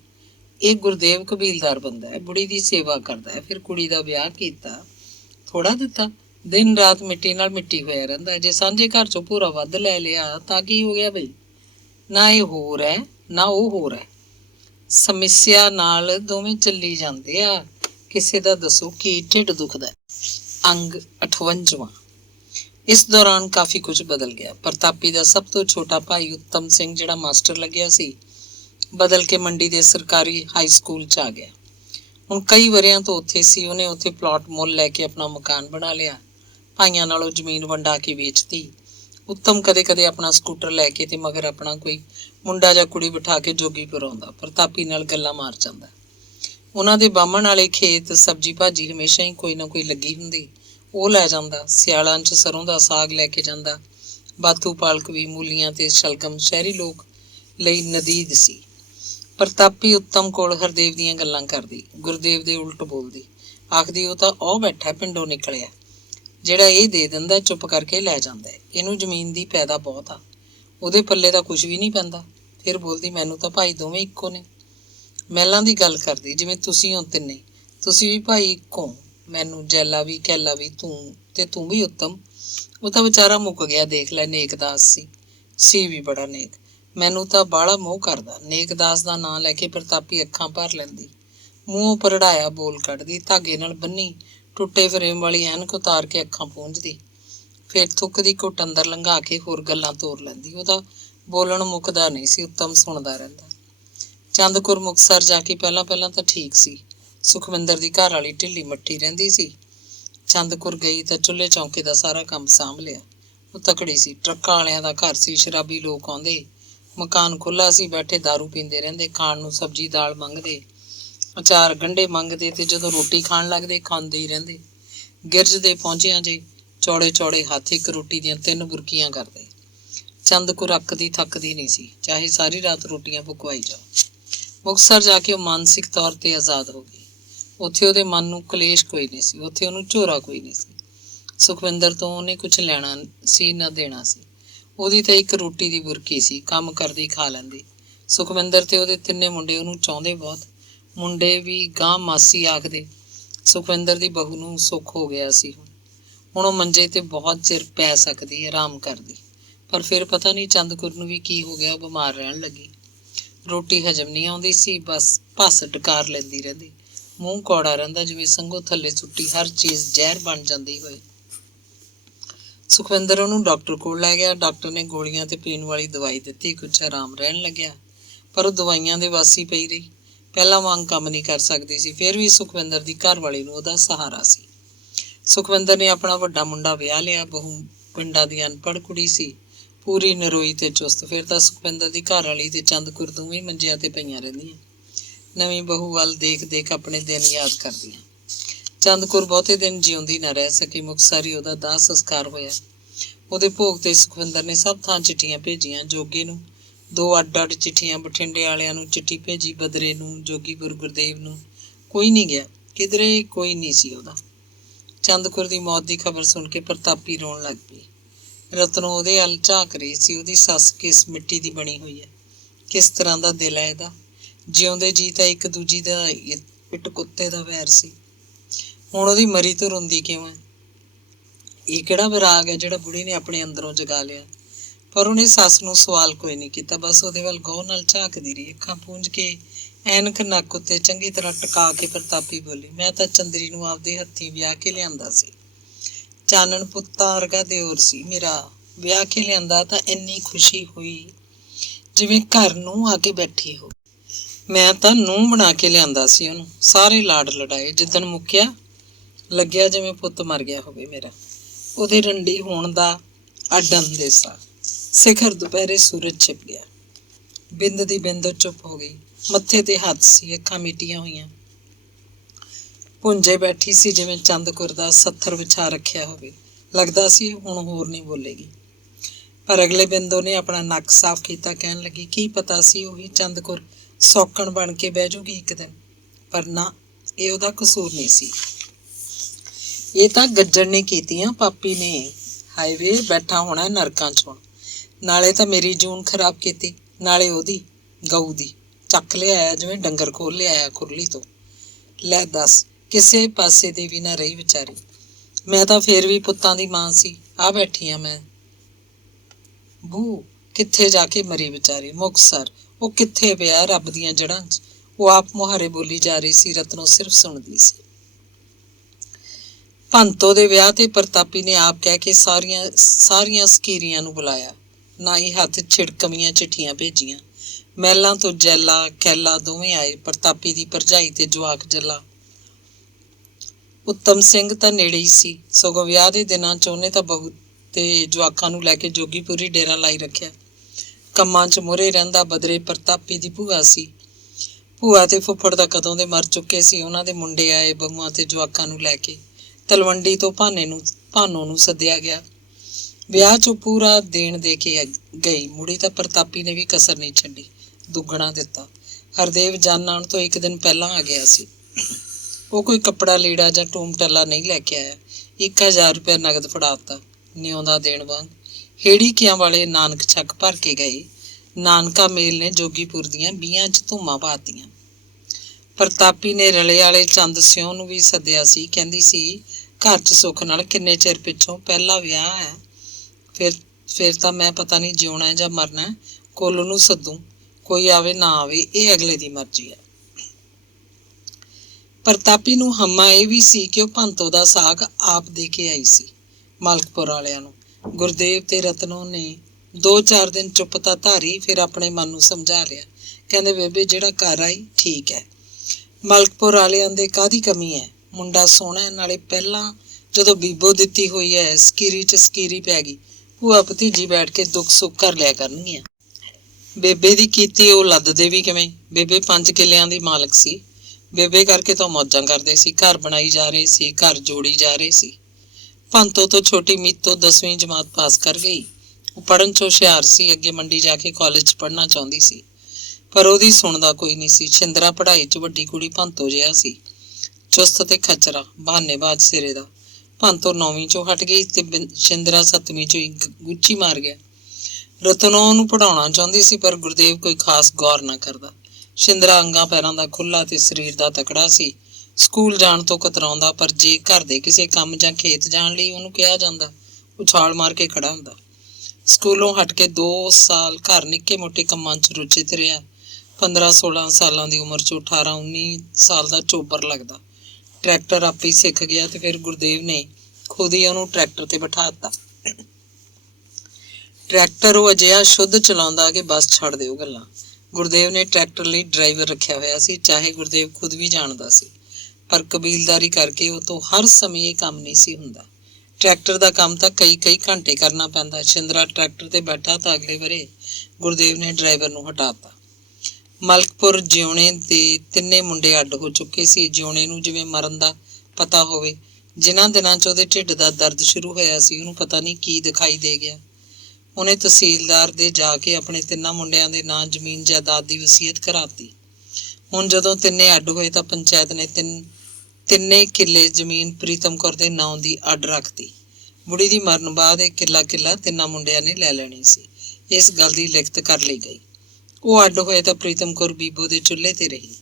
ਇਹ ਗੁਰਦੇਵ ਕਬੀਲਦਾਰ ਬੰਦਾ ਹੈ, ਬੁੜੀ ਦੀ ਸੇਵਾ ਕਰਦਾ ਹੈ। ਫਿਰ ਕੁੜੀ ਦਾ ਵਿਆਹ ਕੀਤਾ, ਥੋੜਾ ਦਿੱਤਾ। ਦਿਨ ਰਾਤ ਮਿੱਟੀ ਨਾਲ ਮਿੱਟੀ ਹੋਇਆ ਰਹਿੰਦਾ। ਜੇ ਸਾਂਝੇ ਘਰ 'ਚੋਂ ਭੂਰਾ ਵੱਧ ਲੈ ਲਿਆ ਤਾਂ ਕੀ ਹੋ ਗਿਆ ਬਈ? ਨਾ ਇਹ ਹੋਰ ਹੈ ਨਾ ਉਹ ਹੋਰ ਹੈ, ਸਮੱਸਿਆ ਨਾਲ ਦੋਵੇਂ ਚੱਲੀ ਜਾਂਦੇ ਆ। ਕਿਸੇ ਦਾ ਦੱਸੋ ਕੀ ਢਿੱਡ ਦੁਖਦਾ। ਅੰਗ 58ਵਾਂ। ਇਸ ਦੌਰਾਨ ਕਾਫੀ ਕੁਝ ਬਦਲ ਗਿਆ। ਪ੍ਰਤਾਪੀ ਦਾ ਸਭ ਤੋਂ ਛੋਟਾ ਭਾਈ ਉੱਤਮ ਸਿੰਘ, ਜਿਹੜਾ ਮਾਸਟਰ ਲੱਗਿਆ ਸੀ, ਬਦਲ ਕੇ ਮੰਡੀ ਦੇ ਸਰਕਾਰੀ ਹਾਈ ਸਕੂਲ 'ਚ ਆ ਗਿਆ। ਹੁਣ ਕਈ ਵਰ੍ਹਿਆਂ ਤੋਂ ਉੱਥੇ ਸੀ। ਉਹਨੇ ਉੱਥੇ ਪਲਾਟ ਮੁੱਲ ਲੈ ਕੇ ਆਪਣਾ ਮਕਾਨ ਬਣਾ ਲਿਆ, ਭਾਈਆਂ ਨਾਲੋਂ ਜ਼ਮੀਨ ਵੰਡਾ ਕੇ ਵੇਚਤੀ। ਉੱਤਮ ਕਦੇ ਕਦੇ ਆਪਣਾ ਸਕੂਟਰ ਲੈ ਕੇ ਤੇ ਮਗਰ ਆਪਣਾ ਕੋਈ ਮੁੰਡਾ ਜਾਂ ਕੁੜੀ ਬਿਠਾ ਕੇ ਜੋਗੀਪੁਰ ਆਉਂਦਾ। ਪ੍ਰਤਾਪੀ ਨਾਲ ਗੱਲਾਂ ਮਾਰ ਜਾਂਦਾ। ਉਹਨਾਂ ਦੇ ਬਾਹਮਣ ਵਾਲੇ ਖੇਤ ਸਬਜ਼ੀ ਭਾਜੀ ਹਮੇਸ਼ਾ ਹੀ ਕੋਈ ਨਾ ਕੋਈ ਲੱਗੀ ਹੁੰਦੀ, ਉਹ ਲੈ ਜਾਂਦਾ। ਸਿਆਲਾਂ 'ਚ ਸਰੋਂ ਦਾ ਸਾਗ ਲੈ ਕੇ ਜਾਂਦਾ। ਬਾਥੂ ਪਾਲਕ ਵੀ, ਮੂਲੀਆਂ ਤੇ ਸ਼ਲਗਮ ਸ਼ਹਿਰੀ ਲੋਕ ਲਈ ਨਦੀਦ ਸੀ। ਪ੍ਰਤਾਪੀ ਉੱਤਮ ਕੋਲ ਹਰਦੇਵ ਦੀਆਂ ਗੱਲਾਂ ਕਰਦੀ, ਗੁਰਦੇਵ ਦੇ ਉਲਟ ਬੋਲਦੀ। ਆਖਦੀ, ਉਹ ਤਾਂ ਉਹ ਬੈਠਾ ਪਿੰਡੋਂ ਨਿਕਲਿਆ, ਜਿਹੜਾ ਇਹ ਦੇ ਦਿੰਦਾ ਚੁੱਪ ਕਰਕੇ ਲੈ ਜਾਂਦਾ। ਇਹਨੂੰ ਜ਼ਮੀਨ ਦੀ ਪੈਦਾ ਬਹੁਤ ਆ, ਉਹਦੇ ਪੱਲੇ ਤਾਂ ਕੁਝ ਵੀ ਨਹੀਂ ਪੈਂਦਾ। ਫਿਰ ਬੋਲਦੀ, ਮੈਨੂੰ ਤਾਂ ਭਾਈ ਦੋਵੇਂ ਇੱਕੋ ਨੇ। ਮਹਿਲਾਂ ਦੀ ਗੱਲ ਕਰਦੀ, ਜਿਵੇਂ ਤੁਸੀਂ ਹੋ ਤਿੰਨੇ, ਤੁਸੀਂ ਵੀ ਭਾਈ ਇੱਕੋ। ਮੈਨੂੰ ਜੈਲਾ ਵੀ, ਕੈਲਾ ਵੀ, ਤੂੰ ਵੀ ਉੱਤਮ। ਉਹ ਤਾਂ ਵਿਚਾਰਾ ਮੁੱਕ ਗਿਆ, ਦੇਖ ਲੈ, ਨੇਕਦਾਸ ਸੀ ਵੀ ਬੜਾ ਨੇਕ। ਮੈਨੂੰ ਤਾਂ ਬਾਹਲਾ ਮੋਹ ਕਰਦਾ। ਨੇਕਦਾਸ ਦਾ ਨਾਂ ਲੈ ਕੇ ਪ੍ਰਤਾਪੀ ਅੱਖਾਂ ਭਰ ਲੈਂਦੀ, ਮੂੰਹੋਂ ਪਰੜਾਇਆ ਬੋਲ ਕੱਢਦੀ। ਧਾਗੇ ਨਾਲ ਬੰਨੀ ਟੁੱਟੇ ਫਰੇਮ ਵਾਲੀ ਐਨਕ ਉਤਾਰ ਕੇ ਅੱਖਾਂ ਪੂੰਝਦੀ, ਫਿਰ ਥੁੱਕ ਦੀ ਘੁੱਟ ਅੰਦਰ ਲੰਘਾ ਕੇ ਹੋਰ ਗੱਲਾਂ ਤੋਰ ਲੈਂਦੀ। ਉਹਦਾ ਬੋਲਣ ਮੁੱਕਦਾ ਨਹੀਂ ਸੀ, ਉੱਤਮ ਸੁਣਦਾ ਰਹਿੰਦਾ। ਚੰਦਕੁਰ ਮੁਕਤਸਰ ਜਾ ਕੇ ਪਹਿਲਾਂ ਤਾਂ ਠੀਕ ਸੀ। ਸੁਖਵਿੰਦਰ ਦੀ ਘਰ ਵਾਲੀ ਢਿੱਲੀ ਮੱਠੀ ਰਹਿੰਦੀ ਸੀ। ਚੰਦਕੁਰ ਗਈ ਤਾਂ ਚੁੱਲ੍ਹੇ ਚੌਂਕੇ ਦਾ ਸਾਰਾ ਕੰਮ ਸਾਂਭ ਲਿਆ। ਉਹ ਤਕੜੀ ਸੀ, ਟਰੱਕਾਂ ਵਾਲਿਆਂ ਦਾ ਘਰ ਸੀ, ਸ਼ਰਾਬੀ ਲੋਕ ਆਉਂਦੇ, ਮਕਾਨ ਖੁੱਲ੍ਹਾ ਸੀ, ਬੈਠੇ ਦਾਰੂ ਪੀਂਦੇ ਰਹਿੰਦੇ, ਖਾਣ ਨੂੰ ਸਬਜ਼ੀ ਦਾਲ ਮੰਗਦੇ, ਅਚਾਰ ਗੰਢੇ ਮੰਗਦੇ, ਤੇ ਜਦੋਂ ਰੋਟੀ ਖਾਣ ਲੱਗਦੇ ਖਾਂਦੇ ਹੀ ਰਹਿੰਦੇ। ਗਿਰਜਦੇ ਪਹੁੰਚਿਆਂ ਜੇ ਚੌੜੇ ਚੌੜੇ ਹੱਥ ਇੱਕ ਰੋਟੀ ਦੀਆਂ 3 ਬੁਰਕੀਆਂ ਕਰਦੇ। ਚੰਦਕੁਰ ਅੱਕਦੀ ਥੱਕਦੀ ਨਹੀਂ ਸੀ, ਚਾਹੇ ਸਾਰੀ ਰਾਤ ਰੋਟੀਆਂ ਪਕਵਾਈ ਜਾਓ। ਮੁਕਤਸਰ ਜਾ ਕੇ ਉਹ ਮਾਨਸਿਕ ਤੌਰ ਤੇ ਆਜ਼ਾਦ ਹੋ ਗਈ। ਉੱਥੇ ਉਹਦੇ ਮਨ ਨੂੰ ਕਲੇਸ਼ ਕੋਈ ਨਹੀਂ ਸੀ, ਉੱਥੇ ਉਹਨੂੰ ਝੋਰਾ ਕੋਈ ਨਹੀਂ ਸੀ। ਸੁਖਵਿੰਦਰ ਤੋਂ ਉਹਨੇ ਕੁਝ ਲੈਣਾ ਸੀ ਨਾ ਦੇਣਾ ਸੀ। ਉਹਦੀ ਤਾਂ ਇੱਕ ਰੋਟੀ ਦੀ ਬੁਰਕੀ ਸੀ, ਕੰਮ ਕਰਦੀ ਖਾ ਲੈਂਦੀ। ਸੁਖਵਿੰਦਰ ਤੇ ਉਹਦੇ 3 ਮੁੰਡੇ ਉਹਨੂੰ ਚਾਹੁੰਦੇ ਬਹੁਤ, ਮੁੰਡੇ ਵੀ ਗਾਂ ਮਾਸੀ ਆਖਦੇ। ਸੁਖਵਿੰਦਰ ਦੀ ਬਹੂ ਨੂੰ ਸੁੱਖ ਹੋ ਗਿਆ ਸੀ। ਹੁਣ ਉਹ ਮੰਜੇ ਤੇ ਬਹੁਤ ਚਿਰ ਪੈ ਸਕਦੀ, ਆਰਾਮ ਕਰਦੀ। ਪਰ ਫਿਰ ਪਤਾ ਨਹੀਂ ਚੰਦਕੁਰ ਨੂੰ ਵੀ ਕੀ ਹੋ ਗਿਆ, ਉਹ ਬਿਮਾਰ ਰਹਿਣ ਲੱਗੀ। ਰੋਟੀ ਹਜਮ ਨਹੀਂ ਆਉਂਦੀ ਸੀ, ਬਸ ਭੱਸ ਡਕਾਰ ਲੈਂਦੀ ਰਹਿੰਦੀ। ਮੂੰਹ ਕੌੜਾ ਰਹਿੰਦਾ, ਜਿਵੇਂ ਸੰਘੋ ਥੱਲੇ ਸੁੱਟੀ ਹਰ ਚੀਜ਼ ਜ਼ਹਿਰ ਬਣ ਜਾਂਦੀ ਹੋਏ। ਸੁਖਵਿੰਦਰ ਉਹਨੂੰ ਡਾਕਟਰ ਕੋਲ ਲੈ ਗਿਆ। ਡਾਕਟਰ ਨੇ ਗੋਲੀਆਂ ਤੇ ਪੀਣ ਵਾਲੀ ਦਵਾਈ ਦਿੱਤੀ। ਕੁਛ ਆਰਾਮ ਰਹਿਣ ਲੱਗਿਆ, ਪਰ ਉਹ ਦਵਾਈਆਂ ਦੇ ਵਾਸੀ ਪਈ ਰਹੀ। ਪਹਿਲਾਂ ਵਾਂਗ ਕੰਮ ਨਹੀਂ ਕਰ ਸਕਦੀ ਸੀ। ਫਿਰ ਵੀ ਸੁਖਵਿੰਦਰ ਦੀ ਘਰਵਾਲੀ ਨੂੰ ਉਹਦਾ ਸਹਾਰਾ ਸੀ। ਸੁਖਵਿੰਦਰ ਨੇ ਆਪਣਾ ਵੱਡਾ ਮੁੰਡਾ ਵਿਆਹ ਲਿਆ। ਬਹੂ ਪਿੰਡਾਂ ਦੀ ਅਨਪੜ੍ਹ ਕੁੜੀ ਸੀ, ਪੂਰੀ ਨਰੋਈ ਤੇ ਚੁਸਤ। ਫਿਰ ਤਾਂ ਸੁਖਵਿੰਦਰ ਦੀ ਘਰਵਾਲੀ ਤੇ ਚੰਦਕੁਰ ਦੋਵੇਂ ਮੰਜਿਆਂ ਤੇ ਪਈਆਂ ਰਹਿੰਦੀਆਂ, ਨਵੀਂ ਬਹੂ ਵੱਲ ਦੇਖ ਦੇਖ ਆਪਣੇ ਦਿਨ ਯਾਦ ਕਰਦੀਆਂ। ਚੰਦਕੁਰ ਬਹੁਤੇ ਦਿਨ ਜਿਉਂਦੀ ਨਾ ਰਹਿ ਸਕੀ। ਮੁਕਤਸਰ ਹੀ ਉਹਦਾ ਦਾਹ ਸੰਸਕਾਰ ਹੋਇਆ। ਉਹਦੇ ਭੋਗ ਤੇ ਸੁਖਵਿੰਦਰ ਨੇ ਸਭ ਥਾਂ ਚਿੱਠੀਆਂ ਭੇਜੀਆਂ। ਜੋਗੇ ਨੂੰ 2 ਅੱਡ-ਅੱਡ ਚਿੱਠੀਆਂ, ਬਠਿੰਡੇ ਵਾਲਿਆਂ ਨੂੰ ਚਿੱਠੀ ਭੇਜੀ, ਬਦਰੇ ਨੂੰ, ਜੋਗੀਪੁਰ ਗੁਰਦੇਵ ਨੂੰ। ਕੋਈ ਨਹੀਂ ਗਿਆ, ਕਿਧਰੇ ਕੋਈ ਨਹੀਂ ਸੀ ਉਹਦਾ। ਚੰਦਕੁਰ ਦੀ ਮੌਤ ਦੀ ਖਬਰ ਸੁਣ ਕੇ ਪ੍ਰਤਾਪੀ ਰੋਣ ਲੱਗ ਪਈ। ਰਤਨੋ ਉਹਦੇ ਵੱਲ ਝਾਕ ਰਹੀ ਸੀ। ਉਹਦੀ ਸੱਸ ਕਿਸ ਮਿੱਟੀ ਦੀ ਬਣੀ ਹੋਈ ਹੈ, ਕਿਸ ਤਰ੍ਹਾਂ ਦਾ ਦਿਲ ਹੈ ਇਹਦਾ। ਜਿਉਂਦੇ ਜੀ ਤਾਂ ਇੱਕ ਦੂਜੀ ਦਾ ਪਿੱਟ ਕੁੱਤੇ ਦਾ ਵੈਰ ਸੀ, ਹੁਣ ਉਹਦੀ ਮਰੀ ਤੋਂ ਰੋਂਦੀ ਕਿਉਂ ਹੈ? ਇਹ ਕਿਹੜਾ ਵਿਰਾਗ ਹੈ ਜਿਹੜਾ ਬੁੜੀ ਨੇ ਆਪਣੇ ਅੰਦਰੋਂ ਜਗਾ ਲਿਆ? ਪਰ ਉਹਨੇ ਸੱਸ ਨੂੰ ਸਵਾਲ ਕੋਈ ਨਹੀਂ ਕੀਤਾ, ਬਸ ਉਹਦੇ ਵੱਲ ਗੌਰ ਨਾਲ ਝਾਕਦੀ ਰਹੀ। ਅੱਖਾਂ ਪੂੰਝ ਕੇ ਐਨਕ ਨੱਕ ਉੱਤੇ ਚੰਗੀ ਤਰ੍ਹਾਂ ਟਿਕਾ ਕੇ ਪ੍ਰਤਾਪੀ ਬੋਲੀ, ਮੈਂ ਤਾਂ ਚੰਦਰੀ ਨੂੰ ਆਪਦੇ ਹੱਥੀਂ ਵਿਆਹ ਕੇ ਲਿਆਂਦਾ ਸੀ। ਚਾਨਣ ਪੁੱਤਾਂ ਵਰਗਾ ਦਿਓਰ ਸੀ ਮੇਰਾ। ਵਿਆਹ ਕੇ ਲਿਆਂਦਾ ਤਾਂ ਇੰਨੀ ਖੁਸ਼ੀ ਹੋਈ ਜਿਵੇਂ ਘਰ ਨੂੰ ਆ ਕੇ ਬੈਠੀ ਹੋ। ਮੈਂ ਤਾਂ ਨੂੰਹ ਬਣਾ ਕੇ ਲਿਆਂਦਾ ਸੀ ਉਹਨੂੰ। ਸਾਰੇ ਲਾਡ ਲਡਾਏ। ਜਿੱਦਣ ਮੁੱਕਿਆ ਲੱਗਿਆ ਜਿਵੇਂ ਪੁੱਤ ਮਰ ਗਿਆ ਹੋਵੇ ਮੇਰਾ। ਉਹਦੇ ਰੰਡੀ ਹੋਣ ਦਾ ਅੱਡ ਅੰਦੇਸਾ। ਸਿਖਰ ਦੁਪਹਿਰੇ ਸੂਰਜ ਛਿਪ ਗਿਆ। ਬਿੰਦ ਦੀ ਬਿੰਦ ਚੁੱਪ ਹੋ ਗਈ। ਮੱਥੇ ਤੇ ਹੱਥ ਸੀ, ਅੱਖਾਂ ਮੀਟੀਆਂ ਹੋਈਆਂ। ਭੁੰਜੇ ਬੈਠੀ ਸੀ ਜਿਵੇਂ ਚੰਦਕੁਰ ਦਾ ਸੱਥਰ ਵਿਛਾ ਰੱਖਿਆ ਹੋਵੇ। ਲੱਗਦਾ ਸੀ ਹੁਣ ਹੋਰ ਨਹੀਂ ਬੋਲੇਗੀ। ਪਰ ਅਗਲੇ ਬਿੰਦ ਉਹਨੇ ਆਪਣਾ ਨੱਕ ਸਾਫ਼ ਕੀਤਾ, ਕਹਿਣ ਲੱਗੀ, ਕੀ ਪਤਾ ਸੀ ਉਹੀ ਚੰਦਕੁਰ ਸੌਕਣ ਬਣ ਕੇ ਬਹਿ ਜੂਗੀ ਇੱਕ ਦਿਨ। ਪਰ ਨਾ, ਇਹ ਉਹਦਾ ਕਸੂਰ ਨਹੀਂ ਸੀ। ਇਹ ਤਾਂ ਗੱਜਣ ਨੇ ਕੀਤੀਆਂ, ਪਾਪੀ ਨੇ। ਹਾਈਵੇ ਬੈਠਾ ਹੋਣਾ ਨਰਕਾਂ 'ਚ ਹੁਣ। ਨਾਲੇ ਤਾਂ ਮੇਰੀ ਜੂਨ ਖਰਾਬ ਕੀਤੀ, ਨਾਲੇ ਉਹਦੀ ਗਊ ਦੀ ਚੱਕ ਲਿਆਇਆ ਜਿਵੇਂ ਡੰਗਰ ਖੋਲ ਲਿਆਇਆ ਖੁਰਲੀ ਤੋਂ। ਲੈ ਦੱਸ, ਕਿਸੇ ਪਾਸੇ ਦੀ ਵੀ ਨਾ ਰਹੀ ਵਿਚਾਰੀ। ਮੈਂ ਤਾਂ ਫੇਰ ਵੀ ਪੁੱਤਾਂ ਦੀ ਮਾਂ ਸੀ। ਆ ਬੈਠੀ ਆ ਮੈਂ। ਬੂ ਕਿੱਥੇ ਜਾ ਕੇ ਮਰੀ ਵਿਚਾਰੀ? ਮੁਕਤਸਰ। ਉਹ ਕਿੱਥੇ ਪਿਆ ਰੱਬ ਦੀਆਂ ਜੜ੍ਹਾਂ 'ਚ। ਉਹ ਆਪ ਮੁਹਾਰੇ ਬੋਲੀ ਜਾ ਰਹੀ ਸੀ। ਰਤਨੋ ਸਿਰਫ ਸੁਣਦੀ ਸੀ। ਭੰਤੋ ਦੇ ਵਿਆਹ ਤੇ ਪ੍ਰਤਾਪੀ ਨੇ ਆਪ ਕਹਿ ਕੇ ਸਾਰੀਆਂ ਸਕੀਰੀਆਂ ਨੂੰ ਬੁਲਾਇਆ। ਨਾ ਹੀ ਹੱਥ ਛਿੜਕਵੀਆਂ ਚਿੱਠੀਆਂ ਭੇਜੀਆਂ। ਮਹਿਲਾਂ ਤੋਂ ਜੈਲਾ ਕੈਲਾ ਦੋਵੇਂ ਆਏ। ਪ੍ਰਤਾਪੀ ਦੀ ਭਰਜਾਈ ਤੇ ਜਵਾਕ ਜੱਲਾ। ਉੱਤਮ ਸਿੰਘ ਤਾਂ ਨੇੜੇ ਹੀ ਸੀ। ਸਗੋਂ ਵਿਆਹ ਦੇ ਦਿਨਾਂ 'ਚ ਉਹਨੇ ਤਾਂ ਬਹੂ ਤੇ ਜਵਾਕਾਂ ਨੂੰ ਲੈ ਕੇ ਜੋਗੀਪੁਰੀ ਡੇਰਾ ਲਾਈ ਰੱਖਿਆ। ਕੰਮਾਂ 'ਚ ਮੂਹਰੇ ਰਹਿੰਦਾ। ਬਦਰੇ ਪ੍ਰਤਾਪੀ ਦੀ ਭੂਆ ਸੀ। ਭੂਆ ਤੇ ਫੁੱਫੜ ਤਾਂ ਕਦੋਂ ਦੇ ਮਰ ਚੁੱਕੇ ਸੀ। ਉਹਨਾਂ ਦੇ ਮੁੰਡੇ ਆਏ ਬਹੂਆਂ ਤੇ ਜਵਾਕਾਂ ਨੂੰ ਲੈ ਕੇ। ਤਲਵੰਡੀ ਤੋਂ ਭਾਨੋ ਨੂੰ ਸੱਦਿਆ ਗਿਆ। ਵਿਆਹ 'ਚੋਂ ਪੂਰਾ ਦੇਣ ਦੇ ਕੇ ਗਈ। ਮੁੜੀ ਤਾਂ ਪ੍ਰਤਾਪੀ ਨੇ ਵੀ ਕਸਰ ਨਹੀਂ ਛੱਡੀ, ਦੁੱਗਣਾ ਦਿੱਤਾ। ਹਰਦੇਵ ਜਾਨ ਆਉਣ ਤੋਂ ਇੱਕ ਦਿਨ ਪਹਿਲਾਂ ਆ ਗਿਆ ਸੀ। ਉਹ ਕੋਈ ਕੱਪੜਾ ਲੀੜਾ ਜਾਂ ਟੂਮ ਟੱਲਾ ਨਹੀਂ ਲੈ ਕੇ ਆਇਆ। 1000 ਰੁਪਇਆ ਨਗਦ ਫੜਾਤਾ, ਨਿਉਂਦਾ ਦੇਣ ਵਾਂਗ। ਹੇੜੀਕਿਆਂ ਵਾਲੇ ਨਾਨਕ ਛੱਕ ਭਰ ਕੇ ਗਏ। ਨਾਨਕਾ ਮੇਲ ਨੇ ਜੋਗੀਪੁਰ ਦੀਆਂ 20 'ਚ ਧੂਮਾਂ ਪਾਤੀਆਂ। ਪ੍ਰਤਾਪੀ ਨੇ ਰਲੇ ਵਾਲੇ ਚੰਦ ਸਿਉਂ ਨੂੰ ਵੀ ਸੱਦਿਆ ਸੀ। ਕਹਿੰਦੀ ਸੀ, ਘਰ 'ਚ ਸੁੱਖ ਨਾਲ ਕਿੰਨੇ ਚਿਰ ਪਿੱਛੋਂ ਪਹਿਲਾ ਵਿਆਹ ਹੈ। ਫਿਰ ਤਾਂ ਮੈਂ ਪਤਾ ਨਹੀਂ ਜਿਉਣਾ ਜਾਂ ਮਰਨਾ। ਕੋਲ ਨੂੰ ਸੱਦੂ, ਕੋਈ ਆਵੇ ਨਾ ਆਵੇ, ਇਹ ਅਗਲੇ ਦੀ ਮਰਜ਼ੀ ਹੈ। ਪ੍ਰਤਾਪੀ ਨੂੰ ਹਮਾ ਇਹ ਵੀ ਸੀ ਕਿ ਉਹ ਭੰਤੋ ਦਾ ਸਾਕ ਆਪ ਦੇ ਕੇ ਆਈ ਸੀ ਮਲਕਪੁਰ ਵਾਲਿਆਂ ਨੂੰ। ਗੁਰਦੇਵ ਤੇ ਰਤਨੋ ਨੇ 2-4 ਦਿਨ ਚੁੱਪਤਾ ਧਾਰੀ। ਫਿਰ ਆਪਣੇ ਮਨ ਨੂੰ ਸਮਝਾ ਲਿਆ। ਕਹਿੰਦੇ, ਬੇਬੇ ਜਿਹੜਾ ਘਰ ਆਈ ਠੀਕ ਹੈ। ਮਲਕਪੁਰ ਵਾਲਿਆਂ ਦੇ ਕਾਹਦੀ ਕਮੀ ਹੈ? ਮੁੰਡਾ ਸੋਹਣਾ, ਨਾਲੇ ਪਹਿਲਾਂ ਜਦੋਂ ਬੀਬੋ ਦਿੱਤੀ ਹੋਈ ਹੈ। ਸਕੀਰੀ 'ਚ ਸਕੀਰੀ ਪੈ ਗਈ। ਭੂਆ ਭਤੀਜੀ ਬੈਠ ਕੇ ਦੁੱਖ ਸੁੱਖ ਕਰ ਲਿਆ ਕਰਨਗੀਆਂ। ਬੇਬੇ ਦੀ ਕੀਤੀ ਉਹ ਲੱਦਦੇ ਵੀ ਕਿਵੇਂ? ਬੇਬੇ 5 ਕਿੱਲਿਆਂ ਦੀ ਮਾਲਕ ਸੀ। ਬੇਬੇ ਕਰਕੇ ਤਾਂ ਮੌਜਾਂ ਕਰਦੇ ਸੀ। ਘਰ ਬਣਾਈ ਜਾ ਰਹੇ ਸੀ, ਘਰ ਜੋੜੀ ਜਾ ਰਹੇ ਸੀ। ਭੰਤੋ ਤੋਂ ਛੋਟੀ ਮੀਤੋ 10ਵੀਂ ਜਮਾਤ ਪਾਸ ਕਰ ਗਈ। ਉਹ ਪੜ੍ਹਨ 'ਚ ਹੁਸ਼ਿਆਰ ਸੀ। ਅੱਗੇ ਮੰਡੀ ਜਾ ਕੇ ਕਾਲਜ 'ਚ ਪੜ੍ਹਨਾ ਚਾਹੁੰਦੀ ਸੀ, ਪਰ ਉਹਦੀ ਸੁਣਦਾ ਕੋਈ ਨਹੀਂ ਸੀ। ਛਿੰਦਰਾ ਪੜ੍ਹਾਈ 'ਚ ਵੱਡੀ ਕੁੜੀ ਭੰਤੋ ਜਿਹਾ ਸੀ, ਚੁਸਤ ਤੇ ਖਚਰਾ, ਬਹਾਨੇਬਾਜ਼ ਸਿਰੇ ਦਾ। ਭੰਤੋ 9ਵੀਂ 'ਚੋਂ ਹਟ ਗਈ ਤੇ ਛਿੰਦਰਾ 7ਵੀਂ 'ਚੋਂ ਇੱਕ ਗੁੱਚੀ ਮਾਰ ਗਿਆ। ਰਤਨੋ ਉਹਨੂੰ ਪੜ੍ਹਾਉਣਾ ਚਾਹੁੰਦੀ ਸੀ, ਪਰ ਗੁਰਦੇਵ ਕੋਈ ਖਾਸ ਗੌਰ ਨਾ ਕਰਦਾ। ਛਿੰਦਰਾ ਅੰਗਾਂ ਪੈਰਾਂ ਦਾ ਖੁੱਲ੍ਹਾ ਤੇ ਸਰੀਰ ਦਾ ਤਕੜਾ ਸੀ। ਸਕੂਲ ਜਾਣ ਤੋਂ ਕਤਰਾਉਂਦਾ, ਪਰ ਜੇ ਘਰ ਦੇ ਕਿਸੇ ਕੰਮ ਜਾਂ ਖੇਤ ਜਾਣ ਲਈ ਉਹਨੂੰ ਕਿਹਾ ਜਾਂਦਾ, ਉਹ ਛਾਲ ਮਾਰ ਕੇ ਖੜਾ ਹੁੰਦਾ। ਸਕੂਲੋਂ ਹਟ ਕੇ 2 ਸਾਲ ਘਰ ਨਿੱਕੇ ਮੋਟੇ ਕੰਮਾਂ 'ਚ ਰੁਚਿਤ ਰਿਹਾ, 15-16 ਸਾਲਾਂ ਦੀ ਉਮਰ 'ਚ 18-19 ਸਾਲ ਦਾ ਚੋਬਰ ਲੱਗਦਾ। ਟਰੈਕਟਰ ਆਪੇ ਹੀ ਸਿੱਖ ਗਿਆ ਤੇ ਫਿਰ ਗੁਰਦੇਵ ਨੇ ਖੁਦ ਹੀ ਉਹਨੂੰ ਟਰੈਕਟਰ ਤੇ ਬਿਠਾ ਦਿੱਤਾ। ਟਰੈਕਟਰ ਉਹ ਅਜਿਹਾ ਸ਼ੁੱਧ ਚਲਾਉਂਦਾ ਕਿ ਬਸ ਛੱਡ ਦਿਓ ਗੱਲਾਂ। ਗੁਰਦੇਵ ਨੇ ਟਰੈਕਟਰ ਲਈ ਡਰਾਈਵਰ ਰੱਖਿਆ ਹੋਇਆ ਸੀ। ਚਾਹੇ ਗੁਰਦੇਵ ਖੁਦ ਵੀ ਜਾਣਦਾ ਸੀ, ਪਰ ਕਬੀਲਦਾਰੀ ਕਰਕੇ ਉਹ ਤੋਂ ਹਰ ਸਮੇਂ ਇਹ ਕੰਮ ਨਹੀਂ ਸੀ ਹੁੰਦਾ। ਟਰੈਕਟਰ ਦਾ ਕੰਮ ਤਾਂ ਕਈ ਘੰਟੇ ਕਰਨਾ ਪੈਂਦਾ। ਸ਼ਿੰਦਰਾ ਟਰੈਕਟਰ ਤੇ ਬੈਠਾ ਤਾਂ ਅਗਲੇ ਵਰੇ ਗੁਰਦੇਵ ਨੇ ਡਰਾਈਵਰ ਨੂੰ ਹਟਾਤਾ। ਮਲਕਪੁਰ ਜਿਉਣੇ ਦੇ 3 ਮੁੰਡੇ ਅੱਡ ਹੋ ਚੁੱਕੇ ਸੀ। ਜਿਉਣੇ ਨੂੰ ਜਿਵੇਂ ਮਰਨ ਦਾ ਪਤਾ ਹੋਵੇ। ਜਿਨ੍ਹਾਂ ਦਿਨਾਂ 'ਚ ਉਹਦੇ ਢਿੱਡ ਦਾ ਦਰਦ ਸ਼ੁਰੂ ਹੋਇਆ ਸੀ, ਉਹਨੂੰ ਪਤਾ ਨਹੀਂ ਕੀ ਦਿਖਾਈ ਦੇ ਗਿਆ। ਉਹਨੇ ਤਹਿਸੀਲਦਾਰ ਦੇ ਜਾ ਕੇ ਆਪਣੇ 3 ਮੁੰਡਿਆਂ ਦੇ ਨਾਂ ਜ਼ਮੀਨ ਜਾਇਦਾਦ ਦੀ ਵਸੀਅਤ ਕਰਾਤੀ। ਹੁਣ ਜਦੋਂ 3 ਅੱਡ ਹੋਏ ਤਾਂ ਪੰਚਾਇਤ ਨੇ 3 ਕਿੱਲੇ ਜ਼ਮੀਨ ਪ੍ਰੀਤਮ ਕੌਰ ਦੇ ਨਾਂ ਦੀ ਅੱਡ ਰੱਖਤੀ। ਬੁੜੀ ਦੀ ਮਰਨ ਬਾਅਦ ਇਹ ਕਿੱਲਾ 3 ਮੁੰਡਿਆਂ ਨੇ ਲੈ ਲੈਣੀ ਸੀ। ਇਸ ਗੱਲ ਦੀ ਲਿਖਤ ਕਰ ਲਈ ਗਈ। ਉਹ ਅੱਡ ਹੋਏ ਤਾਂ ਪ੍ਰੀਤਮ ਕੌਰ ਬੀਬੋ ਦੇ ਚੁੱਲ੍ਹੇ ਤੇ ਰਹੀ।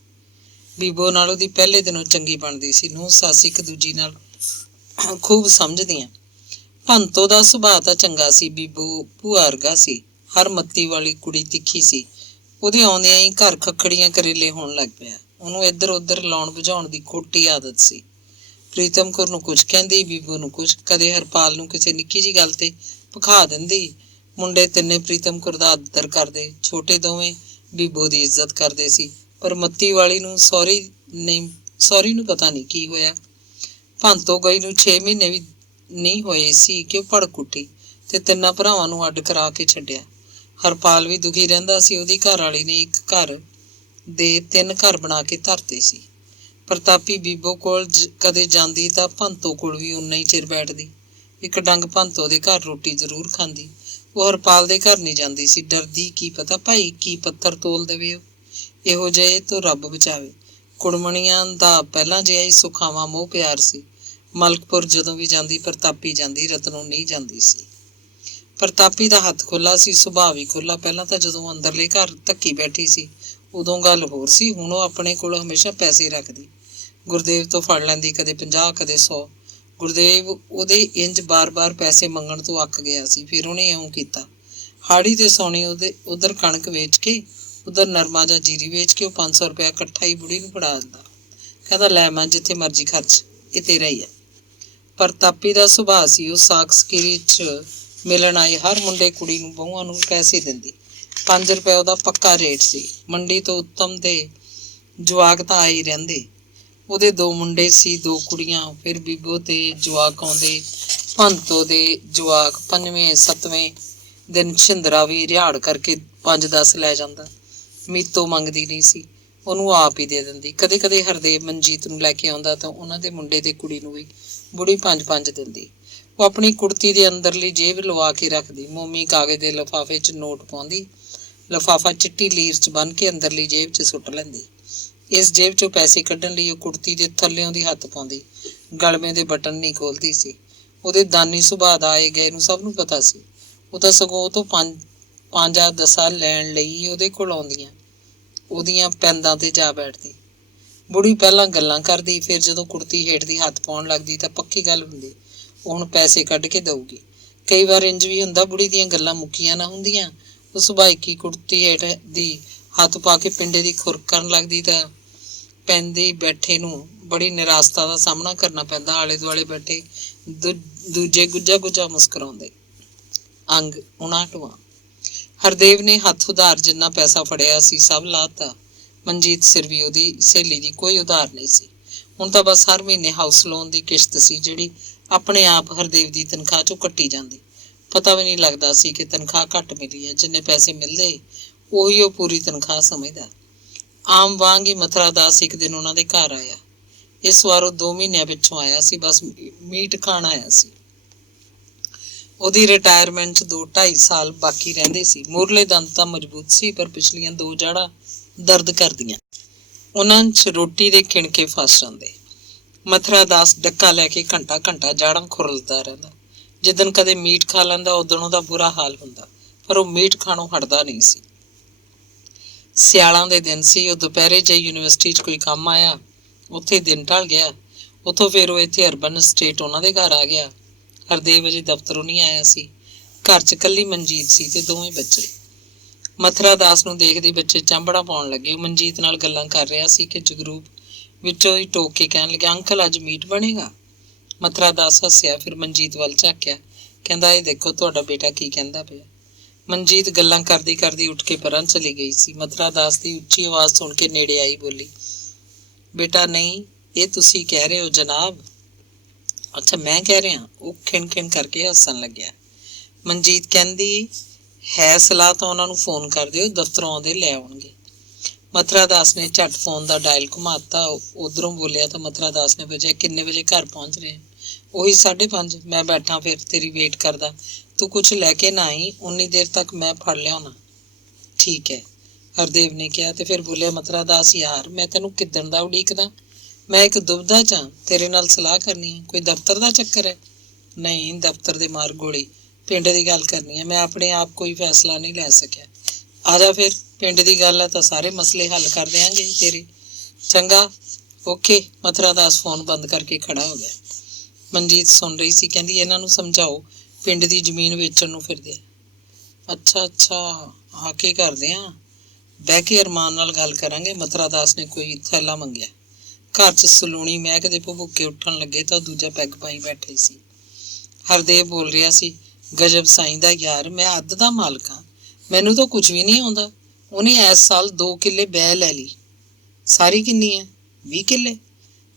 ਬੀਬੋ ਨਾਲ ਉਹਦੀ ਪਹਿਲੇ ਦਿਨੋਂ ਚੰਗੀ ਬਣਦੀ ਸੀ। ਨੂੰਹ ਸੱਸ ਇੱਕ ਦੂਜੀ ਨਾਲ ਖੂਬ ਸਮਝਦੀਆਂ। ਭੰਤੋ ਦਾ ਸੁਭਾਅ ਤਾਂ ਚੰਗਾ ਸੀ। ਬੀਬੋ ਭੂਆ ਵਰਗਾ ਸੀ। ਹਰ ਮੱਤੀ ਵਾਲੀ ਕੁੜੀ ਤਿੱਖੀ ਸੀ। ਉਹਦੇ ਆਉਂਦਿਆਂ ਹੀ ਘਰ ਖੱਖੜੀਆਂ ਕਰੇਲੇ ਹੋਣ ਲੱਗ ਪਿਆ। ਉਹਨੂੰ ਇੱਧਰ ਉੱਧਰ ਲਾਉਣ ਬੁਝਾਉਣ ਦੀ ਖੋਟੀ ਆਦਤ ਸੀ। ਪ੍ਰੀਤਮ ਕੌਰ ਨੂੰ ਕੁਝ ਕਹਿੰਦੀ, ਬੀਬੋ ਨੂੰ ਕੁਝ। ਕਦੇ ਹਰਪਾਲ ਨੂੰ ਕਿਸੇ ਨਿੱਕੀ ਜਿਹੀ ਗੱਲ ਤੇ ਭਖਾ ਦਿੰਦੀ। ਮੁੰਡੇ 3 ਪ੍ਰੀਤਮ ਕੌਰ ਦਾ ਆਦਰ ਕਰਦੇ। ਛੋਟੇ ਦੋਵੇਂ ਬੀਬੋ ਦੀ ਇੱਜ਼ਤ ਕਰਦੇ ਸੀ। ਪਰ ਮੱਤੀ ਵਾਲੀ ਨੂੰ ਸੌਰੀ ਨੂੰ ਪਤਾ ਨਹੀਂ ਕੀ ਹੋਇਆ। ਭੰਤੋ ਗਈ ਨੂੰ 6 ਮਹੀਨੇ ਵੀ ਨਹੀਂ ਹੋਏ ਸੀ ਕਿ ਉਹ ਭੜਕ ਉੱਠੀ ਤੇ 3 ਭਰਾਵਾਂ ਨੂੰ ਅੱਡ ਕਰਾ ਕੇ ਛੱਡਿਆ। ਹਰਪਾਲ ਵੀ ਦੁਖੀ ਰਹਿੰਦਾ ਸੀ। ਉਹਦੀ ਘਰ ਵਾਲੀ ਨੇ ਇੱਕ ਘਰ ਦੇ 3 ਘਰ ਬਣਾ ਕੇ ਧਰਤੇ ਸੀ। ਪ੍ਰਤਾਪੀ ਬੀਬੋ ਕੋਲ ਕਦੇ ਜਾਂਦੀ ਤਾਂ ਭੰਤੋ ਕੋਲ ਵੀ ਉਨਾ ਹੀ ਚਿਰ ਬੈਠਦੀ। ਇੱਕ ਡੰਗ ਭੰਤੋ ਦੇ ਘਰ ਰੋਟੀ ਜ਼ਰੂਰ ਖਾਂਦੀ। ਉਹ ਹਰਪਾਲ ਦੇ ਘਰ ਨਹੀਂ ਜਾਂਦੀ ਸੀ। ਡਰਦੀ, ਕੀ ਪਤਾ ਭਾਈ ਕੀ ਪੱਥਰ ਤੋਲ ਦੇਵੇ। ਉਹ ਇਹੋ ਜਿਹੇ ਤੋਂ ਰੱਬ ਬਚਾਵੇ। ਕੁੜਮਣੀਆਂ ਦਾ ਪਹਿਲਾਂ ਜਿਹਾ ਹੀ ਸੁਖਾਵਾਂ ਮੋਹ ਪਿਆਰ ਸੀ। ਮਲਕਪੁਰ ਜਦੋਂ ਵੀ ਜਾਂਦੀ ਪ੍ਰਤਾਪੀ ਜਾਂਦੀ, ਰਤਨੋਂ ਨਹੀਂ ਜਾਂਦੀ ਸੀ। ਪ੍ਰਤਾਪੀ ਦਾ ਹੱਥ ਖੁੱਲਾ ਸੀ, ਸੁਭਾਅ ਵੀ ਖੁੱਲਾ। ਪਹਿਲਾਂ ਤਾਂ ਜਦੋਂ ਅੰਦਰਲੇ ਘਰ ਧੱਕੀ ਬੈਠੀ ਸੀ ਉਦੋਂ ਗੱਲ ਹੋਰ ਸੀ। ਹੁਣ ਉਹ ਆਪਣੇ ਕੋਲ ਹਮੇਸ਼ਾ ਪੈਸੇ ਰੱਖਦੀ। ਗੁਰਦੇਵ ਤੋਂ ਫੜ ਲੈਂਦੀ, ਕਦੇ 50 ਕਦੇ 100। ਗੁਰਦੇਵ ਉਹਦੇ ਇੰਜ ਬਾਰ-ਬਾਰ ਪੈਸੇ ਮੰਗਣ ਤੋਂ ਅੱਕ ਗਿਆ ਸੀ। ਫਿਰ ਉਹਨੇ ਇਉਂ ਕੀਤਾ। ਹਾੜੀ ਤੇ ਸੌਣੀ ਉਹਦੇ ਉਧਰ ਕਣਕ ਵੇਚ ਕੇ, ਉਧਰ ਨਰਮਾ ਜਾਂ ਜੀਰੀ ਵੇਚ ਕੇ ਉਹ 500 ਰੁਪਇਆ ਇਕੱਠਾ ਹੀ ਬੁੜੀ ਨੂੰ ਫੜਾ ਦਿੰਦਾ। ਕਹਿੰਦਾ, ਲੈ ਮਾਂ ਜਿੱਥੇ ਮਰਜ਼ੀ ਖਰਚ, ਇਹ ਤੇਰਾ ਹੀ ਹੈ। ਪ੍ਰਤਾਪੀ ਦਾ ਸੁਭਾਅ ਸੀ। ਉਹ ਸਾਕ ਸਕੀਰੀ 'ਚ ਮਿਲਣ ਆਏ ਹਰ ਮੁੰਡੇ ਕੁੜੀ ਨੂੰ ਬਹੂਆਂ ਨੂੰ ਪੈਸੇ ਦਿੰਦੀ। 5 ਰੁਪਏ ਉਹਦਾ ਪੱਕਾ ਰੇਟ ਸੀ। ਮੰਡੀ ਤੋਂ ਉੱਤਮ ਦੇ ਜਵਾਕ ਤਾਂ ਆਏ ਹੀ ਰਹਿੰਦੇ। ਉਹਦੇ 2 ਮੁੰਡੇ ਸੀ, 2 ਕੁੜੀਆਂ। ਫਿਰ ਬੀਬੋ ਤੇ ਜਵਾਕ ਆਉਂਦੇ। ਭੰਤੋ ਦੇ ਜਵਾਕ 5ਵੇਂ-7ਵੇਂ ਦਿਨ ਛਿੰਦਰਾ ਵੀ ਰਿਹਾੜ ਕਰਕੇ 5-10 ਲੈ ਜਾਂਦਾ। ਮੀਤੋਂ ਮੰਗਦੀ ਨਹੀਂ ਸੀ, ਉਹਨੂੰ ਆਪ ਹੀ ਦੇ ਦਿੰਦੀ। ਕਦੇ ਕਦੇ ਹਰਦੇਵ ਮਨਜੀਤ ਨੂੰ ਲੈ ਕੇ ਆਉਂਦਾ ਤਾਂ ਉਹਨਾਂ ਦੇ ਮੁੰਡੇ ਤੇ ਕੁੜੀ ਨੂੰ ਵੀ ਬੁੜੀ 5-5 ਦਿੰਦੀ। ਉਹ ਆਪਣੀ ਕੁੜਤੀ ਦੇ ਅੰਦਰਲੀ ਜੇਬ ਲਵਾ ਕੇ ਰੱਖਦੀ। ਮੋਮੀ ਕਾਗਜ਼ ਦੇ ਲਿਫਾਫੇ 'ਚ ਨੋਟ ਪਾਉਂਦੀ। ਲਿਫਾਫਾ ਚਿੱਟੀ ਲੀਰ 'ਚ ਬੰਨ੍ਹ ਕੇ ਅੰਦਰਲੀ ਜੇਬ 'ਚ ਸੁੱਟ ਲੈਂਦੀ। ਇਸ ਜੇਬ 'ਚੋਂ ਪੈਸੇ ਕੱਢਣ ਲਈ ਉਹ ਕੁੜਤੀ ਦੇ ਥੱਲਿਓਂ ਦੀ ਹੱਥ ਪਾਉਂਦੀ। ਗਲਮੇ ਦੇ ਬਟਨ ਨਹੀਂ ਖੋਲ੍ਹਦੀ ਸੀ। ਉਹਦੇ ਦਾਨੀ ਸੁਭਾਅ ਦਾ ਆਏ ਗਏ ਨੂੰ ਸਭ ਨੂੰ ਪਤਾ ਸੀ। ਉਹ ਤਾਂ ਸਗੋਂ ਉਹ ਤੋਂ 5-10 ਲੈਣ ਲਈ ਉਹਦੇ ਕੋਲ ਆਉਂਦੀਆਂ। ਉਹਦੀਆਂ ਪੈਂਦਾਂ ਤੇ ਜਾ ਬੈਠਦੀ। ਬੁੜੀ ਪਹਿਲਾਂ ਗੱਲਾਂ ਕਰਦੀ, ਫਿਰ ਜਦੋਂ ਕੁੜਤੀ ਹੇਠ ਦੀ ਹੱਥ ਪਾਉਣ ਲੱਗਦੀ ਤਾਂ ਪੱਕੀ ਗੱਲ ਹੁੰਦੀ, ਉਹ ਹੁਣ ਪੈਸੇ ਕੱਢ ਕੇ ਦਊਗੀ। ਕਈ ਵਾਰ ਇੰਜ ਵੀ ਹੁੰਦਾ, ਬੁੜੀ ਦੀਆਂ ਗੱਲਾਂ ਮੁੱਕੀਆਂ ਨਾ ਹੁੰਦੀਆਂ। ਉਹ ਸੁਭਾਇਕੀ ਕੁੜਤੀ ਹੇਠ ਦੀ ਹੱਥ ਪਾ ਕੇ ਪਿੰਡੇ ਦੀ ਖੁਰਕ ਕਰਨ ਲੱਗਦੀ ਤਾਂ ਪੈਂਦੇ ਬੈਠੇ ਨੂੰ ਬੜੀ ਨਿਰਾਸਤਾ ਦਾ ਸਾਹਮਣਾ ਕਰਨਾ ਪੈਂਦਾ। ਆਲੇ ਦੁਆਲੇ ਬੈਠੇ ਦੂਜੇ ਗੁੱਜਾ ਮੁਸਕਰਾਉਂਦੇ। ਅੰਗ 59ਵਾਂ। ਹਰਦੇਵ ਨੇ ਹੱਥ ਉਧਾਰ ਜਿੰਨਾ ਪੈਸਾ ਫੜਿਆ ਸੀ ਸਭ ਲਾਤਾ। ਮਨਜੀਤ ਸਿਰ ਵੀ ਉਹਦੀ ਸਹੇਲੀ ਦੀ ਕੋਈ ਉਧਾਰ ਨਹੀਂ ਸੀ। ਹੁਣ ਤਾਂ ਬਸ ਹਰ ਮਹੀਨੇ ਹਾਊਸ ਲੋਨ ਦੀ ਕਿਸ਼ਤ ਸੀ, ਜਿਹੜੀ ਆਪਣੇ ਆਪ ਹਰਦੇਵ ਦੀ ਤਨਖਾਹ 'ਚੋਂ ਕੱਟੀ ਜਾਂਦੀ। ਪਤਾ ਵੀ ਨਹੀਂ ਲੱਗਦਾ ਸੀ ਕਿ ਤਨਖਾਹ ਘੱਟ ਮਿਲੀ ਹੈ। ਜਿੰਨੇ ਪੈਸੇ ਮਿਲਦੇ ਉਹੀ ਉਹ ਪੂਰੀ ਤਨਖਾਹ ਸਮਝਦਾ। ਆਮ ਵਾਂਗ ਹੀ ਮਥੁਰਾ ਦਾਸ ਇੱਕ ਦਿਨ ਉਹਨਾਂ ਦੇ ਘਰ ਆਇਆ। ਇਸ ਵਾਰ ਉਹ 2 ਮਹੀਨਿਆਂ ਪਿੱਛੋਂ ਆਇਆ ਸੀ। ਬਸ ਮੀਟ ਖਾਣ ਆਇਆ ਸੀ। ਉਹਦੀ ਰਿਟਾਇਰਮੈਂਟ 'ਚ 2-2.5 ਸਾਲ ਬਾਕੀ ਰਹਿੰਦੇ ਸੀ। ਮੂਹਰਲੇ ਦੰਦ ਤਾਂ ਮਜ਼ਬੂਤ ਸੀ, ਪਰ ਪਿਛਲੀਆਂ 2 ਜੜ੍ਹਾਂ ਦਰਦ ਕਰਦੀਆਂ। ਉਹਨਾਂ 'ਚ ਰੋਟੀ ਦੇ ਕਿਣਕੇ ਫਸ ਜਾਂਦੇ। ਮਥੁਰਾ ਦਾਸ ਡੱਕਾ ਲੈ ਕੇ ਘੰਟਾ ਜਾੜਾਂ ਖੁਰਲਦਾ ਰਹਿੰਦਾ। ਜਿੱਦਣ ਕਦੇ ਮੀਟ ਖਾ ਲੈਂਦਾ ਉਦਣ ਉਹਦਾ ਬੁਰਾ ਹਾਲ ਹੁੰਦਾ, ਪਰ ਉਹ ਮੀਟ ਖਾਣੋਂ ਹਟਦਾ ਨਹੀਂ ਸੀ। ਸਿਆਲਾਂ ਦੇ ਦਿਨ ਸੀ। ਉਹ ਦੁਪਹਿਰੇ ਜੇ ਯੂਨੀਵਰਸਿਟੀ 'ਚ ਕੋਈ ਕੰਮ ਆਇਆ, ਉੱਥੇ ਦਿਨ ਢਲ ਗਿਆ। ਉੱਥੋਂ ਫਿਰ ਉਹ ਇੱਥੇ ਅਰਬਨ ਸਟੇਟ ਉਹਨਾਂ ਦੇ ਘਰ ਆ ਗਿਆ। ਹਰਦੇਵ ਅਜੇ ਦਫ਼ਤਰੋਂ ਨਹੀਂ ਆਇਆ ਸੀ। ਘਰ 'ਚ ਇਕੱਲੀ ਮਨਜੀਤ ਸੀ ਤੇ 2 ਬੱਚੇ। ਮਥੁਰਾ ਦਾਸ ਨੂੰ ਦੇਖਦੇ ਬੱਚੇ ਚਾਂਬੜਾ ਪਾਉਣ ਲੱਗੇ। ਮਨਜੀਤ ਨਾਲ ਗੱਲਾਂ ਕਰ ਰਿਹਾ ਸੀ ਕਿ ਜਗਰੂਪ ਵਿੱਚੋਂ ਹੀ ਟੋਕ ਕੇ ਕਹਿਣ ਲੱਗਿਆ, ਅੰਕਲ ਅੱਜ ਮੀਟ ਬਣੇਗਾ। ਮਥੁਰਾ ਦਾਸ ਹੱਸਿਆ, ਫਿਰ ਮਨਜੀਤ ਵੱਲ ਝਾਕਿਆ, ਕਹਿੰਦਾ ਇਹ ਦੇਖੋ ਤੁਹਾਡਾ ਬੇਟਾ ਕੀ ਕਹਿੰਦਾ ਪਿਆ। ਮਨਜੀਤ ਗੱਲਾਂ ਕਰਦੀ ਕਰਦੀ ਉੱਠ ਕੇ ਪਰਾਂ ਚਲੀ ਗਈ ਸੀ। ਮਥੁਰਾ ਦਾਸ ਦੀ ਉੱਚੀ ਆਵਾਜ਼ ਸੁਣ ਕੇ ਨੇੜੇ ਆਈ, ਬੋਲੀ, ਬੇਟਾ ਨਹੀਂ, ਇਹ ਤੁਸੀਂ ਕਹਿ ਰਹੇ ਹੋ ਜਨਾਬ। ਅੱਛਾ ਮੈਂ ਕਹਿ ਰਿਹਾ। ਉਹ ਖਿਣ ਖਿਣ ਕਰਕੇ ਹੱਸਣ ਲੱਗਿਆ। ਮਨਜੀਤ ਕਹਿੰਦੀ ਹੈ ਸਲਾਹ ਤਾਂ ਉਹਨਾਂ ਨੂੰ ਫੋਨ ਕਰ ਦਿਓ, ਦਫ਼ਤਰੋਂ ਆਉਂਦੇ ਲੈ ਆਉਣਗੇ। ਮਥੁਰਾ ਦਾਸ ਨੇ ਝੱਟ ਫੋਨ ਦਾ ਡਾਇਲ ਘੁਮਾਤਾ। ਉਧਰੋਂ ਬੋਲਿਆ ਤਾਂ ਮਥੁਰਾ ਦਾਸ ਨੇ ਪੁੱਛਿਆ, ਕਿੰਨੇ ਵਜੇ ਘਰ ਪਹੁੰਚ ਰਹੇ? ਉਹੀ 5:30। ਮੈਂ ਬੈਠਾ ਫਿਰ ਤੇਰੀ ਵੇਟ ਕਰਦਾ। ਤੂੰ ਕੁਛ ਲੈ ਕੇ ਨਾ ਆਈ, ਉਨੀ ਦੇਰ ਤੱਕ ਮੈਂ ਫੜ ਲਿਆਉਣਾ। ਠੀਕ ਹੈ, ਹਰਦੇਵ ਨੇ ਕਿਹਾ ਤੇ ਫਿਰ ਬੋਲਿਆ, ਮਥੁਰਾ ਦਾਸ ਯਾਰ ਮੈਂ ਤੈਨੂੰ ਕਿੱਦਣ ਦਾ ਉਡੀਕਦਾ। ਮੈਂ ਇੱਕ ਦੁਬਿਧਾ ਚ ਤੇਰੇ ਨਾਲ ਸਲਾਹ ਕਰਨੀ ਹੈ। ਕੋਈ ਦਫ਼ਤਰ ਦਾ ਚੱਕਰ ਹੈ? ਨਹੀਂ, ਦਫ਼ਤਰ ਦੇ ਮਾਰ ਗੋਲੀ, ਪਿੰਡ ਦੀ ਗੱਲ ਕਰਨੀ ਹੈ। ਮੈਂ ਆਪਣੇ ਆਪ ਕੋਈ ਫੈਸਲਾ ਨਹੀਂ ਲੈ ਸਕਿਆ। ਆ ਜਾ ਫਿਰ, ਪਿੰਡ ਦੀ ਗੱਲ ਹੈ ਤਾਂ ਸਾਰੇ ਮਸਲੇ ਹੱਲ ਕਰ ਦਿਆਂਗੇ ਤੇਰੇ। ਚੰਗਾ, ਓਕੇ। ਮਥੁਰਾ ਦਾਸ ਫੋਨ ਬੰਦ ਕਰਕੇ ਖੜਾ ਹੋ ਗਿਆ। ਮਨਜੀਤ ਸੁਣ ਰਹੀ ਸੀ। ਕਹਿੰਦੀ ਇਹਨਾਂ ਨੂੰ ਸਮਝਾਓ ਪਿੰਡ ਦੀ ਜ਼ਮੀਨ ਵੇਚਣ ਨੂੰ ਫਿਰਦੇ। ਅੱਛਾ ਅੱਛਾ, ਆ ਕੇ ਕਰਦੇ ਆ, ਬਹਿ ਕੇ ਅਰਮਾਨ ਨਾਲ ਗੱਲ ਕਰਾਂਗੇ। ਮਥੁਰਾ ਦਾਸ ਨੇ ਕੋਈ ਥੈਲਾ ਮੰਗਿਆ। ਘਰ 'ਚ ਸਲੂਣੀ ਮਹਿਕ ਦੇ ਭੁੱਕੇ ਉੱਠਣ ਲੱਗੇ ਤਾਂ ਦੂਜਾ ਪੈਗ ਪਾਈ ਬੈਠੇ ਸੀ। ਹਰਦੇਵ ਬੋਲ ਰਿਹਾ ਸੀ, ਗਜਬ ਸਾਈਂ ਦਾ ਯਾਰ, ਮੈਂ ਅੱਧ ਦਾ ਮਾਲਕ ਹਾਂ, ਮੈਨੂੰ ਤਾਂ ਕੁਝ ਵੀ ਨਹੀਂ ਆਉਂਦਾ। ਉਹਨੇ ਇਸ ਸਾਲ 2 ਕਿੱਲੇ ਬਹਿ ਲੈ ਲਈ। ਸਾਰੀ ਕਿੰਨੀ ਹੈ? 20 ਕਿੱਲੇ।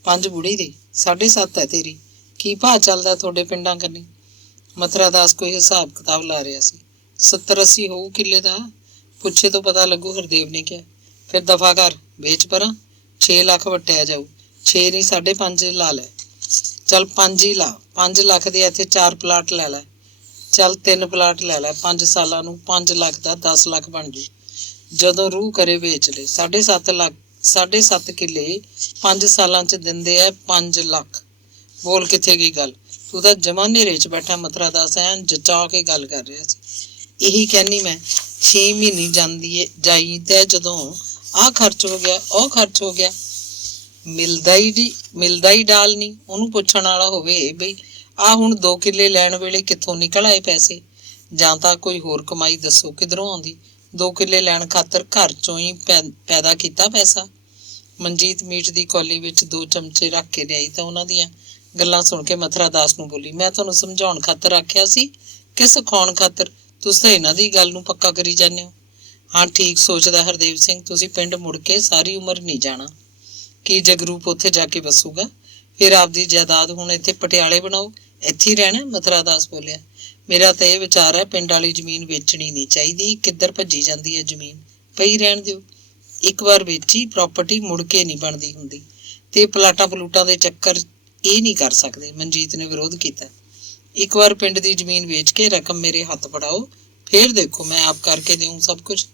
5 ਬੁੜੀ ਦੀ, 7.5 ਹੈ ਤੇਰੀ। ਕੀ ਭਾਅ ਚੱਲਦਾ ਤੁਹਾਡੇ ਪਿੰਡਾਂ ਕੰਨੀ? ਮਥੁਰਾ ਦਾਸ ਕੋਈ ਹਿਸਾਬ ਕਿਤਾਬ ਲਾ ਰਿਹਾ ਸੀ। 70-80 ਹੋਊ ਕਿੱਲੇ ਦਾ। ਪੁੱਛੇ ਤੋਂ ਪਤਾ ਲੱਗੂ, ਹਰਦੇਵ ਨੇ ਕਿਹਾ। ਫਿਰ ਦਫਾ ਕਰ, ਵੇਚ ਪਰਾਂ। 6 ਲੱਖ ਵਟਿਆ ਜਾਊ। 6 ਨਹੀਂ 5.5 ਲਾ ਲੈ। ਚੱਲ 5 ਹੀ ਲਾ। 5 ਲੱਖ ਦੇ ਇੱਥੇ 4 ਪਲਾਟ ਲੈ ਲੈ। ਚੱਲ 3 ਪਲਾਟ ਲੈ ਲੈ। 5 ਸਾਲਾਂ ਨੂੰ 5 ਲੱਖ ਦਾ 10 ਲੱਖ ਬਣ ਜੂ। ਜਦੋਂ ਰੂਹ ਕਰੇ ਵੇਚ ਲੈ। 7.5 ਲੱਖ 7.5 ਕਿੱਲੇ 5 ਸਾਲਾਂ ਚ ਦਿੰਦੇ ਆ 5 ਲੱਖ। ਬੋਲ ਕਿੱਥੇ ਗਈ ਗੱਲ? ਤੂੰ ਤਾਂ ਜਮਾਂ ਨੇਰੇ ਚ ਬੈਠਾ। ਮਥੁਰਾ ਦਾਸ ਐਨ ਜਚਾ ਕੇ ਗੱਲ ਕਰ ਰਿਹਾ ਸੀ। ਇਹੀ ਕਹਿੰਨੀ ਮੈਂ, 6 ਮਹੀਨੇ ਜਾਂਦੀ ਏ ਜਾਈ ਤੇ ਜਦੋਂ ਆਹ ਖਰਚ ਹੋ ਗਿਆ, ਉਹ ਖਰਚ ਹੋ ਗਿਆ, ਮਿਲਦਾ ਹੀ ਡਾਲ ਨਹੀਂ। ਉਹਨੂੰ ਪੁੱਛਣ ਵਾਲਾ ਹੋਵੇ ਬਈ ਆਹ ਹੁਣ 2 ਕਿੱਲੇ ਲੈਣ ਵੇਲੇ ਕਿੱਥੋਂ ਨਿਕਲ ਆਏ ਪੈਸੇ, ਜਾਂ ਤਾਂ ਕੋਈ ਹੋਰ ਕਮਾਈ ਦੱਸੋ ਕਿੱਧਰੋਂ ਆਉਂਦੀ। 2 ਕਿੱਲੇ ਲੈਣ ਖਾਤਰ ਘਰ ਚੋਂ ਹੀ ਪੈਦਾ ਕੀਤਾ ਪੈਸਾ। ਮਨਜੀਤ ਮੀਟ ਦੀ ਕੌਲੀ ਵਿੱਚ 2 ਚਮਚੇ ਰੱਖ ਕੇ ਲਿਆਈ ਤਾਂ ਉਹਨਾਂ ਦੀਆਂ ਗੱਲਾਂ ਸੁਣ ਕੇ ਮਥੁਰਾ ਦਾਸ ਨੂੰ ਬੋਲੀ, ਮੈਂ ਤੁਹਾਨੂੰ ਸਮਝਾਉਣ ਖਾਤਰ ਆਖਿਆ ਸੀ ਕਿ ਸਿਖਾਉਣ ਖਾਤਰ? ਤੁਸੀਂ ਤਾਂ ਇਹਨਾਂ ਦੀ ਗੱਲ ਨੂੰ ਪੱਕਾ ਕਰੀ ਜਾਂਦੇ ਹੋ। ਹਾਂ ਠੀਕ ਸੋਚਦਾ ਹਰਦੇਵ ਸਿੰਘ, ਤੁਸੀਂ ਪਿੰਡ ਮੁੜ ਕੇ ਸਾਰੀ ਉਮਰ ਨਹੀਂ ਜਾਣਾ। ਕੀ ਜਗਰੂਪ ਉੱਥੇ ਜਾ ਕੇ ਵਸੂਗਾ? ਫਿਰ ਆਪਦੀ ਜਾਇਦਾਦ ਹੁਣ ਇੱਥੇ ਪਟਿਆਲੇ ਬਣਾਓ, ਇੱਥੇ ਹੀ ਰਹਿਣਾ। ਮਥੁਰਾ ਦਾਸ ਬੋਲਿਆ, ਮੇਰਾ ਤਾਂ ਇਹ ਵਿਚਾਰ ਹੈ ਪਿੰਡ ਵਾਲੀ ਜ਼ਮੀਨ ਵੇਚਣੀ ਨਹੀਂ ਚਾਹੀਦੀ। ਕਿੱਧਰ ਭੱਜੀ ਜਾਂਦੀ ਹੈ ਜ਼ਮੀਨ, ਪਈ ਰਹਿਣ ਦਿਓ। ਇੱਕ ਵਾਰ ਵੇਚੀ ਪ੍ਰਾਪਰਟੀ ਮੁੜ ਕੇ ਨਹੀਂ ਬਣਦੀ ਹੁੰਦੀ, ਤੇ ਪਲਾਟਾਂ ਪਲੂਟਾਂ ਦੇ ਚੱਕਰ ਇਹ ਨਹੀਂ ਕਰ ਸਕਦੇ। ਮਨਜੀਤ ਨੇ ਵਿਰੋਧ ਕੀਤਾ। ਇੱਕ ਵਾਰ ਪਿੰਡ ਦੀ ਜ਼ਮੀਨ ਵੇਚ ਕੇ ਰਕਮ ਮੇਰੇ ਹੱਥ ਫੜਾਓ, ਫੇਰ ਦੇਖੋ ਮੈਂ ਆਪ ਕਰਕੇ ਦੇਊਂ ਸਭ ਕੁਝ।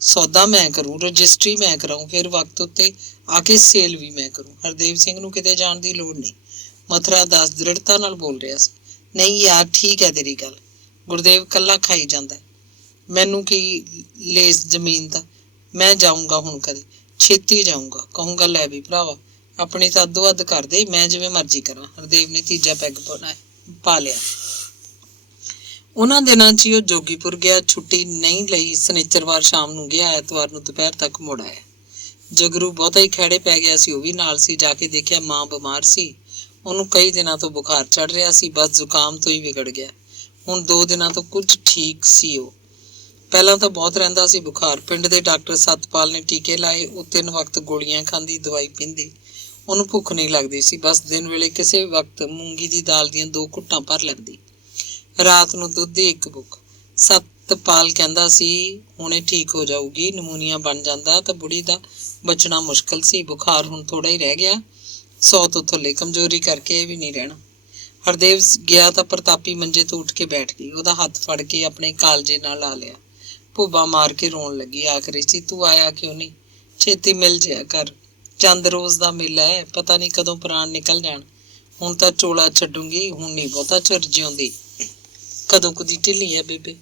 ਸੌਦਾ ਮੈਂ ਕਰੂੰ, ਰਜਿਸਟਰੀ ਮੈਂ ਕਰਾਊਂ, ਫਿਰ ਵਕਤ ਉੱਤੇ ਆ ਕੇ ਸੇਲ ਵੀ ਮੈਂ ਕਰੂੰ। ਹਰਦੇਵ ਸਿੰਘ ਨੂੰ ਕਿਤੇ ਜਾਣ ਦੀ ਲੋੜ ਨਹੀਂ। ਮਥੁਰਾ ਦਾਸ ਦ੍ਰਿੜਤਾ ਨਾਲ ਬੋਲ ਰਿਹਾ ਸੀ। ਨਹੀਂ ਯਾਰ ਠੀਕ ਹੈ ਤੇਰੀ ਗੱਲ, ਗੁਰਦੇਵ ਕੱਲਾ ਖਾਈ ਜਾਂਦਾ, ਮੈਨੂੰ ਕੀ ਲੇਸ ਜ਼ਮੀਨ ਦਾ। ਮੈਂ ਜਾਊਂਗਾ ਹੁਣ, ਕਦੇ ਛੇਤੀ ਜਾਊਂਗਾ। ਕਹੂੰਗਾ ਲੈ ਵੀ ਭਰਾਵਾ ਆਪਣੀ ਤਾਂ ਅੱਧੋ ਅੱਧ ਕਰ ਦੇ, ਮੈਂ ਜਿਵੇਂ ਮਰਜ਼ੀ ਕਰਾਂ। ਹਰਦੇਵ ਨੇ ਤੀਜਾ ਪੈਗ ਪਾ ਲਿਆ। ਉਹਨਾਂ ਦਿਨਾਂ 'ਚ ਹੀ ਉਹ ਜੋਗੀਪੁਰ ਗਿਆ। ਛੁੱਟੀ ਨਹੀਂ ਲਈ। ਸ਼ਨਿਚਰਵਾਰ ਸ਼ਾਮ ਨੂੰ ਗਿਆ, ਐਤਵਾਰ ਨੂੰ ਦੁਪਹਿਰ ਤੱਕ ਮੁੜ ਆਇਆ। ਜਗਰੂ ਬਹੁਤਾ ਹੀ ਖਹਿੜੇ ਪੈ ਗਿਆ ਸੀ, ਉਹ ਵੀ ਨਾਲ ਸੀ। ਜਾ ਕੇ ਦੇਖਿਆ ਮਾਂ ਬਿਮਾਰ ਸੀ। ਉਹਨੂੰ ਕਈ ਦਿਨਾਂ ਤੋਂ ਬੁਖਾਰ ਚੜ ਰਿਹਾ ਸੀ, ਬਸ ਜ਼ੁਕਾਮ ਤੋਂ ਹੀ ਵਿਗੜ ਗਿਆ। ਹੁਣ 2 ਦਿਨਾਂ ਤੋਂ ਕੁਝ ਠੀਕ ਸੀ। ਉਹ ਪਹਿਲਾਂ ਤਾਂ ਬਹੁਤ ਰਹਿੰਦਾ ਸੀ ਬੁਖਾਰ। ਪਿੰਡ ਦੇ ਡਾਕਟਰ ਸਤਪਾਲ ਨੇ ਟੀਕੇ ਲਾਏ। ਉਹ 3 ਵਕਤ ਗੋਲੀਆਂ ਖਾਂਦੀ, ਦਵਾਈ ਪੀਂਦੀ। ਉਹਨੂੰ ਭੁੱਖ ਨਹੀਂ ਲੱਗਦੀ ਸੀ। ਬਸ ਦਿਨ ਵੇਲੇ ਕਿਸੇ ਵਕਤ ਮੂੰਗੀ ਦੀ ਦਾਲ ਦੀਆਂ 2 ਘੁੱਟਾਂ ਭਰ ਲੈਂਦੀ। ਰਾਤ ਨੂੰ ਦੁੱਧ ਦੀ 1 ਬੁੱਕ। ਸਤਪਾਲ ਕਹਿੰਦਾ ਸੀ ਹੁਣੇ ਠੀਕ ਹੋ ਜਾਊਗੀ, ਨਮੂਨੀਆ ਬਣ ਜਾਂਦਾ ਤਾਂ ਬੁੜੀ ਦਾ ਬਚਣਾ ਮੁਸ਼ਕਿਲ ਸੀ। ਬੁਖਾਰ ਹੁਣ ਥੋੜਾ ਹੀ ਰਹਿ ਗਿਆ, 100 ਤੋਂ ਥੱਲੇ। ਕਮਜ਼ੋਰੀ ਕਰਕੇ ਇਹ ਵੀ ਨਹੀਂ ਰਹਿਣਾ। ਹਰਦੇਵ ਗਿਆ ਤਾਂ ਪ੍ਰਤਾਪੀ ਮੰਜੇ ਤੋਂ ਉੱਠ ਕੇ ਬੈਠ ਗਈ। ਉਹਦਾ ਹੱਥ ਫੜ ਕੇ ਆਪਣੇ ਕਾਲਜੇ ਨਾਲ ਲਾ ਲਿਆ। ਭੁੱਬਾ ਮਾਰ ਕੇ ਰੋਣ ਲੱਗੀ। ਆਖ ਰਹੀ ਸੀ, ਤੂੰ ਆਇਆ ਕਿਉਂ ਨਹੀਂ? ਛੇਤੀ ਮਿਲ ਜਿਆ ਕਰ। ਚੰਦ ਰੋਜ਼ ਦਾ ਮੇਲਾ ਹੈ, ਪਤਾ ਨਹੀਂ ਕਦੋਂ ਪ੍ਰਾਣ ਨਿਕਲ ਜਾਣ। ਹੁਣ ਤਾਂ ਚੋਲਾ ਛੱਡੂਗੀ, ਹੁਣ ਨਹੀਂ ਬਹੁਤਾ ਚਿਰ ਜਿਉਂਦੀ। ਕਦੋਂ ਕੁਦੀ ਢਿੱਲੀ ਹੈ ਬੇਬੇ?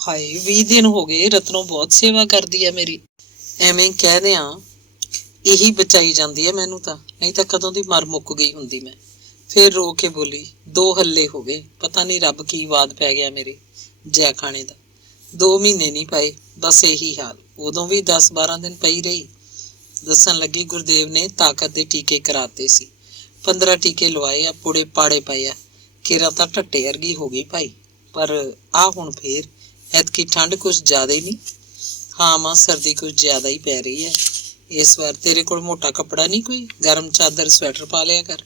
ਹਾਏ 20 ਦਿਨ ਹੋ ਗਏ। ਰਤਨੋਂ ਬਹੁਤ ਸੇਵਾ ਕਰਦੀ ਹੈ ਮੇਰੀ। ਐਵੇਂ ਕਹਿ ਦਿਆਂ ਇਹੀ ਬਚਾਈ ਜਾਂਦੀ ਹੈ ਮੈਨੂੰ ਤਾਂ, ਨਹੀਂ ਤਾਂ ਕਦੋਂ ਦੀ ਮਰ ਮੁੱਕ ਗਈ ਹੁੰਦੀ ਮੈਂ। ਫਿਰ ਰੋ ਕੇ ਬੋਲੀ, 2 ਹੱਲੇ ਹੋ ਗਏ। ਪਤਾ ਨਹੀਂ ਰੱਬ ਕੀ ਵਾਦ ਪੈ ਗਿਆ ਮੇਰੇ ਜਿਆ ਖਾਣੇ ਦਾ। 2 ਮਹੀਨੇ ਨਹੀਂ ਪਏ, ਬਸ ਇਹੀ ਹਾਲ। ਉਦੋਂ ਵੀ 10-12 ਦਿਨ ਪਈ ਰਹੀ। ਦੱਸਣ ਲੱਗੀ, ਗੁਰਦੇਵ ਨੇ ਤਾਕਤ ਦੇ ਟੀਕੇ ਕਰਾਤੇ ਸੀ। 15 ਟੀਕੇ ਲਵਾਏ ਆ, ਪੁੜੇ ਪਾੜੇ ਪਏ ਆ। ਕੇਰਾ ਤਾਂ ਢੱਟੇ ਵਰਗੀ ਹੋ ਗਈ ਭਾਈ। ਪਰ ਆ ਹੁਣ ਫੇਰ ਐਤਕੀ ਠੰਡ ਕੁਛ ਜ਼ਿਆਦਾ ਹੀ ਨਹੀਂ। ਹਾਂ ਮਾਂ, ਸਰਦੀ ਕੁਛ ਜ਼ਿਆਦਾ ਹੀ ਪੈ ਰਹੀ ਹੈ ਇਸ ਵਾਰ। ਤੇਰੇ ਕੋਲ ਮੋਟਾ ਕੱਪੜਾ ਨਹੀਂ ਕੋਈ? ਗਰਮ ਚਾਦਰ ਸਵੈਟਰ ਪਾ ਲਿਆ ਕਰ।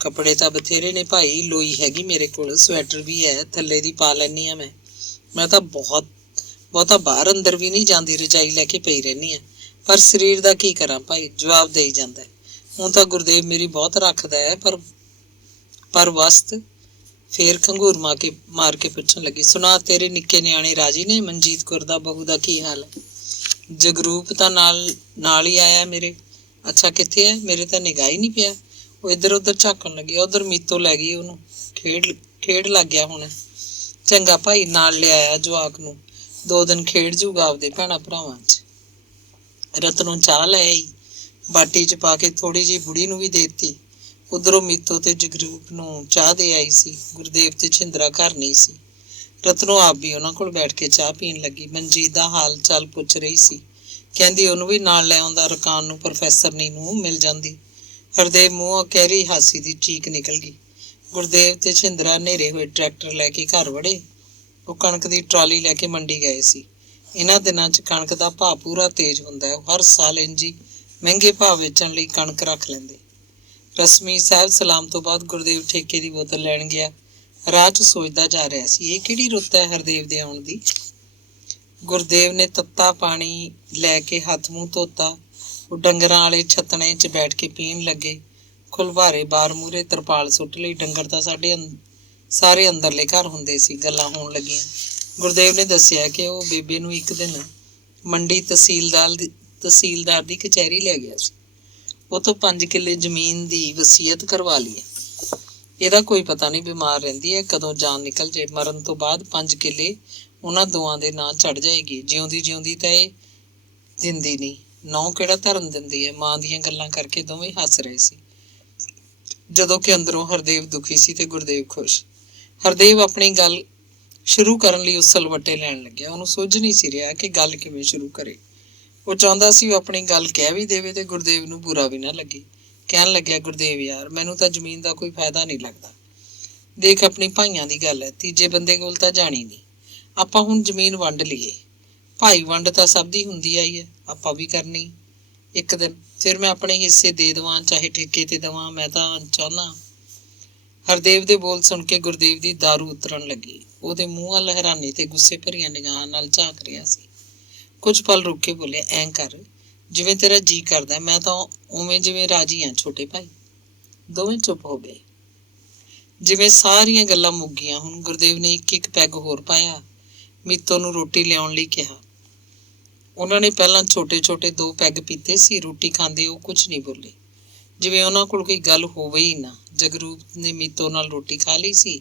ਕੱਪੜੇ ਤਾਂ ਬਥੇਰੇ ਨੇ ਭਾਈ, ਲੋਈ ਹੈਗੀ ਮੇਰੇ ਕੋਲ, ਸਵੈਟਰ ਵੀ ਹੈ, ਥੱਲੇ ਦੀ ਪਾ ਲੈਂਦੀ ਹਾਂ ਮੈਂ ਤਾਂ ਬਹੁਤਾ ਬਾਹਰ ਅੰਦਰ ਵੀ ਨਹੀਂ ਜਾਂਦੀ, ਰਜਾਈ ਲੈ ਕੇ ਪਈ ਰਹਿੰਦੀ ਹਾਂ। ਪਰ ਸਰੀਰ ਦਾ ਕੀ ਕਰਾਂ ਭਾਈ, ਜਵਾਬ ਦੇਈ ਜਾਂਦਾ। ਹੁਣ ਤਾਂ ਗੁਰਦੇਵ ਮੇਰੀ ਬਹੁਤ ਰੱਖਦਾ ਹੈ, ਪਰ ਵਸਤ ਫੇਰ ਖੰਗੂਰ ਮਾਰ ਕੇ ਪੁੱਛਣ ਲੱਗੀ, ਸੁਣਾ ਤੇਰੇ ਨਿੱਕੇ ਨਿਆਣੇ ਰਾਜੀ ਨੇ? ਮਨਜੀਤ ਕੌਰ ਦਾ ਬਹੂ ਦਾ ਕੀ ਹਾਲ ਹੈ? ਜਗਰੂਪ ਤਾਂ ਨਾਲ ਹੀ ਆਇਆ ਮੇਰੇ। ਅੱਛਾ, ਕਿੱਥੇ ਹੈ? ਮੇਰੇ ਤਾਂ ਨਿਗਾਹ ਹੀ ਨਹੀਂ ਪਿਆ। ਉਹ ਇੱਧਰ ਉੱਧਰ ਝਾਕਣ ਲੱਗੀ। ਉਧਰ ਮੀਤੋ ਲੈ ਗਈ ਉਹਨੂੰ, ਖੇਡ ਲੱਗ ਗਿਆ ਹੁਣ। ਚੰਗਾ ਭਾਈ, ਨਾਲ ਲਿਆਇਆ ਜਵਾਕ ਨੂੰ, 2 ਦਿਨ ਖੇਡ ਜੂਗਾ ਆਪਦੇ ਭੈਣਾਂ ਭਰਾਵਾਂ 'ਚ। ਰਤਨੋਂ ਚਾਹ ਲੈ ਆਈ, ਬਾਟੀ 'ਚ ਪਾ ਕੇ ਥੋੜੀ ਜਿਹੀ ਬੁੜੀ ਨੂੰ ਵੀ ਦੇ ਦਿੱਤੀ। ਉਧਰੋਂ ਮੀਤੋ ਤੇ ਜਗਰੂਪ ਨੂੰ ਚਾਹ ਦੇ ਆਈ ਸੀ। ਗੁਰਦੇਵ ਤੇ ਛਿੰਦਰਾ ਘਰ ਨਹੀਂ ਸੀ। ਰਤਨੋਂ ਆਪ ਵੀ ਉਹਨਾਂ ਕੋਲ ਬੈਠ ਕੇ ਚਾਹ ਪੀਣ ਲੱਗੀ। ਮਨਜੀਤ ਦਾ ਹਾਲ ਚਾਲ ਪੁੱਛ ਰਹੀ ਸੀ। ਕਹਿੰਦੀ ਉਹਨੂੰ ਵੀ ਨਾਲ ਲੈ ਆਉਂਦਾ, ਰਕਾਨ ਨੂੰ, ਪ੍ਰੋਫੈਸਰ ਨੀ ਨੂੰ ਮਿਲ ਜਾਂਦੀ। ਹਰਦੇਵ ਮੂੰਹੋਂ ਕਹਿਰੀ ਹਾਸੀ ਦੀ ਚੀਕ ਨਿਕਲ ਗਈ। ਗੁਰਦੇਵ ਤੇ ਛਿੰਦਰਾ ਹਨੇਰੇ ਹੋਏ ਟਰੈਕਟਰ ਲੈ ਕੇ ਘਰ ਵੜੇ। ਉਹ ਕਣਕ ਦੀ ਟਰਾਲੀ ਲੈ ਕੇ ਮੰਡੀ ਗਏ ਸੀ। ਇਹਨਾਂ ਦਿਨਾਂ 'ਚ ਕਣਕ ਦਾ ਭਾਅ ਪੂਰਾ ਤੇਜ਼ ਹੁੰਦਾ ਹੈ। ਹਰ ਸਾਲ ਇੰਜੀ ਮਹਿੰਗੇ ਭਾਅ ਵੇਚਣ ਲਈ ਕਣਕ ਰੱਖ ਲੈਂਦੇ। ਰਸਮੀ ਸਾਹਿਬ ਸਲਾਮ ਤੋਂ ਬਾਅਦ ਗੁਰਦੇਵ ਠੇਕੇ ਦੀ ਬੋਤਲ ਲੈਣ ਗਿਆ। ਰਾਹ 'ਚ ਸੋਚਦਾ ਜਾ ਰਿਹਾ ਸੀ, ਇਹ ਕਿਹੜੀ ਰੁੱਤ ਹੈ ਹਰਦੇਵ ਦੇ ਆਉਣ ਦੀ। ਗੁਰਦੇਵ ਨੇ ਤੱਤਾ ਪਾਣੀ ਲੈ ਕੇ ਹੱਥ ਮੂੰਹ ਧੋਤਾ। ਉਹ ਡੰਗਰਾਂ ਵਾਲੇ ਛਤਣੇ 'ਚ ਬੈਠ ਕੇ ਪੀਣ ਲੱਗੇ। ਖੁਲਵਾਰੇ ਬਾਰ ਮੂਹਰੇ ਤਰਪਾਲ ਸੁੱਟ ਲਈ। ਡੰਗਰ ਤਾਂ ਸਾਰੇ ਅੰਦਰਲੇ ਘਰ ਹੁੰਦੇ ਸੀ। ਗੱਲਾਂ ਹੋਣ ਲੱਗੀਆਂ। ਗੁਰਦੇਵ ਨੇ ਦੱਸਿਆ ਕਿ ਉਹ ਬੇਬੇ ਨੂੰ ਇੱਕ ਦਿਨ ਮੰਡੀ ਤਹਿਸੀਲਦਾਰ ਦੀ ਕਚਹਿਰੀ ਲੈ ਗਿਆ ਸੀ। ਉਹ ਤੋਂ 5 ਕਿੱਲੇ ਜ਼ਮੀਨ ਦੀ ਵਸੀਅਤ ਕਰਵਾ ਲਈ ਹੈ। ਇਹਦਾ ਕੋਈ ਪਤਾ ਨਹੀਂ, ਬਿਮਾਰ ਰਹਿੰਦੀ ਹੈ, ਕਦੋਂ ਜਾਨ ਨਿਕਲ ਜੇ। ਮਰਨ ਤੋਂ ਬਾਅਦ 5 ਕਿੱਲੇ ਉਹਨਾਂ ਦੋਵਾਂ ਦੇ ਨਾਂ ਚੜ ਜਾਏਗੀ। ਜਿਉਂਦੀ ਤਾਂ ਇਹ ਦਿੰਦੀ ਨਹੀਂ। ਨਹੁੰ ਕਿਹੜਾ ਧਰਨ ਦਿੰਦੀ ਹੈ। ਮਾਂ ਦੀਆਂ ਗੱਲਾਂ ਕਰਕੇ ਦੋਵੇਂ ਹੱਸ ਰਹੇ ਸੀ, ਜਦੋਂ ਕਿ ਅੰਦਰੋਂ ਹਰਦੇਵ ਦੁਖੀ ਸੀ ਤੇ ਗੁਰਦੇਵ ਖੁਸ਼। ਹਰਦੇਵ ਆਪਣੀ ਗੱਲ ਸ਼ੁਰੂ ਕਰਨ ਲਈ ਉਸਲ-ਵੱਟੇ ਲੈਣ ਲੱਗਿਆ। ਉਹਨੂੰ ਸੁੱਝ ਨਹੀਂ ਸੀ ਰਿਹਾ ਕਿ ਗੱਲ ਕਿਵੇਂ ਸ਼ੁਰੂ ਕਰੇ। ਉਹ ਚਾਹੁੰਦਾ ਸੀ ਉਹ ਆਪਣੀ ਗੱਲ ਕਹਿ ਵੀ ਦੇਵੇ ਤੇ ਗੁਰਦੇਵ ਨੂੰ ਬੁਰਾ ਵੀ ਨਾ ਲੱਗੇ। ਕਹਿਣ ਲੱਗਿਆ, ਗੁਰਦੇਵ ਯਾਰ, ਮੈਨੂੰ ਤਾਂ ਜ਼ਮੀਨ ਦਾ ਕੋਈ ਫਾਇਦਾ ਨਹੀਂ ਲੱਗਦਾ। ਦੇਖ, ਆਪਣੀ ਭਾਈਆਂ ਦੀ ਗੱਲ ਹੈ, ਤੀਜੇ ਬੰਦੇ ਕੋਲ ਤਾਂ ਜਾਣੀ ਨਹੀਂ। ਆਪਾਂ ਹੁਣ ਜ਼ਮੀਨ ਵੰਡ ਲਈਏ। ਭਾਈ ਵੰਡ ਤਾਂ ਸਭ ਦੀ ਹੁੰਦੀ ਆਈ ਹੈ, ਆਪਾਂ ਵੀ ਕਰਨੀ ਇੱਕ ਦਿਨ। ਫਿਰ ਮੈਂ ਆਪਣੇ ਹਿੱਸੇ ਦੇ ਦੇਵਾਂ, ਚਾਹੇ ਠੇਕੇ ਤੇ ਦੇਵਾਂ, ਮੈਂ ਤਾਂ ਚਾਹੁੰਦਾ। ਹਰਦੇਵ ਦੇ ਬੋਲ ਸੁਣ ਕੇ ਗੁਰਦੇਵ ਦੀ ਦਾਰੂ ਉਤਰਨ ਲੱਗੀ। ਉਹਦੇ ਮੂੰਹ ਵੱਲ ਹੈਰਾਨੀ ਤੇ ਗੁੱਸੇ ਭਰੀਆਂ ਨਿਗਾਹਾਂ ਨਾਲ ਝਾਕ ਰਿਹਾ ਸੀ। ਕੁਝ ਪਲ ਰੁਕ ਕੇ ਬੋਲਿਆ, ਐਂ ਕਰ, ਜਿਵੇਂ ਤੇਰਾ ਜੀ ਕਰਦਾ। ਮੈਂ ਤਾਂ ਉਵੇਂ ਜਿਵੇਂ ਰਾਜੀ ਹਾਂ ਛੋਟੇ ਭਾਈ। ਦੋਵੇਂ ਚੁੱਪ ਹੋ ਗਏ, ਜਿਵੇਂ ਸਾਰੀਆਂ ਗੱਲਾਂ ਮੁੱਕ ਗਈਆਂ। ਹੁਣ ਗੁਰਦੇਵ ਨੇ ਇੱਕ ਪੈਗ ਹੋਰ ਪਾਇਆ। ਮੀਤੋ ਨੂੰ ਰੋਟੀ ਲਿਆਉਣ ਲਈ ਕਿਹਾ। ਉਹਨਾਂ ਨੇ ਪਹਿਲਾਂ ਛੋਟੇ 2 ਪੈਗ ਪੀਤੇ ਸੀ। ਰੋਟੀ ਖਾਂਦੇ ਉਹ ਕੁਝ ਨਹੀਂ ਬੋਲੇ, ਜਿਵੇਂ ਉਹਨਾਂ ਕੋਲ ਕੋਈ ਗੱਲ ਹੋਵੇ ਹੀ ਨਾ। ਜਗਰੂਪ ਨੇ ਮੀਤੋ ਨਾਲ ਰੋਟੀ ਖਾ ਲਈ ਸੀ।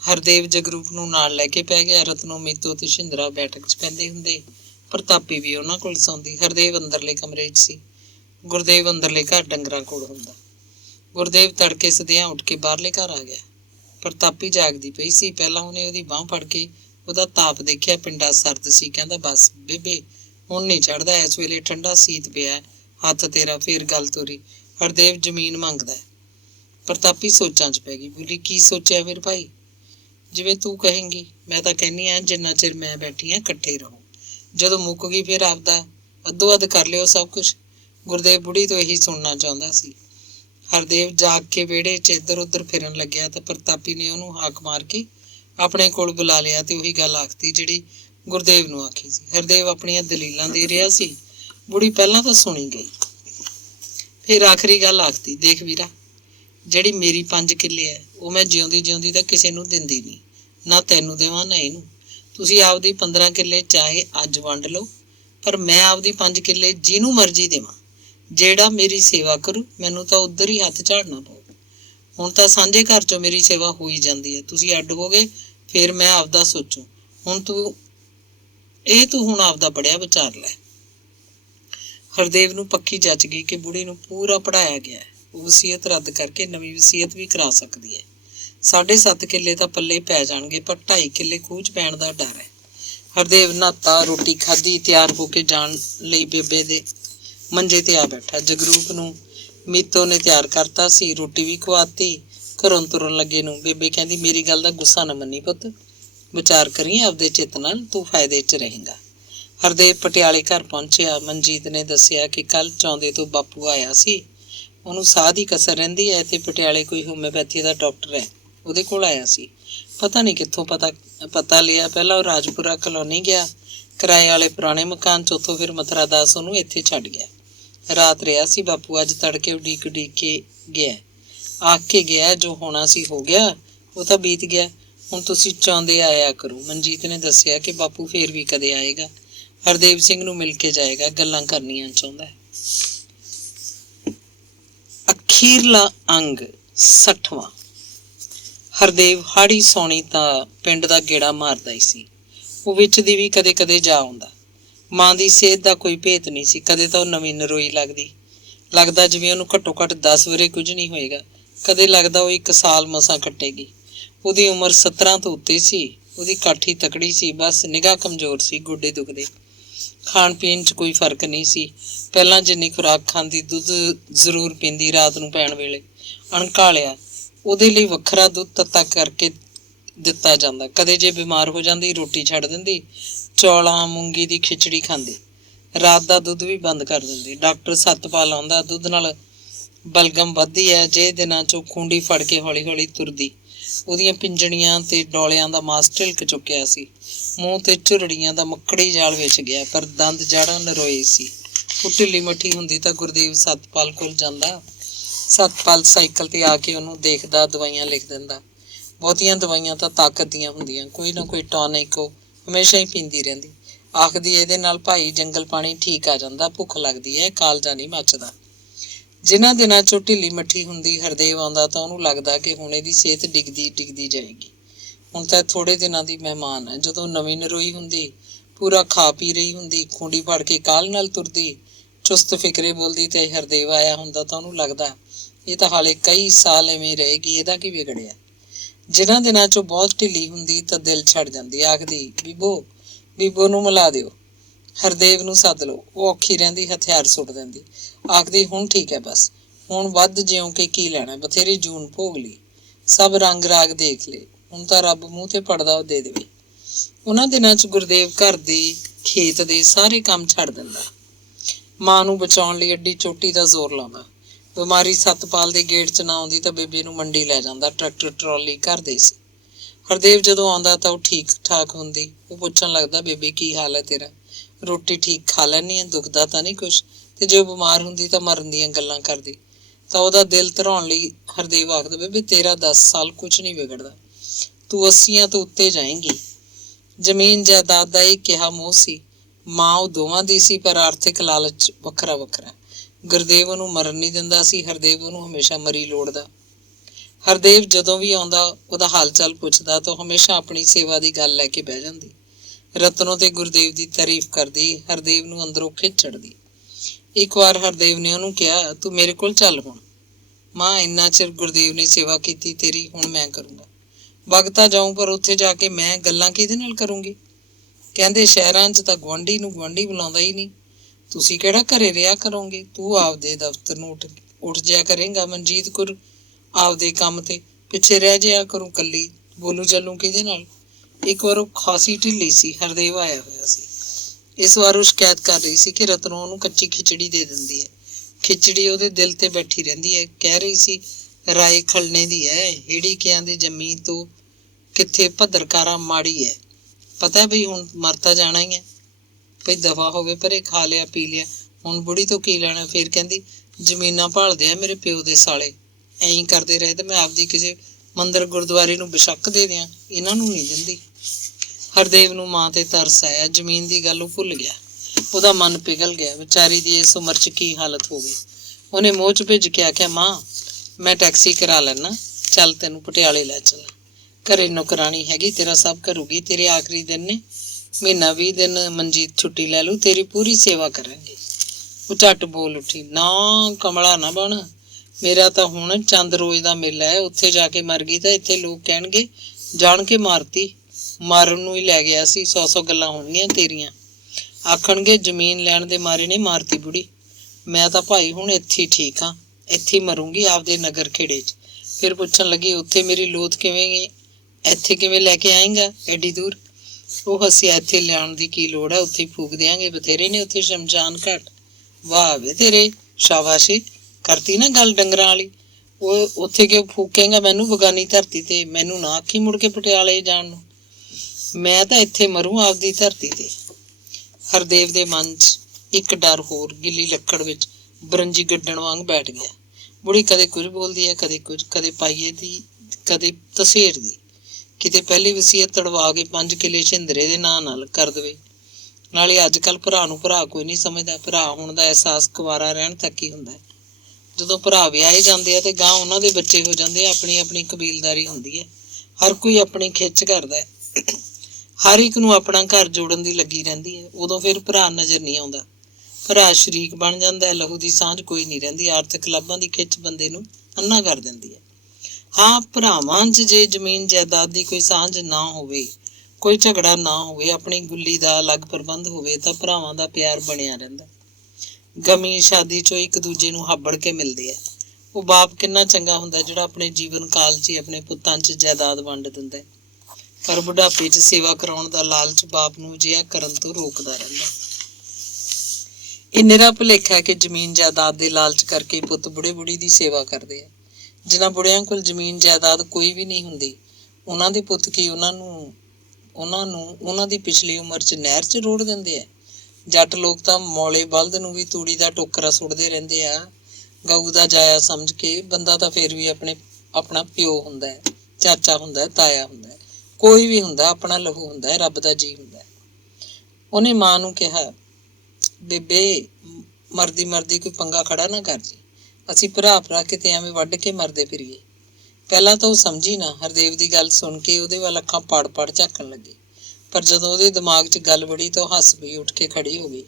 ਹਰਦੇਵ ਜਗਰੂਪ ਨੂੰ ਨਾਲ ਲੈ ਕੇ ਪੈ ਗਿਆ। ਰਤਨੋਂ, ਮੀਤੋ ਤੇ ਛਿੰਦਰਾ ਬੈਠਕ 'ਚ ਪੈਂਦੇ ਹੁੰਦੇ। ਪ੍ਰਤਾਪੀ ਵੀ ਉਹਨਾਂ ਕੋਲ ਸੌਂਦੀ। ਹਰਦੇਵ ਅੰਦਰਲੇ ਕਮਰੇ 'ਚ ਸੀ। ਗੁਰਦੇਵ ਅੰਦਰਲੇ ਘਰ ਡੰਗਰਾਂ ਕੋਲ ਹੁੰਦਾ। ਗੁਰਦੇਵ ਤੜਕੇ ਸਦਿਆਂ ਉੱਠ ਕੇ ਬਾਹਰਲੇ ਘਰ ਆ ਗਿਆ। ਪ੍ਰਤਾਪੀ ਜਾਗਦੀ ਪਈ ਸੀ। ਪਹਿਲਾਂ ਉਹਨੇ ਉਹਦੀ ਬਾਂਹ ਫੜ ਕੇ ਉਹਦਾ ਤਾਪ ਦੇਖਿਆ। ਪਿੰਡਾ ਸਰਦ ਸੀ। ਕਹਿੰਦਾ, ਬਸ ਬੇਬੇ, ਹੁਣ ਨਹੀਂ ਚੜਦਾ, ਇਸ ਵੇਲੇ ਠੰਡਾ ਸੀਤ ਪਿਆ ਹੱਥ ਤੇਰਾ। ਫੇਰ ਗੱਲ ਤੋਰੀ। ਹਰਦੇਵ ਜ਼ਮੀਨ ਮੰਗਦਾ। ਪ੍ਰਤਾਪੀ ਸੋਚਾਂ 'ਚ ਪੈ ਗਈ। ਬੋਲੀ, ਕੀ ਸੋਚਿਆ ਫਿਰ ਭਾਈ? ਜਿਵੇਂ ਤੂੰ ਕਹੇਂਗੀ। ਮੈਂ ਤਾਂ ਕਹਿੰਦੀ ਹਾਂ, ਜਿੰਨਾ ਚਿਰ ਮੈਂ ਬੈਠੀ ਹਾਂ ਇਕੱਠੇ ਰਹੋ। ਜਦੋਂ ਮੁੱਕ ਗਈ ਫਿਰ ਆਪਦਾ ਅੱਧੋ ਅੱਧ ਕਰ ਲਿਓ ਸਭ ਕੁਛ। ਗੁਰਦੇਵ ਬੁੜੀ ਤੋਂ ਇਹੀ ਸੁਣਨਾ ਚਾਹੁੰਦਾ ਸੀ। ਹਰਦੇਵ ਜਾਗ ਕੇ ਵਿਹੜੇ 'ਚ ਇੱਧਰ ਉੱਧਰ ਫਿਰਨ ਲੱਗਿਆ ਤਾਂ ਪ੍ਰਤਾਪੀ ਨੇ ਉਹਨੂੰ ਹਾਕ ਮਾਰ ਕੇ ਆਪਣੇ ਕੋਲ ਬੁਲਾ ਲਿਆ ਤੇ ਉਹੀ ਗੱਲ ਆਖਤੀ ਜਿਹੜੀ ਗੁਰਦੇਵ ਨੂੰ ਆਖੀ ਸੀ। ਹਰਦੇਵ ਆਪਣੀਆਂ ਦਲੀਲਾਂ ਦੇ ਰਿਹਾ ਸੀ। ਬੁੜੀ ਪਹਿਲਾਂ ਤਾਂ ਸੁਣੀ ਗਈ, ਫਿਰ ਆਖਰੀ ਗੱਲ ਆਖਤੀ, ਦੇਖ ਵੀਰਾ, ਜਿਹੜੀ ਮੇਰੀ 5 ਕਿੱਲੇ ਹੈ ਉਹ ਮੈਂ ਜਿਉਂਦੀ ਤਾਂ ਕਿਸੇ ਨੂੰ ਦਿੰਦੀ ਨਹੀਂ, ਨਾ ਤੈਨੂੰ ਦੇਵਾਂ ਨਾ ਇਹਨੂੰ। ਤੁਸੀਂ ਆਪਦੀ 15 ਕਿੱਲੇ ਚਾਹੇ ਅੱਜ ਵੰਡ ਲਓ, ਪਰ ਮੈਂ ਆਪਦੀ 5 ਕਿੱਲੇ ਜਿਹਨੂੰ ਮਰਜ਼ੀ ਦੇਵਾਂ। ਜਿਹੜਾ ਮੇਰੀ ਸੇਵਾ ਕਰੂ ਮੈਨੂੰ ਤਾਂ ਉੱਧਰ ਹੀ ਹੱਥ ਝਾੜਨਾ ਪਊ। ਹੁਣ ਤਾਂ ਸਾਂਝੇ ਘਰ 'ਚੋਂ ਮੇਰੀ ਸੇਵਾ ਹੋਈ ਜਾਂਦੀ ਹੈ। ਤੁਸੀਂ ਅੱਡ ਹੋ ਗਏ, ਫਿਰ ਮੈਂ ਆਪਦਾ ਸੋਚੂ। ਤੂੰ ਹੁਣ ਆਪਦਾ ਬੜਿਆ ਵਿਚਾਰ ਲੈ। ਹਰਦੇਵ ਨੂੰ ਪੱਕੀ ਜੱਚ ਗਈ ਕਿ ਬੁੜੀ ਨੂੰ ਪੂਰਾ ਪੜ੍ਹਾਇਆ ਗਿਆ ਹੈ। ਉਹ ਵਸੀਅਤ ਰੱਦ ਕਰਕੇ ਨਵੀਂ ਵਸੀਅਤ ਵੀ ਕਰਾ ਸਕਦੀ ਹੈ। 7.5 ਕਿੱਲੇ ਤਾਂ ਪੱਲੇ ਪੈ ਜਾਣਗੇ, ਪਰ 2.5 ਕਿੱਲੇ ਖੂਹ 'ਚ ਪੈਣ ਦਾ ਡਰ ਹੈ। ਹਰਦੇਵ ਨਹਾਤਾ, ਰੋਟੀ ਖਾਧੀ, ਤਿਆਰ ਹੋ ਕੇ ਜਾਣ ਲਈ ਬੇਬੇ ਦੇ ਮੰਜੇ ਤੇ ਆ ਬੈਠਾ। ਜਗਰੂਪ ਨੂੰ ਮੀਤੋ ਨੇ ਤਿਆਰ ਕਰਤਾ ਸੀ, ਰੋਟੀ ਵੀ ਖਵਾਤੀ। ਘਰੋਂ ਤੁਰਨ ਲੱਗੇ ਨੂੰ ਬੇਬੇ ਕਹਿੰਦੀ, ਮੇਰੀ ਗੱਲ ਦਾ ਗੁੱਸਾ ਨਾ ਮੰਨੀ ਪੁੱਤ, ਵਿਚਾਰ ਕਰੀ ਆਪਦੇ ਚਿੱਤ ਨਾਲ, ਤੂੰ ਫਾਇਦੇ 'ਚ ਰਹੇਂਗਾ। ਹਰਦੇਵ ਪਟਿਆਲੇ ਘਰ ਪਹੁੰਚਿਆ। ਮਨਜੀਤ ਨੇ ਦੱਸਿਆ ਕਿ ਕੱਲ੍ਹ ਚੌਂਦੇ ਤੋਂ ਬਾਪੂ ਆਇਆ ਸੀ, ਉਹਨੂੰ ਸਾਹ ਦੀ ਕਸਰ ਰਹਿੰਦੀ ਹੈ ਤੇ ਪਟਿਆਲੇ ਕੋਈ ਹੋਮਿਓਪੈਥੀ ਦਾ ਡਾਕਟਰ ਹੈ, ਉਹਦੇ ਕੋਲ ਆਇਆ ਸੀ। ਪਤਾ ਨਹੀਂ ਕਿੱਥੋਂ ਪਤਾ ਲਿਆ। ਪਹਿਲਾਂ ਉਹ ਰਾਜਪੁਰਾ ਕਲੋਨੀ ਗਿਆ, ਕਿਰਾਏ ਵਾਲੇ ਪੁਰਾਣੇ ਮਕਾਨ 'ਚ, ਉੱਥੋਂ ਫਿਰ ਮਥੁਰਾ ਦਾਸ ਉਹਨੂੰ ਇੱਥੇ ਛੱਡ ਗਿਆ। ਰਾਤ ਰਿਹਾ ਸੀ ਬਾਪੂ, ਅੱਜ ਤੜਕੇ ਉਡੀਕ ਕੇ ਗਿਆ। ਆਖ ਕੇ ਗਿਆ, ਜੋ ਹੋਣਾ ਸੀ ਹੋ ਗਿਆ, ਉਹ ਤਾਂ ਬੀਤ ਗਿਆ। ਹੁਣ ਤੁਸੀਂ ਚਾਹੁੰਦੇ ਆਇਆ ਕਰੋ। ਮਨਜੀਤ ਨੇ ਦੱਸਿਆ ਕਿ ਬਾਪੂ ਫੇਰ ਵੀ ਕਦੇ ਆਏਗਾ, ਹਰਦੇਵ ਸਿੰਘ ਨੂੰ ਮਿਲ ਕੇ ਜਾਏਗਾ, ਗੱਲਾਂ ਕਰਨੀਆਂ ਚਾਹੁੰਦਾ ਹੈ। ਅਖੀਰਲਾ ਅੰਗ 60ਵਾਂ। ਹਰਦੇਵ ਹਾੜੀ ਸੌਣੀ ਤਾਂ ਪਿੰਡ ਦਾ ਗੇੜਾ ਮਾਰਦਾ ਹੀ ਸੀ। ਉਹ ਵਿੱਚ ਦੀ ਵੀ ਕਦੇ ਕਦੇ ਜਾ ਆਉਂਦਾ। ਮਾਂ ਦੀ ਸਿਹਤ ਦਾ ਕੋਈ ਭੇਤ ਨਹੀਂ ਸੀ। ਕਦੇ ਤਾਂ ਉਹ ਨਵੀਂ ਨਰੋਈ ਲੱਗਦਾ ਜਿਵੇਂ ਉਹਨੂੰ ਘੱਟੋ ਘੱਟ 10 ਵਰ੍ਹੇ ਕੁਝ ਨਹੀਂ ਹੋਏਗਾ। ਕਦੇ ਲੱਗਦਾ ਉਹ 1 ਸਾਲ ਮਸਾਂ ਕੱਟੇਗੀ। ਉਹਦੀ ਉਮਰ 17 ਤੋਂ ਉੱਤੇ ਸੀ। ਉਹਦੀ ਕਾਠੀ ਤਕੜੀ ਸੀ, ਬਸ ਨਿਗਾਹ ਕਮਜ਼ੋਰ ਸੀ, ਗੋਡੇ ਦੁਖਦੇ। ਖਾਣ ਪੀਣ 'ਚ ਕੋਈ ਫਰਕ ਨਹੀਂ ਸੀ। ਪਹਿਲਾਂ ਜਿੰਨੀ ਖੁਰਾਕ ਖਾਂਦੀ, ਦੁੱਧ ਜ਼ਰੂਰ ਪੀਂਦੀ ਰਾਤ ਨੂੰ ਪੈਣ ਵੇਲੇ। ਅਣਘਾਲਿਆ ਉਹਦੇ ਲਈ ਵੱਖਰਾ ਦੁੱਧ ਤੱਤਾ ਕਰਕੇ ਦਿੱਤਾ ਜਾਂਦਾ। ਕਦੇ ਜੇ ਬਿਮਾਰ ਹੋ ਜਾਂਦੀ, ਰੋਟੀ ਛੱਡ ਦਿੰਦੀ, ਚੌਲਾਂ ਮੂੰਗੀ ਦੀ ਖਿਚੜੀ ਖਾਂਦੀ, ਰਾਤ ਦਾ ਦੁੱਧ ਵੀ ਬੰਦ ਕਰ ਦਿੰਦੀ। ਡਾਕਟਰ ਸਤਪਾਲ ਆਉਂਦਾ, ਦੁੱਧ ਨਾਲ ਬਲਗਮ ਵੱਧਦੀ ਹੈ। ਜੇ ਦਿਨਾਂ 'ਚੋਂ ਖੂੰਡੀ ਫੜ ਕੇ ਹੌਲੀ ਹੌਲੀ ਤੁਰਦੀ। ਉਹਦੀਆਂ ਪਿੰਜਣੀਆਂ ਤੇ ਡੋਲਿਆਂ ਦਾ ਮਾਸ ਢਿਲਕ ਚੁੱਕਿਆ ਸੀ। ਮੂੰਹ ਤੇ ਝੁਰੜੀਆਂ ਦਾ ਮੱਕੜੀ ਜਾਲ ਵਿਛ ਗਿਆ, ਪਰ ਦੰਦ ਜੜ੍ਹਾਂ ਨਰੋਏ ਸੀ। ਉਹ ਢਿੱਲੀ ਮੱਠੀ ਹੁੰਦੀ ਤਾਂ ਗੁਰਦੇਵ ਸਤਪਾਲ ਕੋਲ ਜਾਂਦਾ। ਸਤਪਾਲ ਸਾਈਕਲ ਤੇ ਆ ਕੇ ਉਹਨੂੰ ਦੇਖਦਾ, ਦਵਾਈਆਂ ਲਿਖ ਦਿੰਦਾ। ਬਹੁਤੀਆਂ ਦਵਾਈਆਂ ਤਾਂ ਤਾਕਤ ਦੀਆਂ ਹੁੰਦੀਆਂ, ਕੋਈ ਨਾ ਕੋਈ ਟੌਨਿਕ ਉਹ ਹਮੇਸ਼ਾ ਹੀ ਪੀਂਦੀ ਰਹਿੰਦੀ। ਆਖਦੀ, ਇਹਦੇ ਨਾਲ ਭਾਈ ਜੰਗਲ ਪਾਣੀ ਠੀਕ ਆ ਜਾਂਦਾ, ਭੁੱਖ ਲੱਗਦੀ ਹੈ, ਕਾਲਜਾ ਨਹੀਂ ਮੱਚਦਾ। ਜਿਨ੍ਹਾਂ ਦਿਨਾਂ 'ਚੋਂ ਢਿੱਲੀ ਮੱਠੀ ਹੁੰਦੀ ਹਰਦੇਵ ਆਉਂਦਾ ਤਾਂ ਉਹਨੂੰ ਲੱਗਦਾ ਕਿ ਹੁਣ ਇਹਦੀ ਸਿਹਤ ਡਿੱਗਦੀ ਜਾਏਗੀ। ਹੁਣ ਤਾਂ ਥੋੜੇ ਦਿਨਾਂ ਦੀ ਮਹਿਮਾਨ ਹੈ। ਜਦੋਂ ਨਵੀਂ ਨਰੋਈ ਹੁੰਦੀ, ਪੂਰਾ ਖਾ ਪੀ ਰਹੀ ਹੁੰਦੀ, ਖੂੰਡੀ ਫੜ ਕੇ ਕਾਹਲ ਨਾਲ ਤੁਰਦੀ, ਚੁਸਤ ਫਿਕਰੇ ਬੋਲਦੀ, ਤੇ ਹਰਦੇਵ ਆਇਆ ਹੁੰਦਾ ਤਾਂ ਉਹਨੂੰ ਲੱਗਦਾ ਇਹ ਤਾਂ ਹਾਲੇ ਕਈ ਸਾਲ ਐਵੇਂ ਰਹੇਗੀ, ਇਹਦਾ ਕੀ ਵਿਗੜਿਆ। ਜਿਨ੍ਹਾਂ ਦਿਨਾਂ 'ਚੋਂ ਬਹੁਤ ਢਿੱਲੀ ਹੁੰਦੀ ਤਾਂ ਦਿਲ ਛੱਡ ਜਾਂਦੀ। ਆਖਦੀ, ਬੀਬੋ ਨੂੰ ਮਿਲਾ ਦਿਓ, ਹਰਦੇਵ ਨੂੰ ਸੱਦ ਲਓ। ਉਹ ਔਖੀ ਰਹਿੰਦੀ, ਹਥਿਆਰ ਸੁੱਟ ਦਿੰਦੀ। ਆਖਦੀ, ਹੁਣ ਠੀਕ ਹੈ, ਬਸ ਹੁਣ ਵੱਧ ਜਿਉਂ ਕੇ ਕੀ ਲੈਣਾ, ਬਥੇਰੀ ਜੂਨ ਭੋਗ ਲਈ, ਸਭ ਰੰਗ ਰਾਗ ਦੇਖ ਲਏ, ਹੁਣ ਤਾਂ ਰੱਬ ਮੂੰਹ ਤੇ ਪੜਦਾ ਦੇ ਦੇਵੇ। ਉਹਨਾਂ ਦਿਨਾਂ 'ਚ ਗੁਰਦੇਵ ਘਰ ਦੇ ਖੇਤ ਦੇ ਸਾਰੇ ਕੰਮ ਛੱਡ ਦਿੰਦਾ। ਮਾਂ ਨੂੰ ਬਚਾਉਣ ਲਈ ਅੱਡੀ ਚੋਟੀ ਦਾ ਜ਼ੋਰ ਲਾਉਂਦਾ। ਬਿਮਾਰੀ ਸਤਪਾਲ ਦੇ ਗੇਟ 'ਚ ਨਾ ਆਉਂਦੀ ਤਾਂ ਬੇਬੇ ਨੂੰ ਮੰਡੀ ਲੈ ਜਾਂਦਾ। ਟਰੈਕਟਰ ਟਰਾਲੀ ਘਰ ਦੇ ਸੀ। ਹਰਦੇਵ ਜਦੋਂ ਆਉਂਦਾ ਤਾਂ ਉਹ ਠੀਕ ਠਾਕ ਹੁੰਦੀ। ਉਹ ਪੁੱਛਣ ਲੱਗਦਾ, ਬੇਬੇ ਕੀ ਹਾਲ ਹੈ ਤੇਰਾ, ਰੋਟੀ ਠੀਕ ਖਾ ਲੈਂਦੀ ਹੈ, ਦੁਖਦਾ ਤਾਂ ਨਹੀਂ ਕੁਛ। ਤੇ ਜੇ ਉਹ ਬਿਮਾਰ ਹੁੰਦੀ ਤਾਂ ਮਰਨ ਦੀਆਂ ਗੱਲਾਂ ਕਰਦੀ। ਤਾਂ ਉਹਦਾ ਦਿਲ ਧਰਾਉਣ ਲਈ ਹਰਦੇਵ ਆਖਦਾ, ਬੇਬੇ ਤੇਰਾ 10 ਸਾਲ ਕੁਛ ਨਹੀਂ ਵਿਗੜਦਾ, ਤੂੰ 80 ਤੋਂ ਉੱਤੇ ਜਾਏਂਗੀ। ਜ਼ਮੀਨ ਜਾਇਦਾਦ ਦਾ ਇਹ ਕਿਹਾ ਮੋਹ ਸੀ। ਮਾਂ ਉਹ ਦੋਵਾਂ ਦੀ ਸੀ, ਪਰ ਆਰਥਿਕ ਲਾਲਚ ਵੱਖਰਾ। ਗੁਰਦੇਵ ਉਹਨੂੰ ਮਰਨ ਨਹੀਂ ਦਿੰਦਾ ਸੀ। ਹਰਦੇਵ ਉਹਨੂੰ ਹਮੇਸ਼ਾ ਮਰੀ ਲੋੜਦਾ। ਹਰਦੇਵ ਜਦੋਂ ਵੀ ਆਉਂਦਾ ਉਹਦਾ ਹਾਲ ਚਾਲ ਪੁੱਛਦਾ ਤਾਂ ਹਮੇਸ਼ਾ ਆਪਣੀ ਸੇਵਾ ਦੀ ਗੱਲ ਲੈ ਕੇ ਬਹਿ ਜਾਂਦੀ। ਰਤਨੋ ਤੇ ਗੁਰਦੇਵ ਦੀ ਤਾਰੀਫ ਕਰਦੀ, ਹਰਦੇਵ ਨੂੰ ਅੰਦਰੋਂ ਖਿੱਚ ਚੜ੍ਹਦੀ। ਇੱਕ ਵਾਰ ਹਰਦੇਵ ਨੇ ਉਹਨੂੰ ਕਿਹਾ, ਤੂੰ ਮੇਰੇ ਕੋਲ ਚੱਲ ਹੁਣ। ਮਾਂ, ਇੰਨਾ ਚਿਰ ਗੁਰਦੇਵ ਨੇ ਸੇਵਾ ਕੀਤੀ ਤੇਰੀ, ਹੁਣ ਮੈਂ ਕਰੂੰਗਾ। ਵਗਤਾ ਜਾਊਂ, ਪਰ ਉੱਥੇ ਜਾ ਕੇ ਮੈਂ ਗੱਲਾਂ ਕਿਹਦੇ ਨਾਲ ਕਰੂੰਗੀ। ਕਹਿੰਦੇ ਸ਼ਹਿਰਾਂ 'ਚ ਤਾਂ ਗੁਆਂਢੀ ਨੂੰ ਗੁਆਂਢੀ ਬੁਲਾਉਂਦਾ ਹੀ ਨਹੀਂ। ਤੁਸੀਂ ਕਿਹੜਾ ਘਰੇ ਰਿਹਾ ਕਰੋਗੇ, ਤੂੰ ਆਪਦੇ ਦਫ਼ਤਰ ਨੂੰ ਉੱਠ ਜਿਆ ਕਰੇਗਾ। ਮਨਜੀਤ ਕੌਰ ਆਪਦੇ ਕੰਮ ਤੇ ਪਿੱਛੇ ਰਹਿ ਜਿਆ ਕਰੂ, ਕੱਲੀ ਬੋਲੂ ਚੱਲੂ ਕਿਹਦੇ ਨਾਲ। ਇੱਕ ਵਾਰ ਉਹ ਖਾਸੀ ਢਿੱਲੀ ਸੀ, ਹਰਦੇਵ ਆਇਆ ਹੋਇਆ ਸੀ। ਇਸ ਵਾਰ ਉਹ ਸ਼ਿਕਾਇਤ ਕਰ ਰਹੀ ਸੀ ਕਿ ਰਤਨੋ ਉਹਨੂੰ ਕੱਚੀ ਖਿਚੜੀ ਦੇ ਦਿੰਦੀ ਹੈ। ਖਿਚੜੀ ਉਹਦੇ ਦਿਲ ਤੇ ਬੈਠੀ ਰਹਿੰਦੀ ਹੈ। ਕਹਿ ਰਹੀ ਸੀ, ਰਾਏ ਖਲਣੇ ਦੀ ਹੈ, ਹੇੜੀ ਕਿਆਂ ਦੇ ਜੰਮੀ ਤੋਂ ਕਿੱਥੇ ਭੱਦਰਕਾਰਾ ਮਾੜੀ ਹੈ। ਪਤਾ ਬਈ ਹੁਣ ਮਰ ਤਾਂ ਜਾਣਾ ਹੀ ਹੈ, ਭਈ ਦਫਾ ਹੋਵੇ ਪਰੇ, ਖਾ ਲਿਆ ਪੀ ਲਿਆ, ਹੁਣ ਬੁੜੀ ਤੋਂ ਕੀ ਲੈਣਾ। ਫੇਰ ਕਹਿੰਦੀ, ਜ਼ਮੀਨਾਂ ਭਾਲਦੇ ਆ ਮੇਰੇ ਪਿਓ ਦੇ ਸਾਲੇ, ਐਂ ਕਰਦੇ ਰਹੇ ਤਾਂ ਮੈਂ ਆਪਦੀ ਕਿਸੇ ਮੰਦਿਰ ਗੁਰਦੁਆਰੇ ਨੂੰ ਬੇਸ਼ੱਕ ਦੇ ਦਿਆਂ, ਇਹਨਾਂ ਨੂੰ ਨਹੀਂ ਦਿੰਦੀ। ਹਰਦੇਵ ਨੂੰ ਮਾਂ ਤੇ ਤਰਸ ਆਇਆ। ਜ਼ਮੀਨ ਦੀ ਗੱਲ ਉਹ ਭੁੱਲ ਗਿਆ। ਉਹਦਾ ਮਨ ਪਿਘਲ ਗਿਆ। ਵਿਚਾਰੀ ਦੀ ਇਸ ਉਮਰ 'ਚ ਕੀ ਹਾਲਤ ਹੋ ਗਈ। ਉਹਨੇ ਮੋਹ 'ਚ ਭਿੱਜ ਕੇ ਆਖਿਆ, ਮਾਂ ਮੈਂ ਟੈਕਸੀ ਕਰਾ ਲੈਣਾ, ਚੱਲ ਤੈਨੂੰ ਪਟਿਆਲੇ ਲੈ ਚੱਲਾਂ। ਘਰੇ ਨੌਕਰਾਣੀ ਹੈਗੀ, ਤੇਰਾ ਸਭ ਕਰੂਗੀ। ਤੇਰੇ ਆਖਰੀ ਦਿਨ ਨੇ, ਮਹੀਨਾ 20 ਦਿਨ ਮਨਜੀਤ ਛੁੱਟੀ ਲੈ ਲੂ, ਤੇਰੀ ਪੂਰੀ ਸੇਵਾ ਕਰਾਂਗੇ। ਉਹ ਝੱਟ ਬੋਲ ਉੱਠੀ, ਨਾ ਕਮਲਾ ਨਾ ਬਣ, ਮੇਰਾ ਤਾਂ ਹੁਣ ਚੰਦ ਰੋਜ਼ ਦਾ ਮੇਲਾ ਹੈ। ਉੱਥੇ ਜਾ ਕੇ ਮਰ ਗਈ ਤਾਂ ਇੱਥੇ ਲੋਕ ਕਹਿਣਗੇ ਜਾਣ ਕੇ ਮਾਰਤੀ, ਮਾਰਨ ਨੂੰ ਹੀ ਲੈ ਗਿਆ ਸੀ। 100 ਗੱਲਾਂ ਹੋਣਗੀਆਂ ਤੇਰੀਆਂ। ਆਖਣਗੇ ਜ਼ਮੀਨ ਲੈਣ ਦੇ ਮਾਰੇ ਨੇ ਮਾਰਤੀ ਬੁੜੀ। ਮੈਂ ਤਾਂ ਭਾਈ ਹੁਣ ਇੱਥੇ ਹੀ ਠੀਕ ਹਾਂ, ਇੱਥੇ ਹੀ ਮਰੂੰਗੀ ਆਪਦੇ ਨਗਰ ਖੇੜੇ 'ਚ। ਫਿਰ ਪੁੱਛਣ ਲੱਗੀ ਉੱਥੇ ਮੇਰੀ ਲੋਥ ਕਿਵੇਂ, ਇੱਥੇ ਕਿਵੇਂ ਲੈ ਕੇ ਆਏਂਗਾ ਐਡੀ ਦੂਰ? ਉਹ ਹੱਸਿਆ, ਇੱਥੇ ਲਿਆਉਣ ਦੀ ਕੀ ਲੋੜ ਹੈ, ਉੱਥੇ ਹੀ ਫੂਕ ਦਿਆਂਗੇ, ਬਥੇਰੇ ਨੇ ਉੱਥੇ ਸ਼ਮਸ਼ਾਨ ਘਾਟ। ਵਾਹ ਵੇ ਤੇਰੇ, ਸ਼ਾਬਾਸ਼ੀ ਕਰਤੀ ਨਾ ਗੱਲ ਡੰਗਰਾਂ ਵਾਲੀ। ਉਹ ਉੱਥੇ ਕਿਉਂ ਫੂਕੇਂਗਾ ਮੈਨੂੰ ਬਗਾਨੀ ਧਰਤੀ ਤੇ? ਮੈਨੂੰ ਨਾ ਆਖੀ ਮੁੜ ਕੇ ਪਟਿਆਲੇ ਜਾਣ ਨੂੰ। ਮੈਂ ਤਾਂ ਇੱਥੇ ਮਰੂੰ ਆਪਦੀ ਧਰਤੀ ਤੇ। ਹਰਦੇਵ ਦੇ ਮਨ 'ਚ ਇੱਕ ਡਰ ਹੋਰ ਗਿੱਲੀ ਲੱਕੜ ਵਿੱਚ ਬਰੰਜੀ ਗੱਡਣ ਵਾਂਗ ਬੈਠ ਗਿਆ। ਬੁੜੀ ਕਦੇ ਕੁਝ ਬੋਲਦੀ ਹੈ, ਕਦੇ ਕੁਝ, ਕਦੇ ਪਾਈਏ ਦੀ, ਕਦੇ ਤਸੇਰ ਦੀ। ਕਿਤੇ ਪਹਿਲੀ ਵਸੀਅਤ ਤੜਵਾ ਕੇ 5 ਕਿੱਲੇ ਛਿੰਦਰੇ ਦੇ ਨਾਂ ਨਾਲ ਕਰ ਦੇਵੇ। ਨਾਲੇ ਅੱਜ ਕੱਲ੍ਹ ਭਰਾ ਨੂੰ ਭਰਾ ਕੋਈ ਨਹੀਂ ਸਮਝਦਾ। ਭਰਾ ਹੋਣ ਦਾ ਅਹਿਸਾਸ ਕੁਆਰਾ ਰਹਿਣ ਤੱਕ ਹੀ ਹੁੰਦਾ ਹੈ। ਜਦੋਂ ਭਰਾ ਵਿਆਹੇ ਜਾਂਦੇ ਆ ਤੇ ਗਾਂ ਉਹਨਾਂ ਦੇ ਬੱਚੇ ਹੋ ਜਾਂਦੇ ਆ। ਆਪਣੀ ਆਪਣੀ ਕਬੀਲਦਾਰੀ ਹੁੰਦੀ ਹੈ, ਹਰ ਕੋਈ ਆਪਣੀ ਖਿੱਚ ਕਰਦਾ ਹੈ। ਹਰ ਇੱਕ ਨੂੰ ਆਪਣਾ ਘਰ ਜੋੜਨ ਦੀ ਲੱਗੀ ਰਹਿੰਦੀ ਹੈ। ਉਦੋਂ ਫਿਰ ਭਰਾ ਨਜ਼ਰ ਨਹੀਂ ਆਉਂਦਾ। ਭਰਾ ਸ਼ਰੀਕ ਬਣ ਜਾਂਦਾ ਹੈ। ਲਹੂ ਦੀ ਸਾਂਝ ਕੋਈ ਨਹੀਂ ਰਹਿੰਦੀ। ਆਰਥਿਕ ਲਾਭਾਂ ਦੀ ਖਿੱਚ ਬੰਦੇ ਨੂੰ ਅੰਨਾ ਕਰ ਦਿੰਦੀ ਹੈ। ਹਾਂ, ਭਰਾਵਾਂ 'ਚ ਜੇ ਜ਼ਮੀਨ ਜਾਇਦਾਦ ਦੀ ਕੋਈ ਸਾਂਝ ਨਾ ਹੋਵੇ, ਕੋਈ ਝਗੜਾ ਨਾ ਹੋਵੇ, ਆਪਣੀ ਗੁੱਲੀ ਦਾ ਅਲੱਗ ਪ੍ਰਬੰਧ ਹੋਵੇ ਤਾਂ ਭਰਾਵਾਂ ਦਾ ਪਿਆਰ ਬਣਿਆ ਰਹਿੰਦਾ। ਗਮੀ ਸ਼ਾਦੀ 'ਚੋਂ ਇੱਕ ਦੂਜੇ ਨੂੰ ਹਾਬੜ ਕੇ ਮਿਲਦੇ ਆ। ਉਹ ਬਾਪ ਕਿੰਨਾ ਚੰਗਾ ਹੁੰਦਾ ਜਿਹੜਾ ਆਪਣੇ ਜੀਵਨ ਕਾਲ 'ਚ ਹੀ ਆਪਣੇ ਪੁੱਤਾਂ 'ਚ ਜਾਇਦਾਦ ਵੰਡ ਦਿੰਦਾ। ਪਰ ਬੁਢਾਪੇ 'ਚ ਸੇਵਾ ਕਰਾਉਣ ਦਾ ਲਾਲਚ ਬਾਪ ਨੂੰ ਅਜਿਹਾ ਕਰਨ ਤੋਂ ਰੋਕਦਾ ਰਹਿੰਦਾ। ਇਹ ਨਿਰਾ ਭੁਲੇਖਾ ਕਿ ਜ਼ਮੀਨ ਜਾਇਦਾਦ ਦੇ ਲਾਲਚ ਕਰਕੇ ਪੁੱਤ ਬੁੜੇ ਬੁੜੀ ਦੀ ਸੇਵਾ ਕਰਦੇ ਆ। ਜਿਨ੍ਹਾਂ ਬੁੜਿਆਂ ਕੋਲ ਜ਼ਮੀਨ ਜਾਇਦਾਦ ਕੋਈ ਵੀ ਨਹੀਂ ਹੁੰਦੀ, ਉਹਨਾਂ ਦੇ ਪੁੱਤ ਕੀ ਉਹਨਾਂ ਨੂੰ ਉਹਨਾਂ ਦੀ ਪਿਛਲੀ ਉਮਰ 'ਚ ਨਹਿਰ 'ਚ ਰੋੜ ਦਿੰਦੇ ਆ। ਜੱਟ ਲੋਕ ਤਾਂ ਮੌਲੇ ਬਲਦ ਨੂੰ ਵੀ ਤੂੜੀ ਦਾ ਟੋਕਰਾ ਸੁੱਟਦੇ ਰਹਿੰਦੇ ਆ। ਗਊ ਦਾ ਜਾਇਆ ਸਮਝ ਕੇ। ਬੰਦਾ ਤਾਂ ਫਿਰ ਵੀ ਆਪਣਾ ਪਿਓ ਹੁੰਦਾ ਹੈ, ਚਾਚਾ ਹੁੰਦਾ ਹੈ, ਤਾਇਆ ਹੁੰਦਾ ਹੈ, ਕੋਈ ਵੀ ਹੁੰਦਾ, ਆਪਣਾ ਲਹੂ ਹੁੰਦਾ ਹੈ, ਰੱਬ ਦਾ ਜੀਅ ਹੁੰਦਾ ਹੈ। ਉਹਨੇ ਮਾਂ ਨੂੰ ਕਿਹਾ, ਬੇਬੇ ਮਰਦੀ ਕੋਈ ਪੰਗਾ ਖੜਾ ਨਾ ਕਰ ਜੀ। ਅਸੀਂ ਭਰਾ ਕਿਤੇ ਐਵੇਂ ਵੱਢ ਕੇ ਮਰਦੇ ਫਿਰੀਏ। ਪਹਿਲਾਂ ਤਾਂ ਉਹ ਸਮਝੀ ਨਾ। ਹਰਦੇਵ ਦੀ ਗੱਲ ਸੁਣ ਕੇ ਉਹਦੇ ਵੱਲ ਅੱਖਾਂ ਪੜ ਝਾਕਣ ਲੱਗੀ। ਪਰ ਜਦੋਂ ਉਹਦੇ ਦਿਮਾਗ 'ਚ ਗੱਲ ਵੜੀ ਤਾਂ ਉਹ ਹੱਸ ਪਈ, ਉੱਠ ਕੇ ਖੜੀ ਹੋ ਗਈ।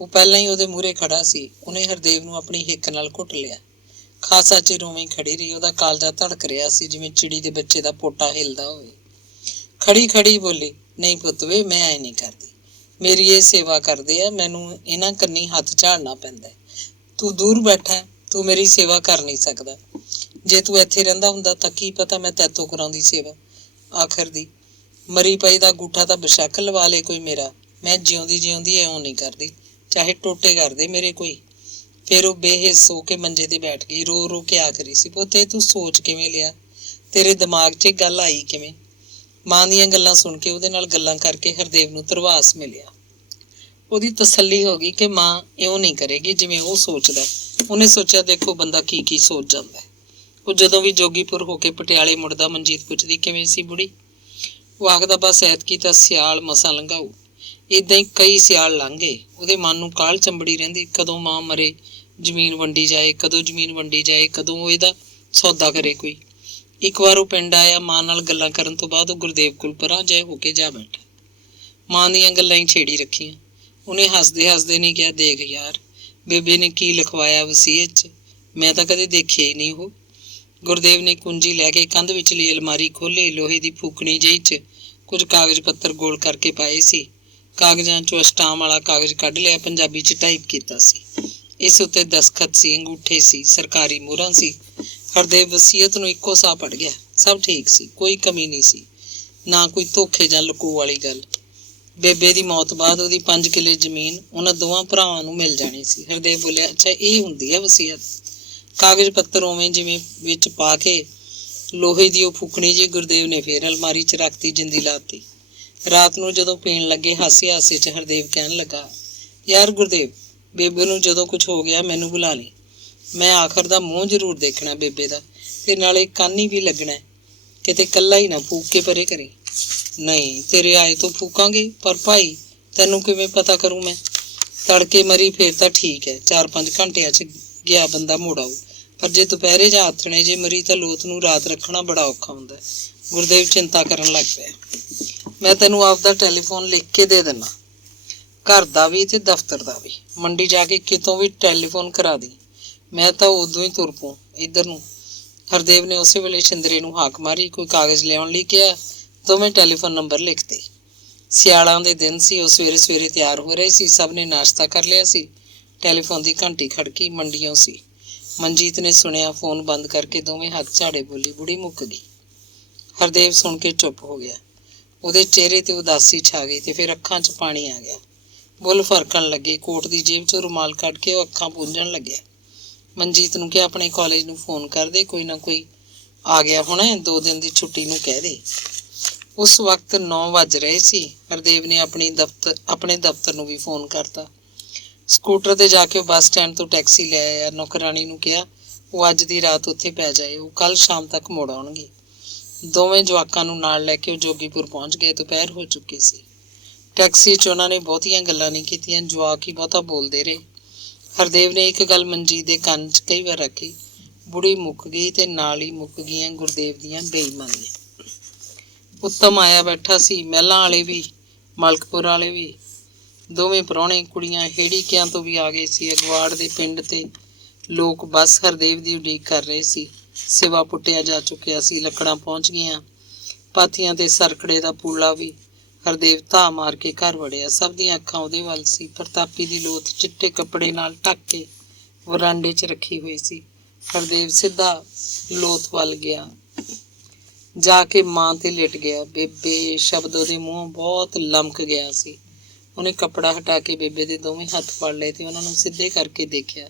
ਉਹ ਪਹਿਲਾਂ ਹੀ ਉਹਦੇ ਮੂਹਰੇ ਖੜਾ ਸੀ। ਉਹਨੇ ਹਰਦੇਵ ਨੂੰ ਆਪਣੀ ਹਿੱਕ ਨਾਲ ਘੁੱਟ ਲਿਆ। ਖਾਸਾ ਚਿਰ ਉਵੇਂ ਹੀ ਖੜੀ ਰਹੀ। ਉਹਦਾ ਕਾਲਜਾ ਧੜਕ ਰਿਹਾ ਸੀ ਜਿਵੇਂ ਚਿੜੀ ਦੇ ਬੱਚੇ ਦਾ ਪੋਟਾ ਹਿੱਲਦਾ ਹੋਵੇ। ਖੜੀ ਬੋਲੀ, ਨਹੀਂ ਪੁੱਤ ਵੇ, ਮੈਂ ਐ ਨਹੀਂ ਕਰਦੀ। ਮੇਰੀ ਇਹ ਸੇਵਾ ਕਰਦੇ ਆ, ਮੈਨੂੰ ਇਹਨਾਂ ਕੰਨੀ ਹੱਥ ਝਾੜਨਾ ਪੈਂਦਾ। ਤੂੰ ਦੂਰ ਬੈਠਾ, ਤੂੰ ਮੇਰੀ ਸੇਵਾ ਕਰ ਨਹੀਂ ਸਕਦਾ। ਜੇ ਤੂੰ ਇੱਥੇ ਰਹਿੰਦਾ ਹੁੰਦਾ ਤਾਂ ਕੀ ਪਤਾ ਮੈਂ ਤੈਥੋਂ ਕਰਾਉਂਦੀ ਸੇਵਾ। ਆਖਰ ਦੀ ਮਰੀ ਪਈ ਦਾ ਗੂਠਾ ਤਾਂ ਬੇਸ਼ੱਕ ਲਵਾ ਲੇ ਕੋਈ ਮੇਰਾ, ਮੈਂ ਜਿਉਂਦੀ ਇਉਂ ਨਹੀਂ ਕਰਦੀ, ਚਾਹੇ ਟੋਟੇ ਕਰਦੇ ਮੇਰੇ ਕੋਈ। ਫਿਰ ਉਹ ਬੇਹਿੱਸ ਹੋ ਕੇ ਮੰਜੇ ਤੇ ਬੈਠ ਗਈ। ਰੋ ਕੇ ਆਖ ਰਹੀ ਸੀ, ਪੁੱਤੇ ਤੂੰ ਸੋਚ ਕਿਵੇਂ ਲਿਆ? ਤੇਰੇ ਦਿਮਾਗ 'ਚ ਗੱਲ ਆਈ ਕਿਵੇਂ? ਮਾਂ ਦੀਆਂ ਗੱਲਾਂ ਸੁਣ ਕੇ ਉਹਦੇ ਨਾਲ ਗੱਲਾਂ ਕਰਕੇ ਹਰਦੇਵ ਨੂੰ ਧਰਵਾਸ ਮਿਲਿਆ। ਉਹਦੀ ਤਸੱਲੀ ਹੋ ਗਈ ਕਿ ਮਾਂ ਇਉਂ ਨਹੀਂ ਕਰੇਗੀ ਜਿਵੇਂ ਉਹ ਸੋਚਦਾ। ਉਹਨੇ ਸੋਚਿਆ, ਦੇਖੋ ਬੰਦਾ ਕੀ ਸੋਚ ਜਾਂਦਾ। ਉਹ ਜਦੋਂ ਵੀ ਜੋਗੀਪੁਰ ਹੋ ਕੇ ਪਟਿਆਲੇ ਮੁੜਦਾ, ਮਨਜੀਤ ਪੁੱਛਦੀ, ਕਿਵੇਂ ਸੀ ਬੁੜੀ? ਉਹ ਆਖਦਾ, ਬਸ ਐਤਕੀ ਤਾਂ ਸਿਆਲ ਮਸਾਂ ਲੰਘਾਊ। ਏਦਾਂ ਹੀ ਕਈ ਸਿਆਲ ਲੰਘ ਗਏ। ਉਹਦੇ ਮਨ ਨੂੰ ਕਾਹਲ ਚੰਬੜੀ ਰਹਿੰਦੀ, ਕਦੋਂ ਮਾਂ ਮਰੇ, ਜ਼ਮੀਨ ਵੰਡੀ ਜਾਏ, ਕਦੋਂ ਉਹ ਇਹਦਾ ਸੌਦਾ ਕਰੇ ਕੋਈ। ਇੱਕ ਵਾਰ ਉਹ ਪਿੰਡ ਆਇਆ। ਮਾਂ ਨਾਲ ਗੱਲਾਂ ਕਰਨ ਤੋਂ ਬਾਅਦ ਉਹ ਗੁਰਦੇਵ ਕੋਲ ਪਰਾਂ ਜਿਹੇ ਹੋ ਕੇ ਜਾ ਬੈਠਾ। ਮਾਂ ਦੀਆਂ ਗੱਲਾਂ ਹੀ ਛੇੜੀ ਰੱਖੀਆਂ। ਉਹਨੇ ਹੱਸਦੇ ਨੇ ਕਿਹਾ, ਦੇਖ ਯਾਰ, ਬੇਬੇ ਨੇ ਕੀ ਲਿਖਵਾਇਆ ਵਸੀਅਤ 'ਚ, ਮੈਂ ਤਾਂ ਕਦੇ ਦੇਖਿਆ ਹੀ ਨਹੀਂ ਉਹ। ਗੁਰਦੇਵ ਨੇ ਕੁੰਜੀ ਲੈ ਕੇ ਕੰਧ ਵਿਚਲੀ ਅਲਮਾਰੀ ਖੋਲ੍ਹੀ। ਲੋਹੇ ਦੀ ਫੂਕਣੀ ਜਿਹੀ 'ਚ ਕੁਝ ਕਾਗਜ਼ ਪੱਤਰ ਗੋਲ ਕਰਕੇ ਪਾਏ ਸੀ। ਕਾਗਜ਼ਾਂ 'ਚੋਂ ਅਸਟਾਮ ਵਾਲਾ ਕਾਗਜ਼ ਕੱਢ ਲਿਆ, ਪੰਜਾਬੀ 'ਚ ਟਾਈਪ ਕੀਤਾ ਸੀ। ਇਸ ਉੱਤੇ ਦਸਖਤ ਸੀ, ਅੰਗੂਠੇ ਸੀ, ਸਰਕਾਰੀ ਮੋਹਰਾਂ ਸੀ। ਹਰਦੇਵ ਵਸੀਅਤ ਨੂੰ ਇੱਕੋ ਸਾਹ ਪੜ੍ਹ ਗਿਆ। ਸਭ ਠੀਕ ਸੀ, ਕੋਈ ਕਮੀ ਨਹੀਂ ਸੀ, ਨਾ ਕੋਈ ਧੋਖੇ ਜਾਂ ਲੁਕੋ ਵਾਲੀ ਗੱਲ। ਬੇਬੇ ਦੀ ਮੌਤ ਬਾਅਦ ਉਹਦੀ 5 ਕਿੱਲੇ ਜ਼ਮੀਨ ਉਹਨਾਂ ਦੋਵਾਂ ਭਰਾਵਾਂ ਨੂੰ ਮਿਲ ਜਾਣੀ ਸੀ। ਹਰਦੇਵ ਬੋਲਿਆ, ਅੱਛਾ ਇਹ ਹੁੰਦੀ ਹੈ ਵਸੀਅਤ। ਕਾਗਜ਼ ਪੱਤਰ ਉਵੇਂ ਜਿਵੇਂ ਵਿੱਚ ਪਾ ਕੇ ਲੋਹੇ ਦੀ ਉਹ ਫੂਕਣੀ ਜੀ ਗੁਰਦੇਵ ਨੇ ਫੇਰ ਅਲਮਾਰੀ 'ਚ ਰੱਖਤੀ, ਜਿੰਦੀ ਲਾਤੀ। ਰਾਤ ਨੂੰ ਜਦੋਂ ਪੀਣ ਲੱਗੇ, ਹਾਸੇ 'ਚ ਹਰਦੇਵ ਕਹਿਣ ਲੱਗਾ, ਯਾਰ ਗੁਰਦੇਵ, ਬੇਬੇ ਨੂੰ ਜਦੋਂ ਕੁਝ ਹੋ ਗਿਆ ਮੈਨੂੰ ਬੁਲਾ ਲਈ। ਮੈਂ ਆਖਰ ਦਾ ਮੂੰਹ ਜ਼ਰੂਰ ਦੇਖਣਾ ਬੇਬੇ ਦਾ, ਤੇ ਨਾਲੇ ਕਾਨੀ ਵੀ ਲੱਗਣਾ, ਕਿਤੇ ਇਕੱਲਾ ਹੀ ਨਾ ਫੂਕ ਕੇ ਪਰੇ ਕਰੇ। ਨਹੀਂ, ਤੇਰੇ ਆਏ ਤੋਂ ਫੂਕਾਂਗੇ, ਪਰ ਭਾਈ ਤੈਨੂੰ ਕਿਵੇਂ ਪਤਾ ਕਰੂੰ ਮੈਂ? ਤੜਕੇ ਮਰੀ ਫੇਰ ਤਾਂ ਠੀਕ ਹੈ, 4-5 ਘੰਟਿਆਂ 'ਚ ਗਿਆ ਬੰਦਾ ਮੁੜ ਆਊ। ਪਰ ਜੇ ਦੁਪਹਿਰੇ ਜਾਂ ਆਥਣੇ ਜੇ ਮਰੀ ਤਾਂ ਲੋਥ ਨੂੰ ਰਾਤ ਰੱਖਣਾ ਬੜਾ ਔਖਾ ਹੁੰਦਾ। ਗੁਰਦੇਵ ਚਿੰਤਾ ਕਰਨ ਲੱਗ ਪਿਆ। ਮੈਂ ਤੈਨੂੰ ਆਪਦਾ ਟੈਲੀਫੋਨ ਲਿਖ ਕੇ ਦੇ ਦਿੰਦਾ, ਘਰ ਦਾ ਵੀ ਤੇ ਦਫ਼ਤਰ ਦਾ ਵੀ। ਮੰਡੀ ਜਾ ਕੇ ਕਿਤੋਂ ਵੀ ਟੈਲੀਫੋਨ ਕਰਾ ਦੀ। ਮੈਂ ਤਾਂ ਉਦੋਂ ਹੀ ਤੁਰ ਪਊ ਇੱਧਰ ਨੂੰ। ਹਰਦੇਵ ਨੇ ਉਸੇ ਵੇਲੇ ਸ਼ਿੰਦਰੇ ਨੂੰ ਹਾਕ ਮਾਰੀ। ਕੋਈ ਕਾਗਜ਼ ਲਿਆਉਣ ਲਈ ਕਿਹਾ। ਦੋਵੇਂ ਟੈਲੀਫੋਨ ਨੰਬਰ ਲਿਖਤੇ। ਸਿਆਲਾਂ ਦੇ ਦਿਨ ਸੀ। ਉਹ ਸਵੇਰੇ ਸਵੇਰੇ ਤਿਆਰ ਹੋ ਰਹੇ ਸੀ। ਸਭ ਨੇ ਨਾਸ਼ਤਾ ਕਰ ਲਿਆ ਸੀ। ਟੈਲੀਫੋਨ ਦੀ ਘੰਟੀ ਖੜਕੀ। ਮੰਡੀਓਂ ਸੀ। ਮਨਜੀਤ ਨੇ ਸੁਣਿਆ। ਫੋਨ ਬੰਦ ਕਰਕੇ ਦੋਵੇਂ ਹੱਥ ਝਾੜੇ ਬੋਲੀ, ਬੁੜੀ ਮੁੱਕ ਗਈ। ਹਰਦੇਵ ਸੁਣ ਕੇ ਚੁੱਪ ਹੋ ਗਿਆ। ਉਹਦੇ ਚਿਹਰੇ ਤੇ ਉਦਾਸੀ ਛਾ ਗਈ ਤੇ ਫਿਰ ਅੱਖਾਂ 'ਚ ਪਾਣੀ ਆ ਗਿਆ। ਬੁੱਲ ਫਰਕਣ ਲੱਗੇ। ਕੋਟ ਦੀ ਜੇਬ 'ਚੋਂ ਰੁਮਾਲ ਕੱਢ ਕੇ ਉਹ ਅੱਖਾਂ ਪੂੰਝਣ ਲੱਗਿਆ। ਮਨਜੀਤ ਨੂੰ ਕਿਹਾ, ਆਪਣੇ ਕਾਲਜ ਨੂੰ ਫੋਨ ਕਰ ਦੇ, ਕੋਈ ਨਾ ਕੋਈ ਆ ਗਿਆ ਹੋਣਾ, 2 ਦਿਨ ਦੀ ਛੁੱਟੀ ਨੂੰ ਕਹਿ ਦੇ। ਉਸ ਵਕਤ 9 ਵੱਜ ਰਹੇ ਸੀ। ਹਰਦੇਵ ਨੇ ਆਪਣੇ ਦਫ਼ਤਰ ਨੂੰ ਵੀ ਫੋਨ ਕਰਤਾ। ਸਕੂਟਰ ਤੇ ਜਾ ਕੇ ਉਹ ਬੱਸ ਸਟੈਂਡ ਤੋਂ ਟੈਕਸੀ ਲੈ ਆਇਆ। ਨੌਕਰਾਣੀ ਨੂੰ ਕਿਹਾ ਉਹ ਅੱਜ ਦੀ ਰਾਤ ਉੱਥੇ ਪੈ ਜਾਏ, ਉਹ ਕੱਲ ਸ਼ਾਮ ਤੱਕ ਮੁੜ ਆਉਣਗੇ। ਦੋਵੇਂ ਜਵਾਕਾਂ ਨੂੰ ਨਾਲ ਲੈ ਕੇ ਉਹ ਜੋਗੀਪੁਰ ਪਹੁੰਚ ਗਏ। ਦੁਪਹਿਰ ਹੋ ਚੁੱਕੀ ਸੀ। ਟੈਕਸੀ 'ਚ ਉਹਨਾਂ ਨੇ ਬਹੁਤੀਆਂ ਗੱਲਾਂ ਨਹੀਂ ਕੀਤੀਆਂ। ਜਵਾਕ ਹੀ ਬਹੁਤਾ ਬੋਲਦੇ ਰਹੇ। ਹਰਦੇਵ ਨੇ ਇੱਕ ਗੱਲ ਮਨਜੀਤ ਦੇ ਕੰਨ 'ਚ ਕਈ ਵਾਰ ਆਖੀ, ਬੁੜੀ ਮੁੱਕ ਗਈ ਤੇ ਨਾਲ ਹੀ ਮੁੱਕ ਗਈਆਂ ਗੁਰਦੇਵ ਦੀਆਂ ਬੇਈਮਾਨੀਆਂ। ਉੱਤਮ ਆਇਆ ਬੈਠਾ ਸੀ। ਮਹਿਲਾਂ ਵਾਲੇ ਵੀ, ਮਲਕਪੁਰ ਵਾਲੇ ਵੀ। ਦੋਵੇਂ ਪ੍ਰਾਹੁਣੇ ਕੁੜੀਆਂ ਹੇੜੀਕਿਆਂ ਤੋਂ ਵੀ ਆ ਗਏ ਸੀ। ਅਗਵਾੜ ਦੇ ਪਿੰਡ ਤੇ ਲੋਕ ਬਸ ਹਰਦੇਵ ਦੀ ਉਡੀਕ ਕਰ ਰਹੇ ਸੀ। ਸਿਵਾ ਪੁੱਟਿਆ ਜਾ ਚੁੱਕਿਆ ਸੀ। ਲੱਕੜਾਂ ਪਹੁੰਚ ਗਈਆਂ। ਪਾਥੀਆਂ ਤੇ ਸਰਕੜੇ ਦਾ ਪੂਲਾ ਵੀ। ਹਰਦੇਵ ਧਾਹ ਮਾਰ ਕੇ ਘਰ ਵੜਿਆ। ਸਭ ਦੀਆਂ ਅੱਖਾਂ ਉਹਦੇ ਵੱਲ ਸੀ। ਪ੍ਰਤਾਪੀ ਦੀ ਲੋਥ ਚਿੱਟੇ ਕੱਪੜੇ ਨਾਲ ਢੱਕ ਕੇ ਵਰਾਂਡੇ 'ਚ ਰੱਖੀ ਹੋਈ ਸੀ। ਹਰਦੇਵ ਸਿੱਧਾ ਲੋਥ ਵੱਲ ਗਿਆ। ਜਾ ਕੇ ਮਾਂ ਤੇ ਲਿਟ ਗਿਆ। ਬੇਬੇ ਸ਼ਬਦ ਉਹਦੇ ਮੂੰਹੋਂ ਬਹੁਤ ਲਮਕ ਗਿਆ ਸੀ। ਉਹਨੇ ਕੱਪੜਾ ਹਟਾ ਕੇ ਬੇਬੇ ਦੇ ਦੋਵੇਂ ਹੱਥ ਫੜ ਲਏ ਤੇ ਉਹਨਾਂ ਨੂੰ ਸਿੱਧੇ ਕਰਕੇ ਦੇਖਿਆ।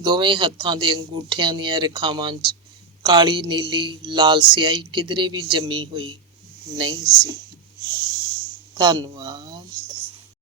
ਦੋਵੇਂ ਹੱਥਾਂ ਦੇ ਅੰਗੂਠਿਆਂ ਦੀਆਂ ਰੇਖਾਵਾਂ 'ਚ ਕਾਲੀ, ਨੀਲੀ, ਲਾਲ ਸਿਆਹੀ ਕਿਧਰੇ ਵੀ ਜੰਮੀ ਹੋਈ ਨਹੀਂ ਸੀ। ਧੰਨਵਾਦ।